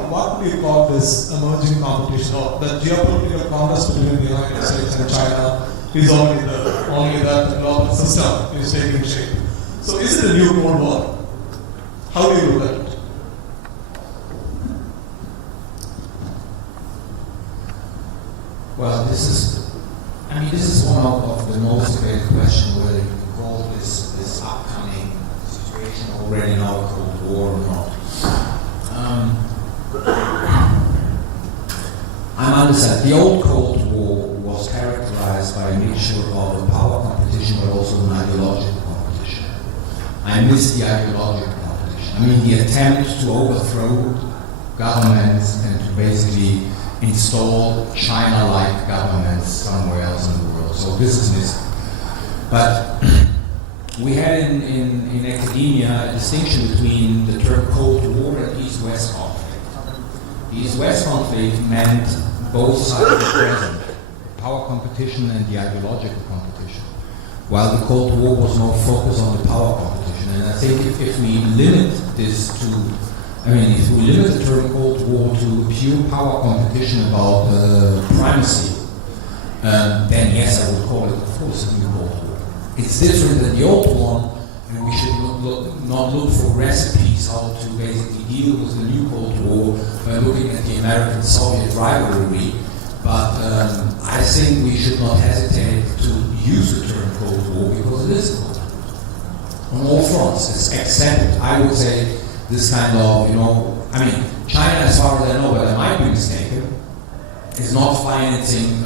What do you call this emerging competition, or the geopolitical contest between the United States and China is only that the global system is taking shape. So is it a new Cold War? How do you look at it? Well, this is one of the most debated questions, whether you can call this upcoming situation already now a Cold War or not. I understand the old Cold War was characterized by a mixture of a power competition but also an ideological competition. I miss the ideological competition. I mean, the attempt to overthrow governments and to basically install China-like governments somewhere else in the world. So this is missing. But we had in academia a distinction between the term Cold War and East-West conflict. The East-West conflict meant both sides were present, power competition and the ideological competition, while the Cold War was more focused on the power competition. And I think if we limit this to, if we limit the term Cold War to pure power competition about primacy, then yes, I would call it, of course, a new Cold War. It's different than the old one, and we should not look for recipes how to basically deal with the new Cold War by looking at the American-Soviet rivalry. But I think we should not hesitate to use the term Cold War because it is Cold War. On all fronts, except, I would say, this kind of, China, as far as I know, but I might be mistaken, is not financing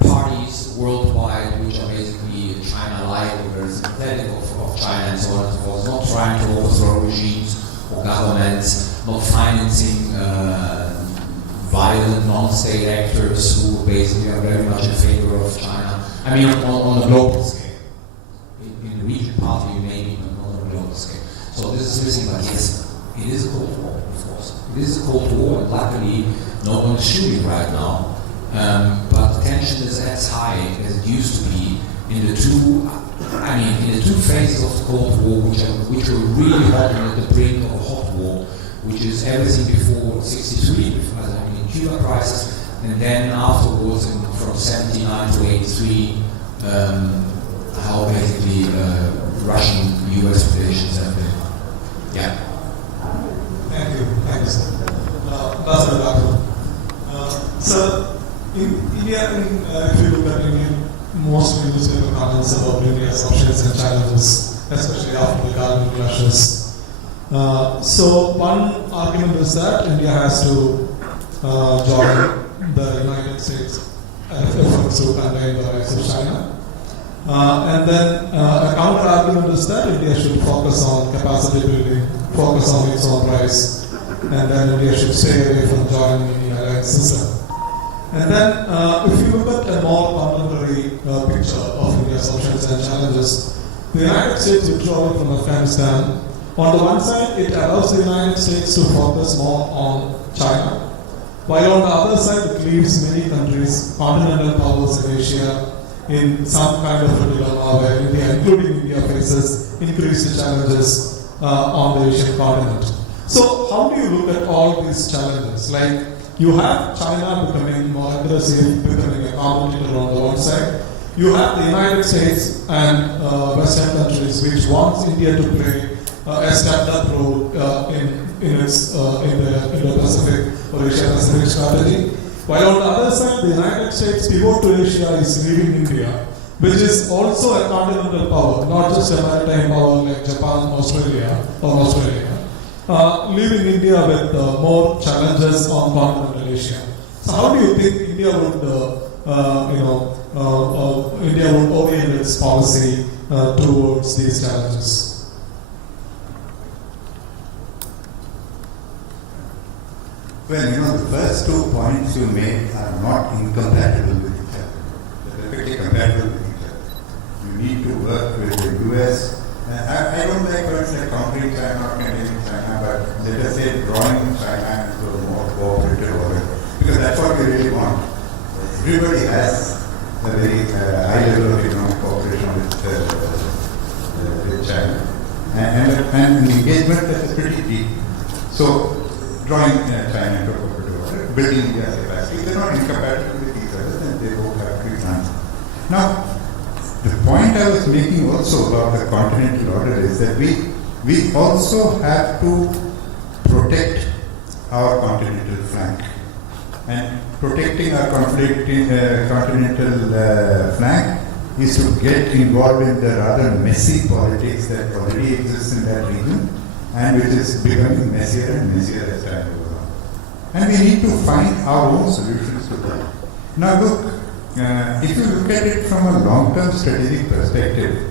parties worldwide which are basically China-like or very sympathetic of China and so on and so forth. It's not trying to overthrow regimes or governments, not financing violent non-state actors who basically are very much in favor of China. On a global scale. In the region partly, maybe, but not on a global scale. So this is missing, but yes, it is a Cold War, of course. It is a Cold War, and luckily no one is shooting right now. But the tension is as high as it used to be in the two phases of the Cold War, which were really hot and at the brink of a hot war, which is everything before '63, the Cuba crisis, and then afterwards, from '79 to '83, how basically Russian-US relations have been. Yeah. Thank you, sir. That's a doctor. So, in India, if you look at Indian, most newspaper comments about India's options and challenges, especially after the carbon clashes. So, one argument is that India has to join the United States efforts to contain the rise of China. And then a counter argument is that India should focus on capacity building, focus on its own rise, and then India should stay away from joining the alliance system. And then if you look at a more contemporary picture of India's options and challenges, the United States withdrawal from Afghanistan, on the one side, it allows the United States to focus more on China, while on the other side it leaves many countries, continental powers in Asia, in some kind of a dilemma where India, including India, faces increased challenges on the Asian continent. So how do you look at all these challenges? Like, you have China becoming more aggressive, becoming a competitor on the one side. You have the United States and Western countries which wants India to play a stepped-up role in the Indo-Pacific or Asia-Pacific strategy. While on the other side, the United States pivot to Asia is leaving India, which is also a continental power, not just a maritime power like Japan, Australia, leaving India with more challenges on continental Asia. So how do you think India would, India would orient its policy towards these challenges? Well, the first 2 points you made are not incompatible with each other. They're perfectly compatible with each other. You need to work with the US. I don't like words like countering China or condemning China, but let us say drawing China into a more cooperative order, because that's what we really want. Everybody has a very high level of economic cooperation with China, and an engagement that is pretty deep. So, drawing China into a cooperative order, building India's capacity, they're not incompatible with each other, and they both have to be done. Now, the point I was making also about the continental order is that we also have to protect our continental flank. And protecting our continental flank is to get involved in the rather messy politics that already exists in that region, and which is becoming messier and messier as time goes on. And we need to find our own solutions to that. Now look, if you look at it from a long-term strategic perspective,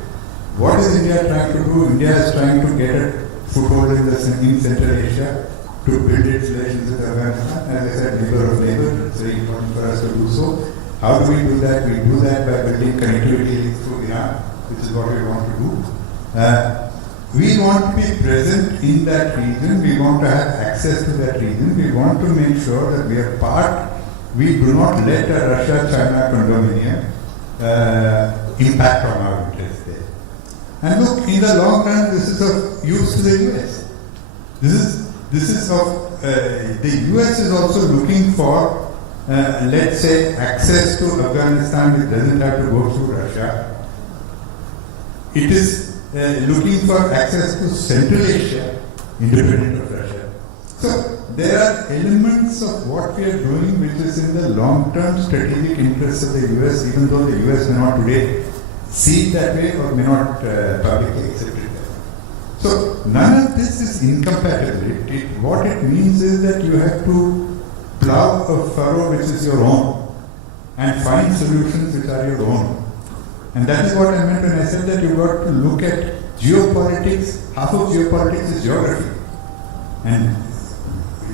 what is India trying to do? India is trying to get a foothold in Central Asia, to build its relations with Afghanistan. As I said, neighbor of neighbor, it's very important for us to do so. How do we do that? We do that by building connectivity through Iran, which is what we want to do. We want to be present in that region. We want to have access to that region. We want to make sure that we are part. We do not let a Russia-China condominium impact on our interests there. And look, in the long run, this is of use to the US. This is of the US is also looking for, let's say, access to Afghanistan, which doesn't have to go through Russia. It is looking for access to Central Asia, independent of Russia. So there are elements of what we are doing which is in the long-term strategic interests of the US, even though the US may not today see it that way or may not publicly accept it that way. So none of this is incompatible. What it means is that you have to plow a furrow which is your own and find solutions which are your own. And that is what I meant when I said that you've got to look at geopolitics. Half of geopolitics is geography. And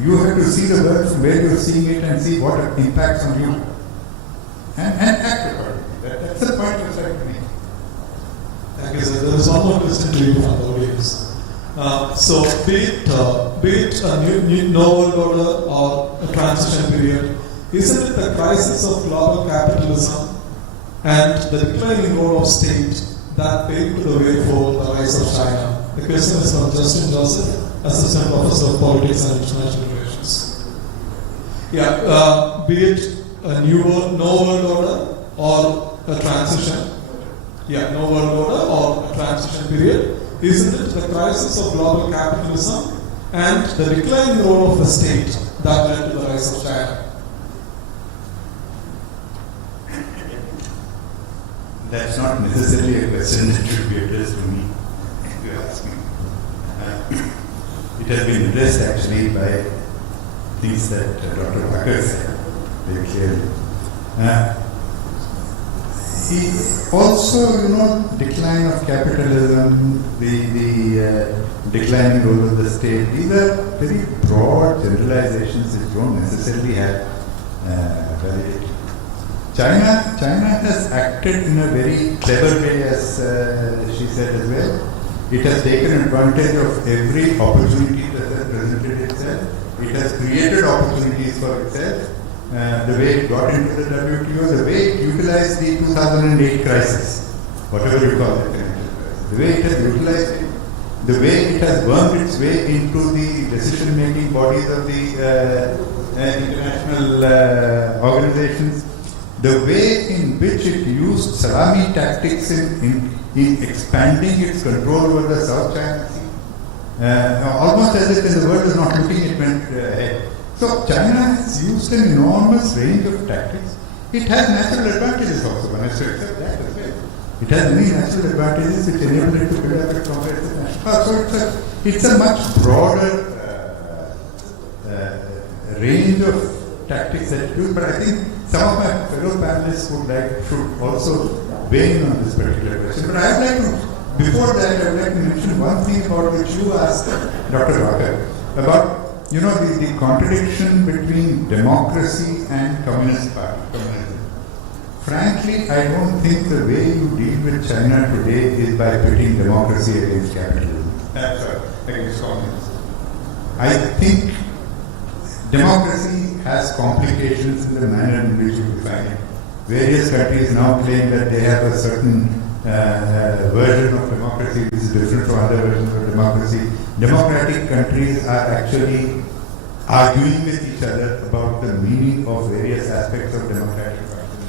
you have to see the world from where you're seeing it and see what impacts on you. And act accordingly. That's the point I was trying to make. Thank you, sir. There is one more question to you from the audience. So, be it a new world order or a transition period, isn't it the crisis of global capitalism and the declining role of state that paved the way for the rise of China? The question is from Justin Joseph, Assistant Professor of Politics and International Relations. Yeah, be it a no world order or a transition. Yeah, no world order or a transition period. Isn't it the crisis of global capitalism and the declining role of the state that led to the rise of China? That's not necessarily a question that should be addressed to me, if you ask me. It has been addressed actually by things that Dr. Bakker said very clearly. Also, decline of capitalism, the declining role of the state, these are very broad generalizations which don't necessarily have validity. China has acted in a very clever way, as she said as well. It has taken advantage of every opportunity that has presented itself to It has created opportunities for itself. The way it got into the WTO, the way it utilized the 2008 crisis, whatever you call it, the way it has utilized it, the way it has wormed its way into the decision-making bodies of the international organizations, the way in which it used salami tactics in expanding its control over the South China Sea, almost as if the world is not looking, it went ahead. So China has used an enormous range of tactics. It has natural advantages also, one has to accept that as well. It has many natural advantages which enable it to build up its comprehensive national. So it's a much broader range of tactics that it uses, but I think some of my fellow panelists should also weigh in on this particular question. But I would like to, before that, I would like to mention one thing about which you asked Dr. Walker, about the contradiction between democracy and communism. Frankly, I don't think the way you deal with China today is by pitting democracy against capitalism. Against communism. I think democracy has complications in the manner in which you define it. Various countries now claim that they have a certain version of democracy which is different from other versions of democracy. Democratic countries are actually arguing with each other about the meaning of various aspects of democratic functioning.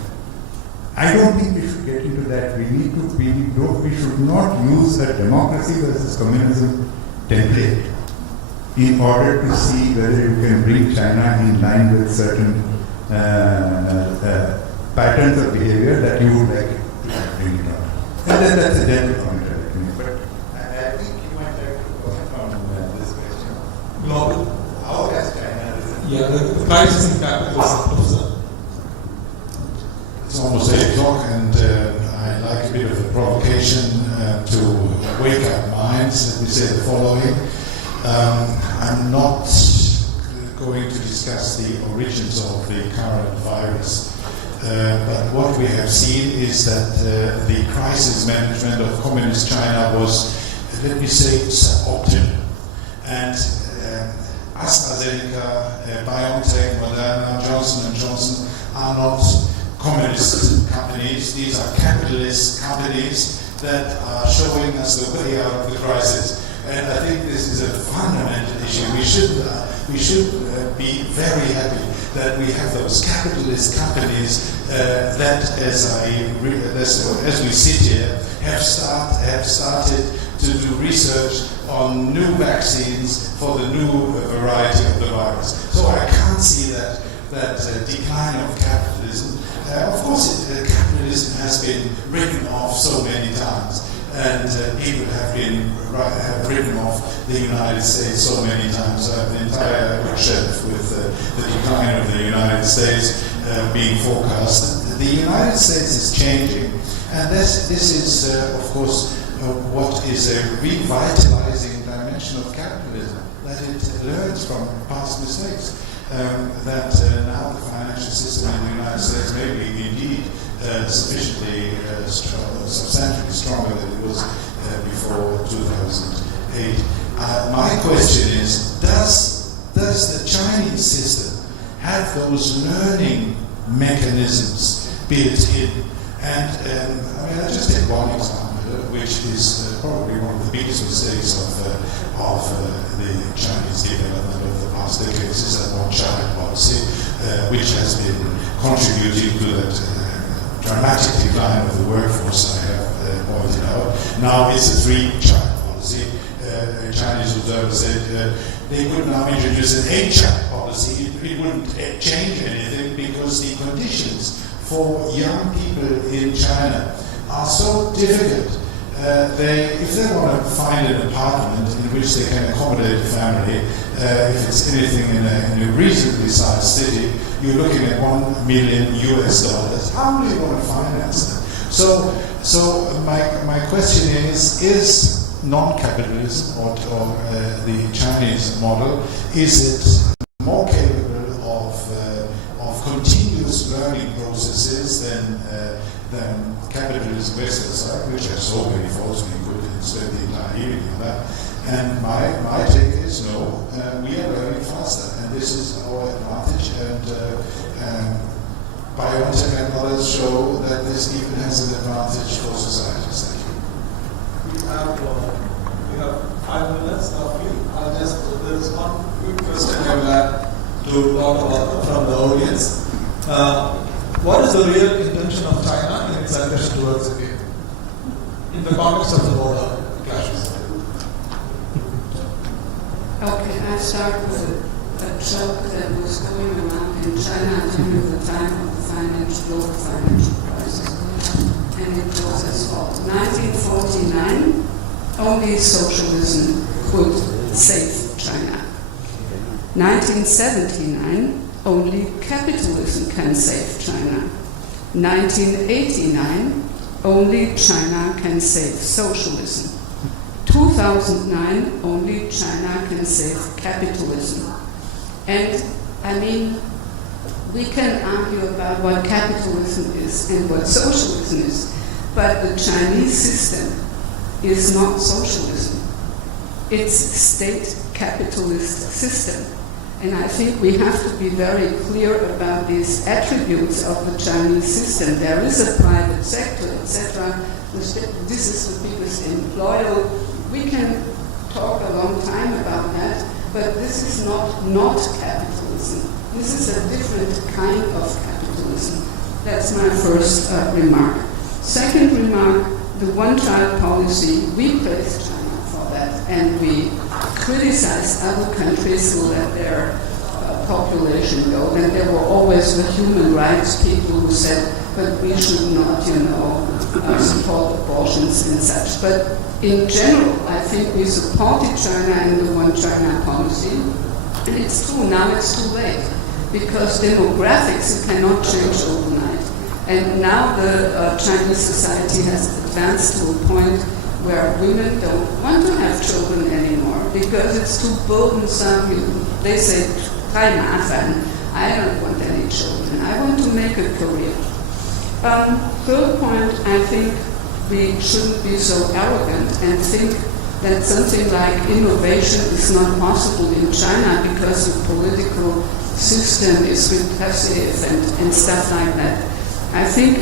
I don't think we should get into that. We should not use a democracy versus communism template in order to see whether you can bring China in line with certain patterns of behavior that you would like to bring it on. And then that's a general comment I like to make. But I think you might like to comment on this question. Global. How has China risen? Yeah, the crisis in capitalism. It's almost 8 o'clock, and I like a bit of a provocation to wake up minds. Let me say the following. I'm not going to discuss the origins of the current virus, but what we have seen is that the crisis management of Communist China was, let me say, suboptimal. And AstraZeneca, BioNTech, Moderna, Johnson & Johnson are not communist companies. These are capitalist companies that are showing us the way out of the crisis. And I think this is a fundamental issue. We should be very happy that we have those capitalist companies that, as we sit here, have started to do research on new vaccines for the new variety of the virus. So I can't see that decline of capitalism. Of course, capitalism has been written off so many times, and people have written off the United States so many times. I have an entire bookshelf with the decline of the United States being forecast. The United States is changing, and this is, of course, what is a revitalizing dimension of capitalism, that it learns from past mistakes. That now the financial system in the United States may be indeed sufficiently substantially stronger than it was before 2008. My question is, does the Chinese system have those learning mechanisms built in? And I'll just take one example, which is probably one of the biggest mistakes of the Chinese development of the past decades, is that one-child policy, which has been contributing to that dramatic decline of the workforce I have pointed out. Now it's a 3-child policy. Chinese observers said they could now introduce an 8-child policy. It wouldn't change anything because the conditions for young people in China are so difficult. If they want to find an apartment in which they can accommodate a family, if it's anything in a reasonably sized city, you're looking at $1 million US. How do you want to finance that? So my question is non-capitalism or the Chinese model, is it more capable of continuous learning processes than capitalism Western side, which has so many faults, we could spend the entire evening on that. And my take is no, we are learning faster, and this is our advantage. And BioNTech and others show that this even has an advantage for societies. Thank you. We have 5 minutes of you. There is one quick question I would like to talk about from the audience. What is the real intention of China in its aggression towards India in the context of the border clashes? Okay, I start with a joke that was going around in China during the time of the global financial crisis. And it was as follows. 1949, only socialism could save China. 1979, only capitalism can save China. 1989, only China can save socialism. 2009, only China can save capitalism. And I mean, we can argue about what capitalism is and what socialism is, but the Chinese system is not socialism. It's a state capitalist system. And I think we have to be very clear about these attributes of the Chinese system. There is a private sector, etc. This is the biggest employer. We can talk a long time about that, but this is not capitalism. This is a different kind of capitalism. That's my first remark. Second remark, the one-child policy, we praise China for that, and we criticize other countries who let their population go. And there were always the human rights people who said, but we should not, support abortions and such. But in general, I think we supported China in the one-China policy. And it's true, now it's too late. Because demographics, you cannot change overnight. And now the Chinese society has advanced to a point where women don't want to have children anymore because it's too burdensome. They say, I don't want any children. I want to make a career. Third point, I think we shouldn't be so arrogant and think that something like innovation is not possible in China because the political system is repressive and stuff like that. I think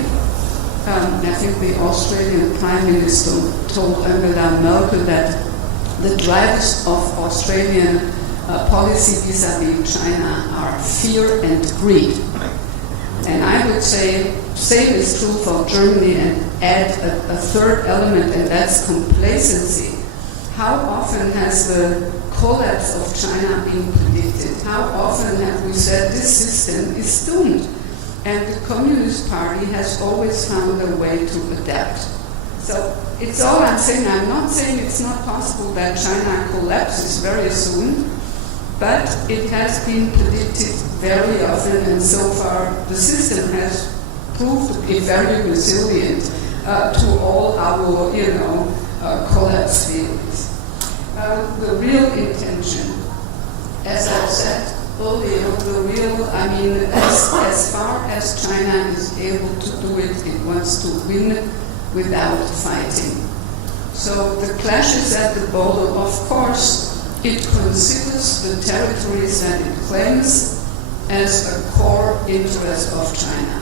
the Australian Prime Minister told Angela Merkel that the drivers of Australian policy vis-à-vis China are fear and greed. And I would say same is true for Germany, and add a third element, and that's complacency. How often has the collapse of China been predicted? How often have we said this system is doomed? And the Communist Party has always found a way to adapt. So it's all I'm saying. I'm not saying it's not possible that China collapses very soon, but it has been predicted very often, and so far the system has proved to be very resilient to all our, collapse theories. The real intention, as I said earlier, as far as China is able to do it, it wants to win without fighting. So the clashes at the border, of course, it considers the territories that it claims as a core interest of China.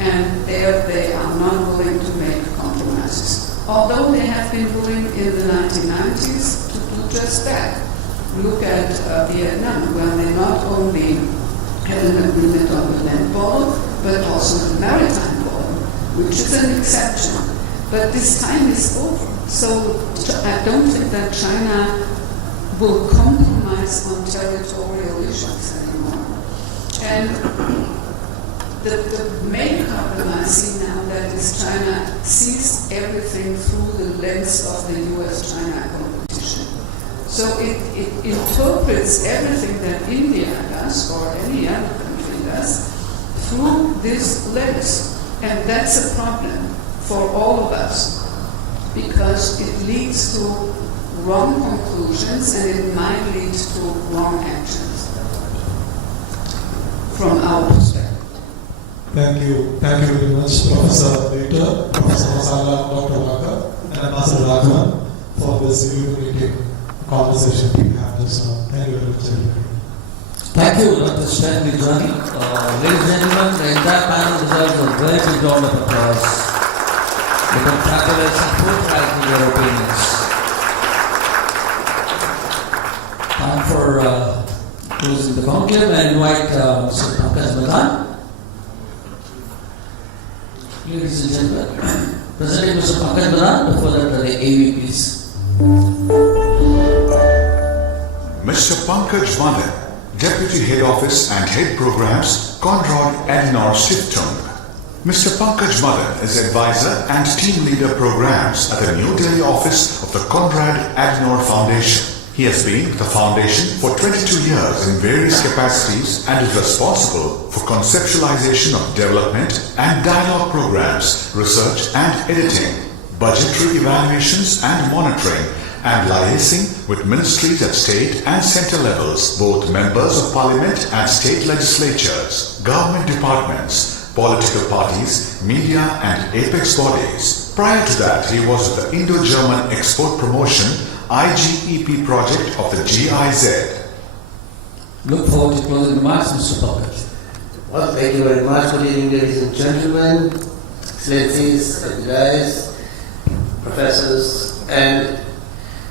And there they are not willing to make compromises. Although they have been willing in the 1990s to do just that. Look at Vietnam, where they not only had an agreement on the land border, but also the maritime border, which is an exception. But this time is over. So I don't think that China will compromise on territorial issues anymore. And the main compromise now that is China sees everything through the lens of the US-China competition. So it interprets everything that India does or any other country does through this lens. And that's a problem for all of us because it leads to wrong conclusions and it might lead to wrong actions from our perspective. Thank you very much, Professor Data, Professor Masala, Dr. Waka, and Ambassador Raghavan for this illuminating conversation we had just now. Thank you very much, everybody. Thank you, Dr. Stanley Johnny. Ladies and gentlemen, the entire panel deserves a very big round of applause. You can fabulous and forthright with your opinions. Time for closing the conclave. I invite Mr. Pankaj Madhan. Ladies and gentlemen, presenting Mr. Pankaj Madhan, before that the AV, please. Mr. Pankaj Madhan, Deputy Head Office and Head Programs, Konrad Adenauer Stiftung. Mr. Pankaj Madhan is Advisor and Team Leader Programs at the New Delhi office of the Konrad Adenauer Foundation. He has been the foundation for 22 years in various capacities and is responsible for conceptualization of development and dialogue programs, research and editing, budgetary evaluations and monitoring, and liaising with ministries at state and centre levels, both members of parliament and state legislatures, government departments, political parties, media and apex bodies. Prior to that, he was with the Indo-German Export Promotion IGEP project of the GIZ. Look forward to closing remarks, Mr. Pankaj. Well, thank you very much. Good evening, ladies and gentlemen, excellencies, advisors, professors, and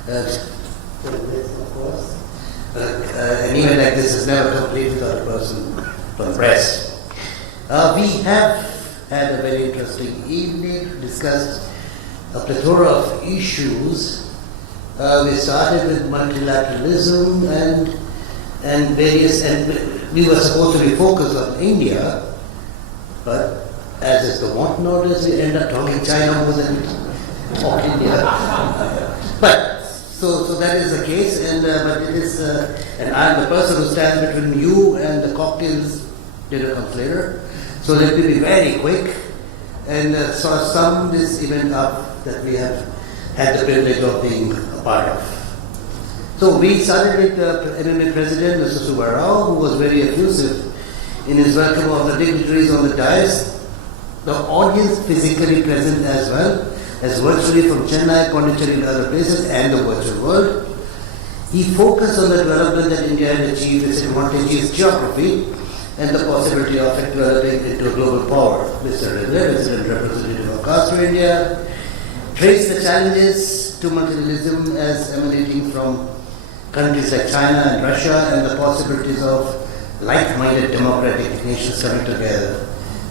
of course, an event like this is never complete without a person from the press. We have had a very interesting evening, discussed a plethora of issues. We started with multilateralism and various, and we were supposed to be focused on India, but as is the want nowadays, we end up talking China more than talk India. But so that is the case, and but it is, and I'm the person who stands between you and the cocktails dinner comes later. So let me be very quick and sum this event up that we have had the privilege of being a part of. So we started with the eminent President, Mr. Subbarao, who was very effusive in his welcome of the dignitaries on the dais, the audience physically present as well as virtually from Chennai, Pondicherry and other places, and the virtual world. He focused on the development that India had achieved, its advantageous geography, and the possibility of it developing into a global power. Mr. Redler, Resident Representative of KAS to India, traced the challenges to multilateralism as emanating from countries like China and Russia, and the possibilities of like-minded democratic nations coming together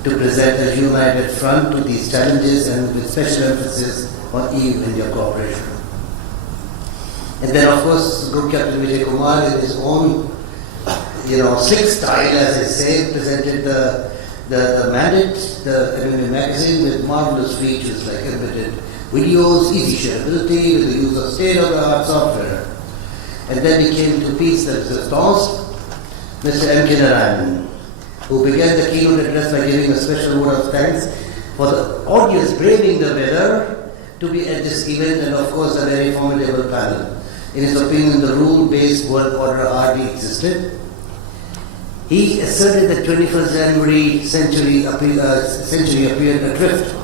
to present a united front to these challenges, and with special emphasis on EU-India cooperation. And then, of course, Group Captain Vijay Kumar, in his own, slick style, as I say, presented the mandate, the MMA magazine, with marvelous features like embedded videos, easy shareability, with the use of state-of-the-art software. And then he came to peace the response, Mr. M K Narayanan, who began the keynote address by giving a special word of thanks for the audience braving the weather to be at this event, and of course a very formidable panel. In his opinion, the rule-based world order hardly existed. He asserted that 21st January century appeared adrift,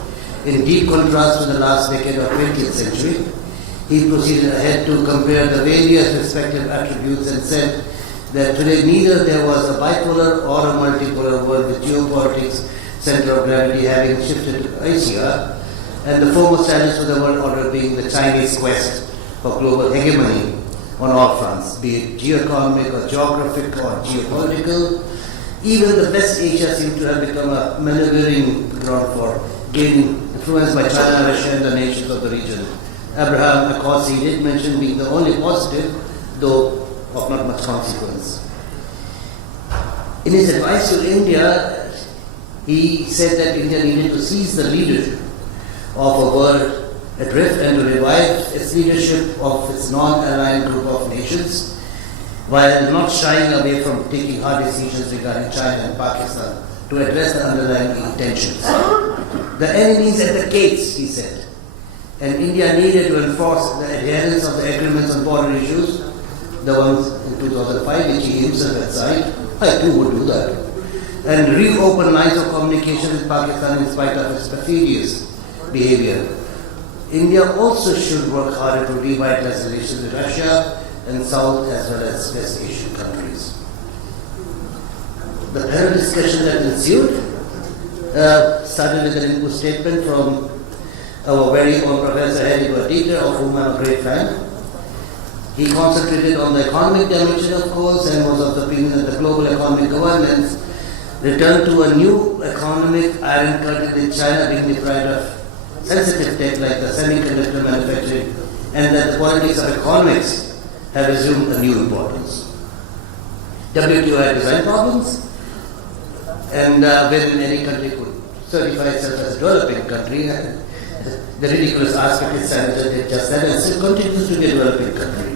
in deep contrast to the last decade of 20th century. He proceeded ahead to compare the various respective attributes and said that today neither there was a bipolar or a multipolar world, with geopolitics center of gravity having shifted to Asia, and the foremost challenge to the world order being the Chinese quest for global hegemony on all fronts, be it geoeconomic or geographic or geopolitical. Even the West Asia seemed to have become a maneuvering ground for gaining influence by China, Russia and the nations of the region. Abraham, of course, he did mention being the only positive, though of not much consequence. In his advice to India, he said that India needed to seize the leadership of a world adrift and to revive its leadership of its non-aligned group of nations, while not shying away from taking hard decisions regarding China and Pakistan to address the underlying tensions. The enemies at the gates, he said, and India needed to enforce the adherence of the agreements on border issues, the ones in 2005 which he himself had signed. I too would do that. And reopen lines of communication with Pakistan in spite of its perfidious behavior. India also should work harder to revitalize relations with Russia, and South as well as West Asian countries. The panel discussion that ensued started with an input statement from our very own Professor Herbert Dieter, of whom I am a great fan. He concentrated on the economic dimension, of course, and was of the opinion that the global economic governance returned to a new economic iron curtain, with China being deprived of sensitive tech like the semiconductor manufacturing, and that the politics of economics have assumed a new importance. WTO had design problems, and wherein any country could certify itself as a developing country, the ridiculous aspect is China did just that and still continues to be a developing country.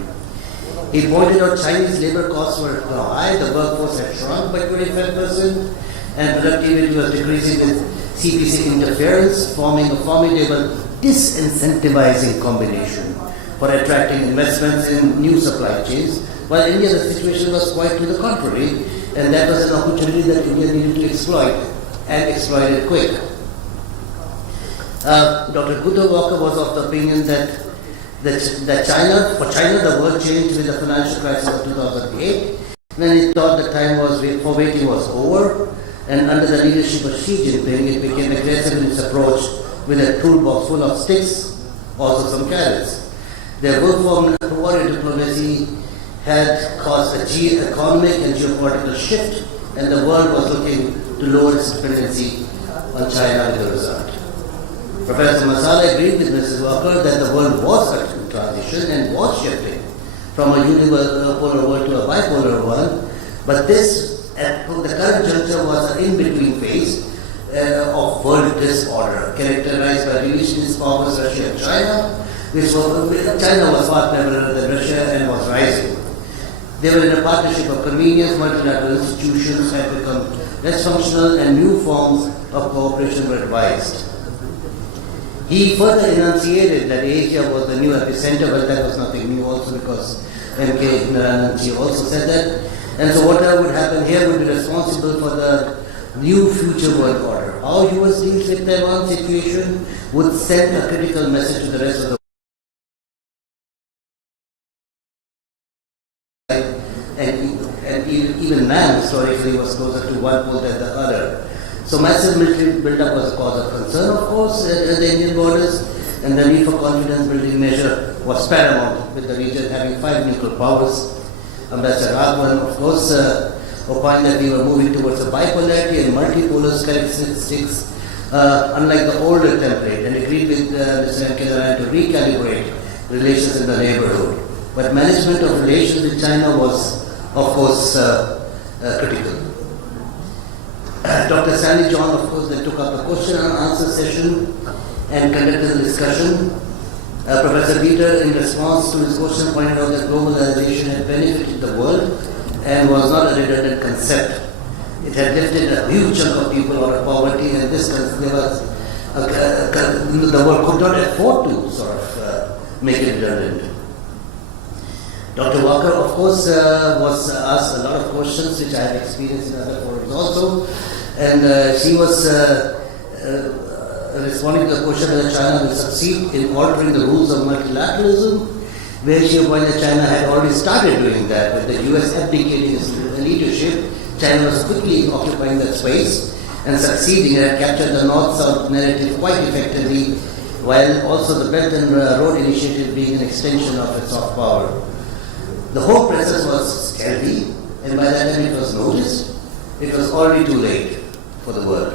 He pointed out Chinese labor costs were high, the workforce had shrunk by 25%, and productivity was decreasing with CPC interference, forming a formidable disincentivizing combination for attracting investments in new supply chains, while India, the situation was quite to the contrary, and that was an opportunity that India needed to exploit, and exploit it quick. Dr. Gunther Walker was of the opinion that for China, the world changed with the financial crisis of 2008, when he thought the time for waiting was over, and under the leadership of Xi Jinping, it became aggressive in its approach with a toolbox full of sticks, also some carrots. Their work from warrior diplomacy had caused a economic and geopolitical shift, and the world was looking to lower its dependency on China as a result. Professor Masala agreed with Mrs. Walker that the world was in transition and was shifting from a unipolar world to a bipolar one, but this, at the current juncture, was an in-between phase of world disorder, characterized by revisionist powers Russia and China, China was far cleverer than Russia and was rising. They were in a partnership of convenience, multilateral institutions had become less functional, and new forms of cooperation were devised. He further enunciated that Asia was the new epicenter. Well, that was nothing new also, because M K Narayanan also said that. And so whatever would happen here would be responsible for the new future world order. How US deals with Taiwan situation would send a critical message to the rest of the world. And even man historically was closer to one pole than the other. So massive military build-up was a cause of concern, of course, at the Indian borders, and the need for confidence-building measure was paramount, with the region having 5 nuclear powers. Ambassador Raghavan, of course, opined that we were moving towards a bipolarity and multipolar characteristics, unlike the older template, and agreed with Mr M K Narayanan to recalibrate relations in the neighborhood. But management of relations with China was, of course, critical. Dr. Stanley John, of course, then took up the question and answer session and conducted a discussion. Professor Dieter, in response to his question, pointed out that globalization had benefited the world and was not a redundant concept. It had lifted a huge chunk of people out of poverty, and the world could not afford to sort of make it redundant. Dr. Walker, of course, was asked a lot of questions, which I have experienced in other forums also, and she was responding to the question whether China will succeed in altering the rules of multilateralism, where she pointed that China had already started doing that. With the US abdicating its leadership, China was quickly occupying that space and succeeding and had captured the North-South narrative quite effectively, while also the Belt and Road Initiative being an extension of its soft power. The whole process was scary, and by the time it was noticed, it was already too late for the world.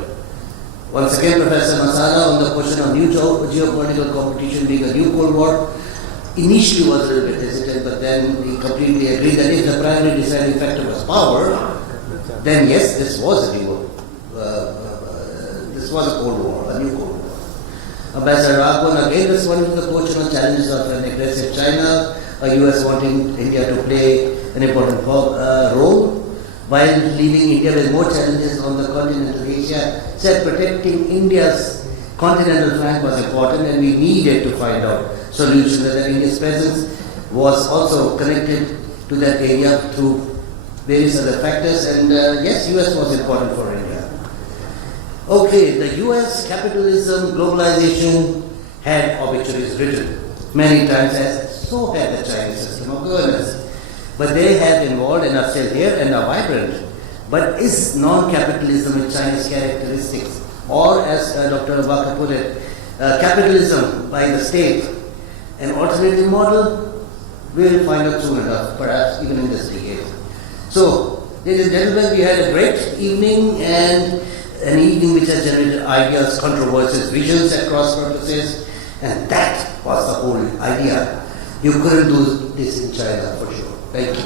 Once again, Professor Masala, on the question of new geopolitical competition being a new Cold War, initially was a little bit hesitant, but then he completely agreed that if the primary deciding factor was power, then yes, this was a new, this was a Cold War, a new Cold War. Ambassador Raghavan again responded to the question on challenges of an aggressive China, a US wanting India to play an important role, while leaving India with more challenges on the continent of Asia, said protecting India's continental flank was important, and we needed to find out solutions, whether India's presence was also connected to that area through various other factors, and yes, US was important for India. Okay, the US capitalism, globalization had obituaries written many times, as so had the Chinese system of governance. but they have involved and are still here and are vibrant. But is non-capitalism with Chinese characteristics, or as Dr. Waka put it, capitalism by the state, an alternative model? We will find out soon enough, perhaps even in this decade. So, ladies and gentlemen, we had a great evening, and an evening which has generated ideas, controversies, visions at cross purposes, and that was the whole idea. You couldn't do this in China for sure. Thank you.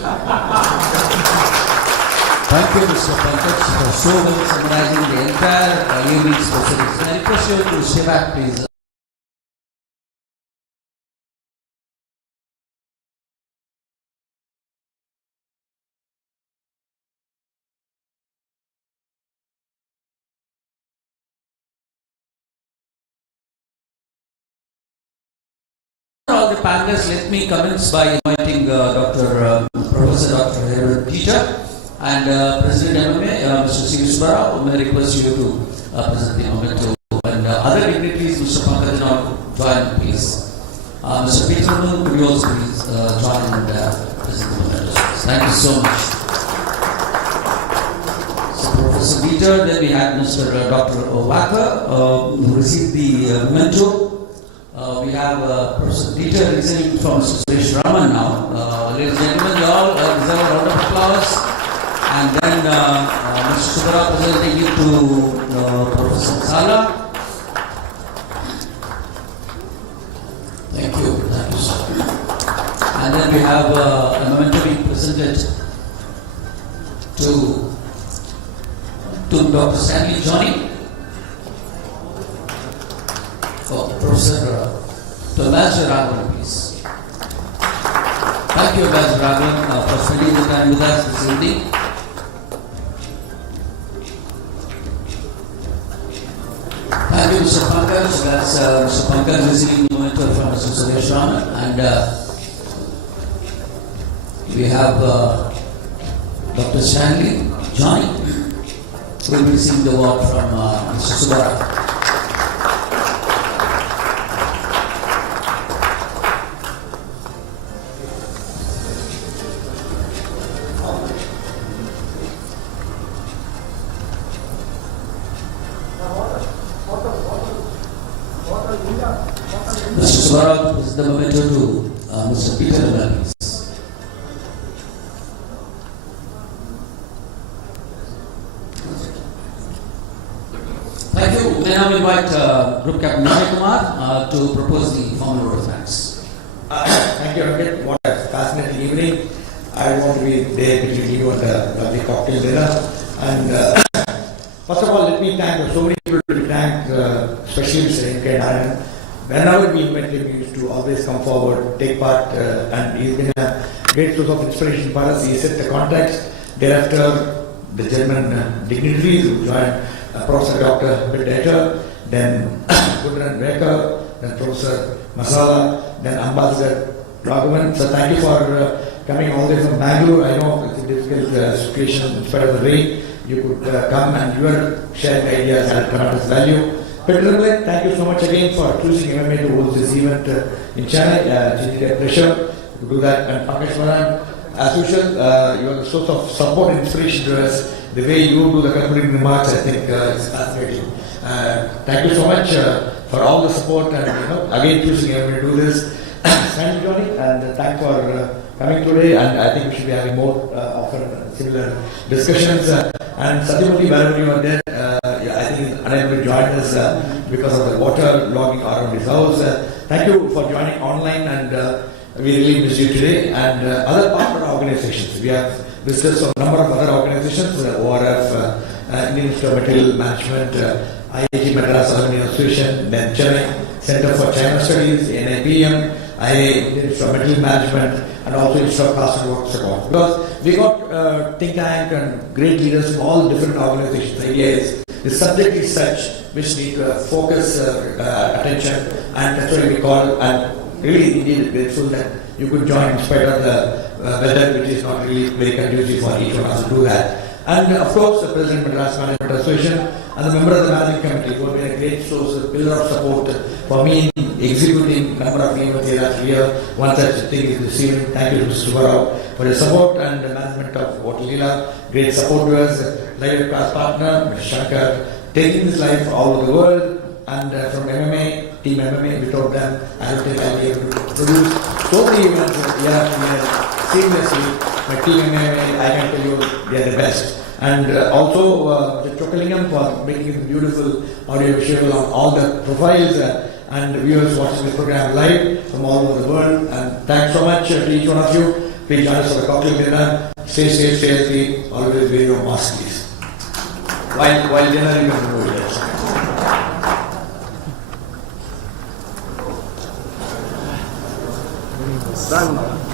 Thank you, Mr. Pankaj, for so well summarizing the entire evening's proceedings. I request you to stay back, please. All the panelists, let me commence by inviting Professor Dr. Herbert Peter and President MMA, Mr. C. Subbarao. May I request you to present the memento, and other dignitaries, Mr. Pankaj, now join, please. Mr. Peter, could you also please join and present the memento? Thank you so much. So, Professor Peter, then we had Mr. Dr. Waka, who received the memento. We have Professor Peter receiving from Mr. Suresh Raman now. Ladies and gentlemen, you all deserve a round of applause. And then Mr. Subbarao presenting it to Professor Sala. Thank you. Thank you, sir. And then we have a memento being presented to Dr. Stanley Johnny. Professor to Ambassador Raghavan, please. Thank you, Ambassador Raghavan, for spending the time with us this evening. Thank you, Mr. Pankaj. That's Mr. Pankaj receiving the memento from Mr. Suresh Raman. And we have Dr. Stanley Johnny, who will be receiving the award from Mr. Subbarao. Subbarao is the memento to Mr. Peter Narayanan. Thank you. Then I will invite Group Captain Vijay Kumar to propose the formal vote of thanks. Thank you, Rohit. What a fascinating evening. I want to be there between you and the lovely cocktail dinner. And first of all, let me thank so many people to thank, especially Mr. M K Narayanan. Whenever we met him, he used to always come forward, take part, and he's been a great source of inspiration for us. He set the context. Thereafter, the German dignitaries who joined, Professor Dr. Bidater, then Gudrun Becker, then Professor Masala, then Ambassador Raghavan. So thank you for coming all the way from Bangalore. I know it's a difficult situation in spite of the rain. You could come and you are sharing ideas and tremendous value. Peter, thank you so much again for choosing MMA to host this event in Chennai. It's a pleasure to do that. And Pankaj, as usual, you are the source of support and inspiration to us. The way you do the concluding remarks, I think is fascinating. Thank you so much for all the support and again choosing MMA to do this. Thank you, Johnny, and thanks for coming today. And I think we should be having more often similar discussions. And Satyamurthy, wherever you are there, I think he's unable to join us because of the water logging around his house. Thank you for joining online, and we really miss you today. And other partner organizations, we have visitors from a number of other organizations, ORF, Indian Institute of Material Management, IIT Madras Alumni Association, then Chennai Center for China Studies, NIPM, Indian Institute of Material Management, and also Institute of Class and Work Support. Because we got think tank and great leaders from all different organizations. The idea is the subject is such which need focus attention, and that's why we call, and really indeed grateful that you could join in spite of the weather, which is not really very conducive for each one of us to do that. And of course, the President of Madras Management Association and the member of the managing committee who have been a great source, a pillar of support for me in executing number of events last year. One such thing is this evening. Thank you, Mr. Subarao, for your support and the management of Waterlila. Great support to us, live class partner, Mr. Shankar, taking this live all over the world. And from MMA, Team MMA, without them, I don't think I'll be able to produce so many events year after year seamlessly. My Team MMA, I can tell you, they are the best. And also the Chokalingam for making it beautiful audio visual on all the profiles and viewers watching the program live from all over the world. And thanks so much to each one of you. Please join us for the cocktail dinner. Stay safe, stay healthy. Always wear your mask, please. While dinner, you can move it. Done.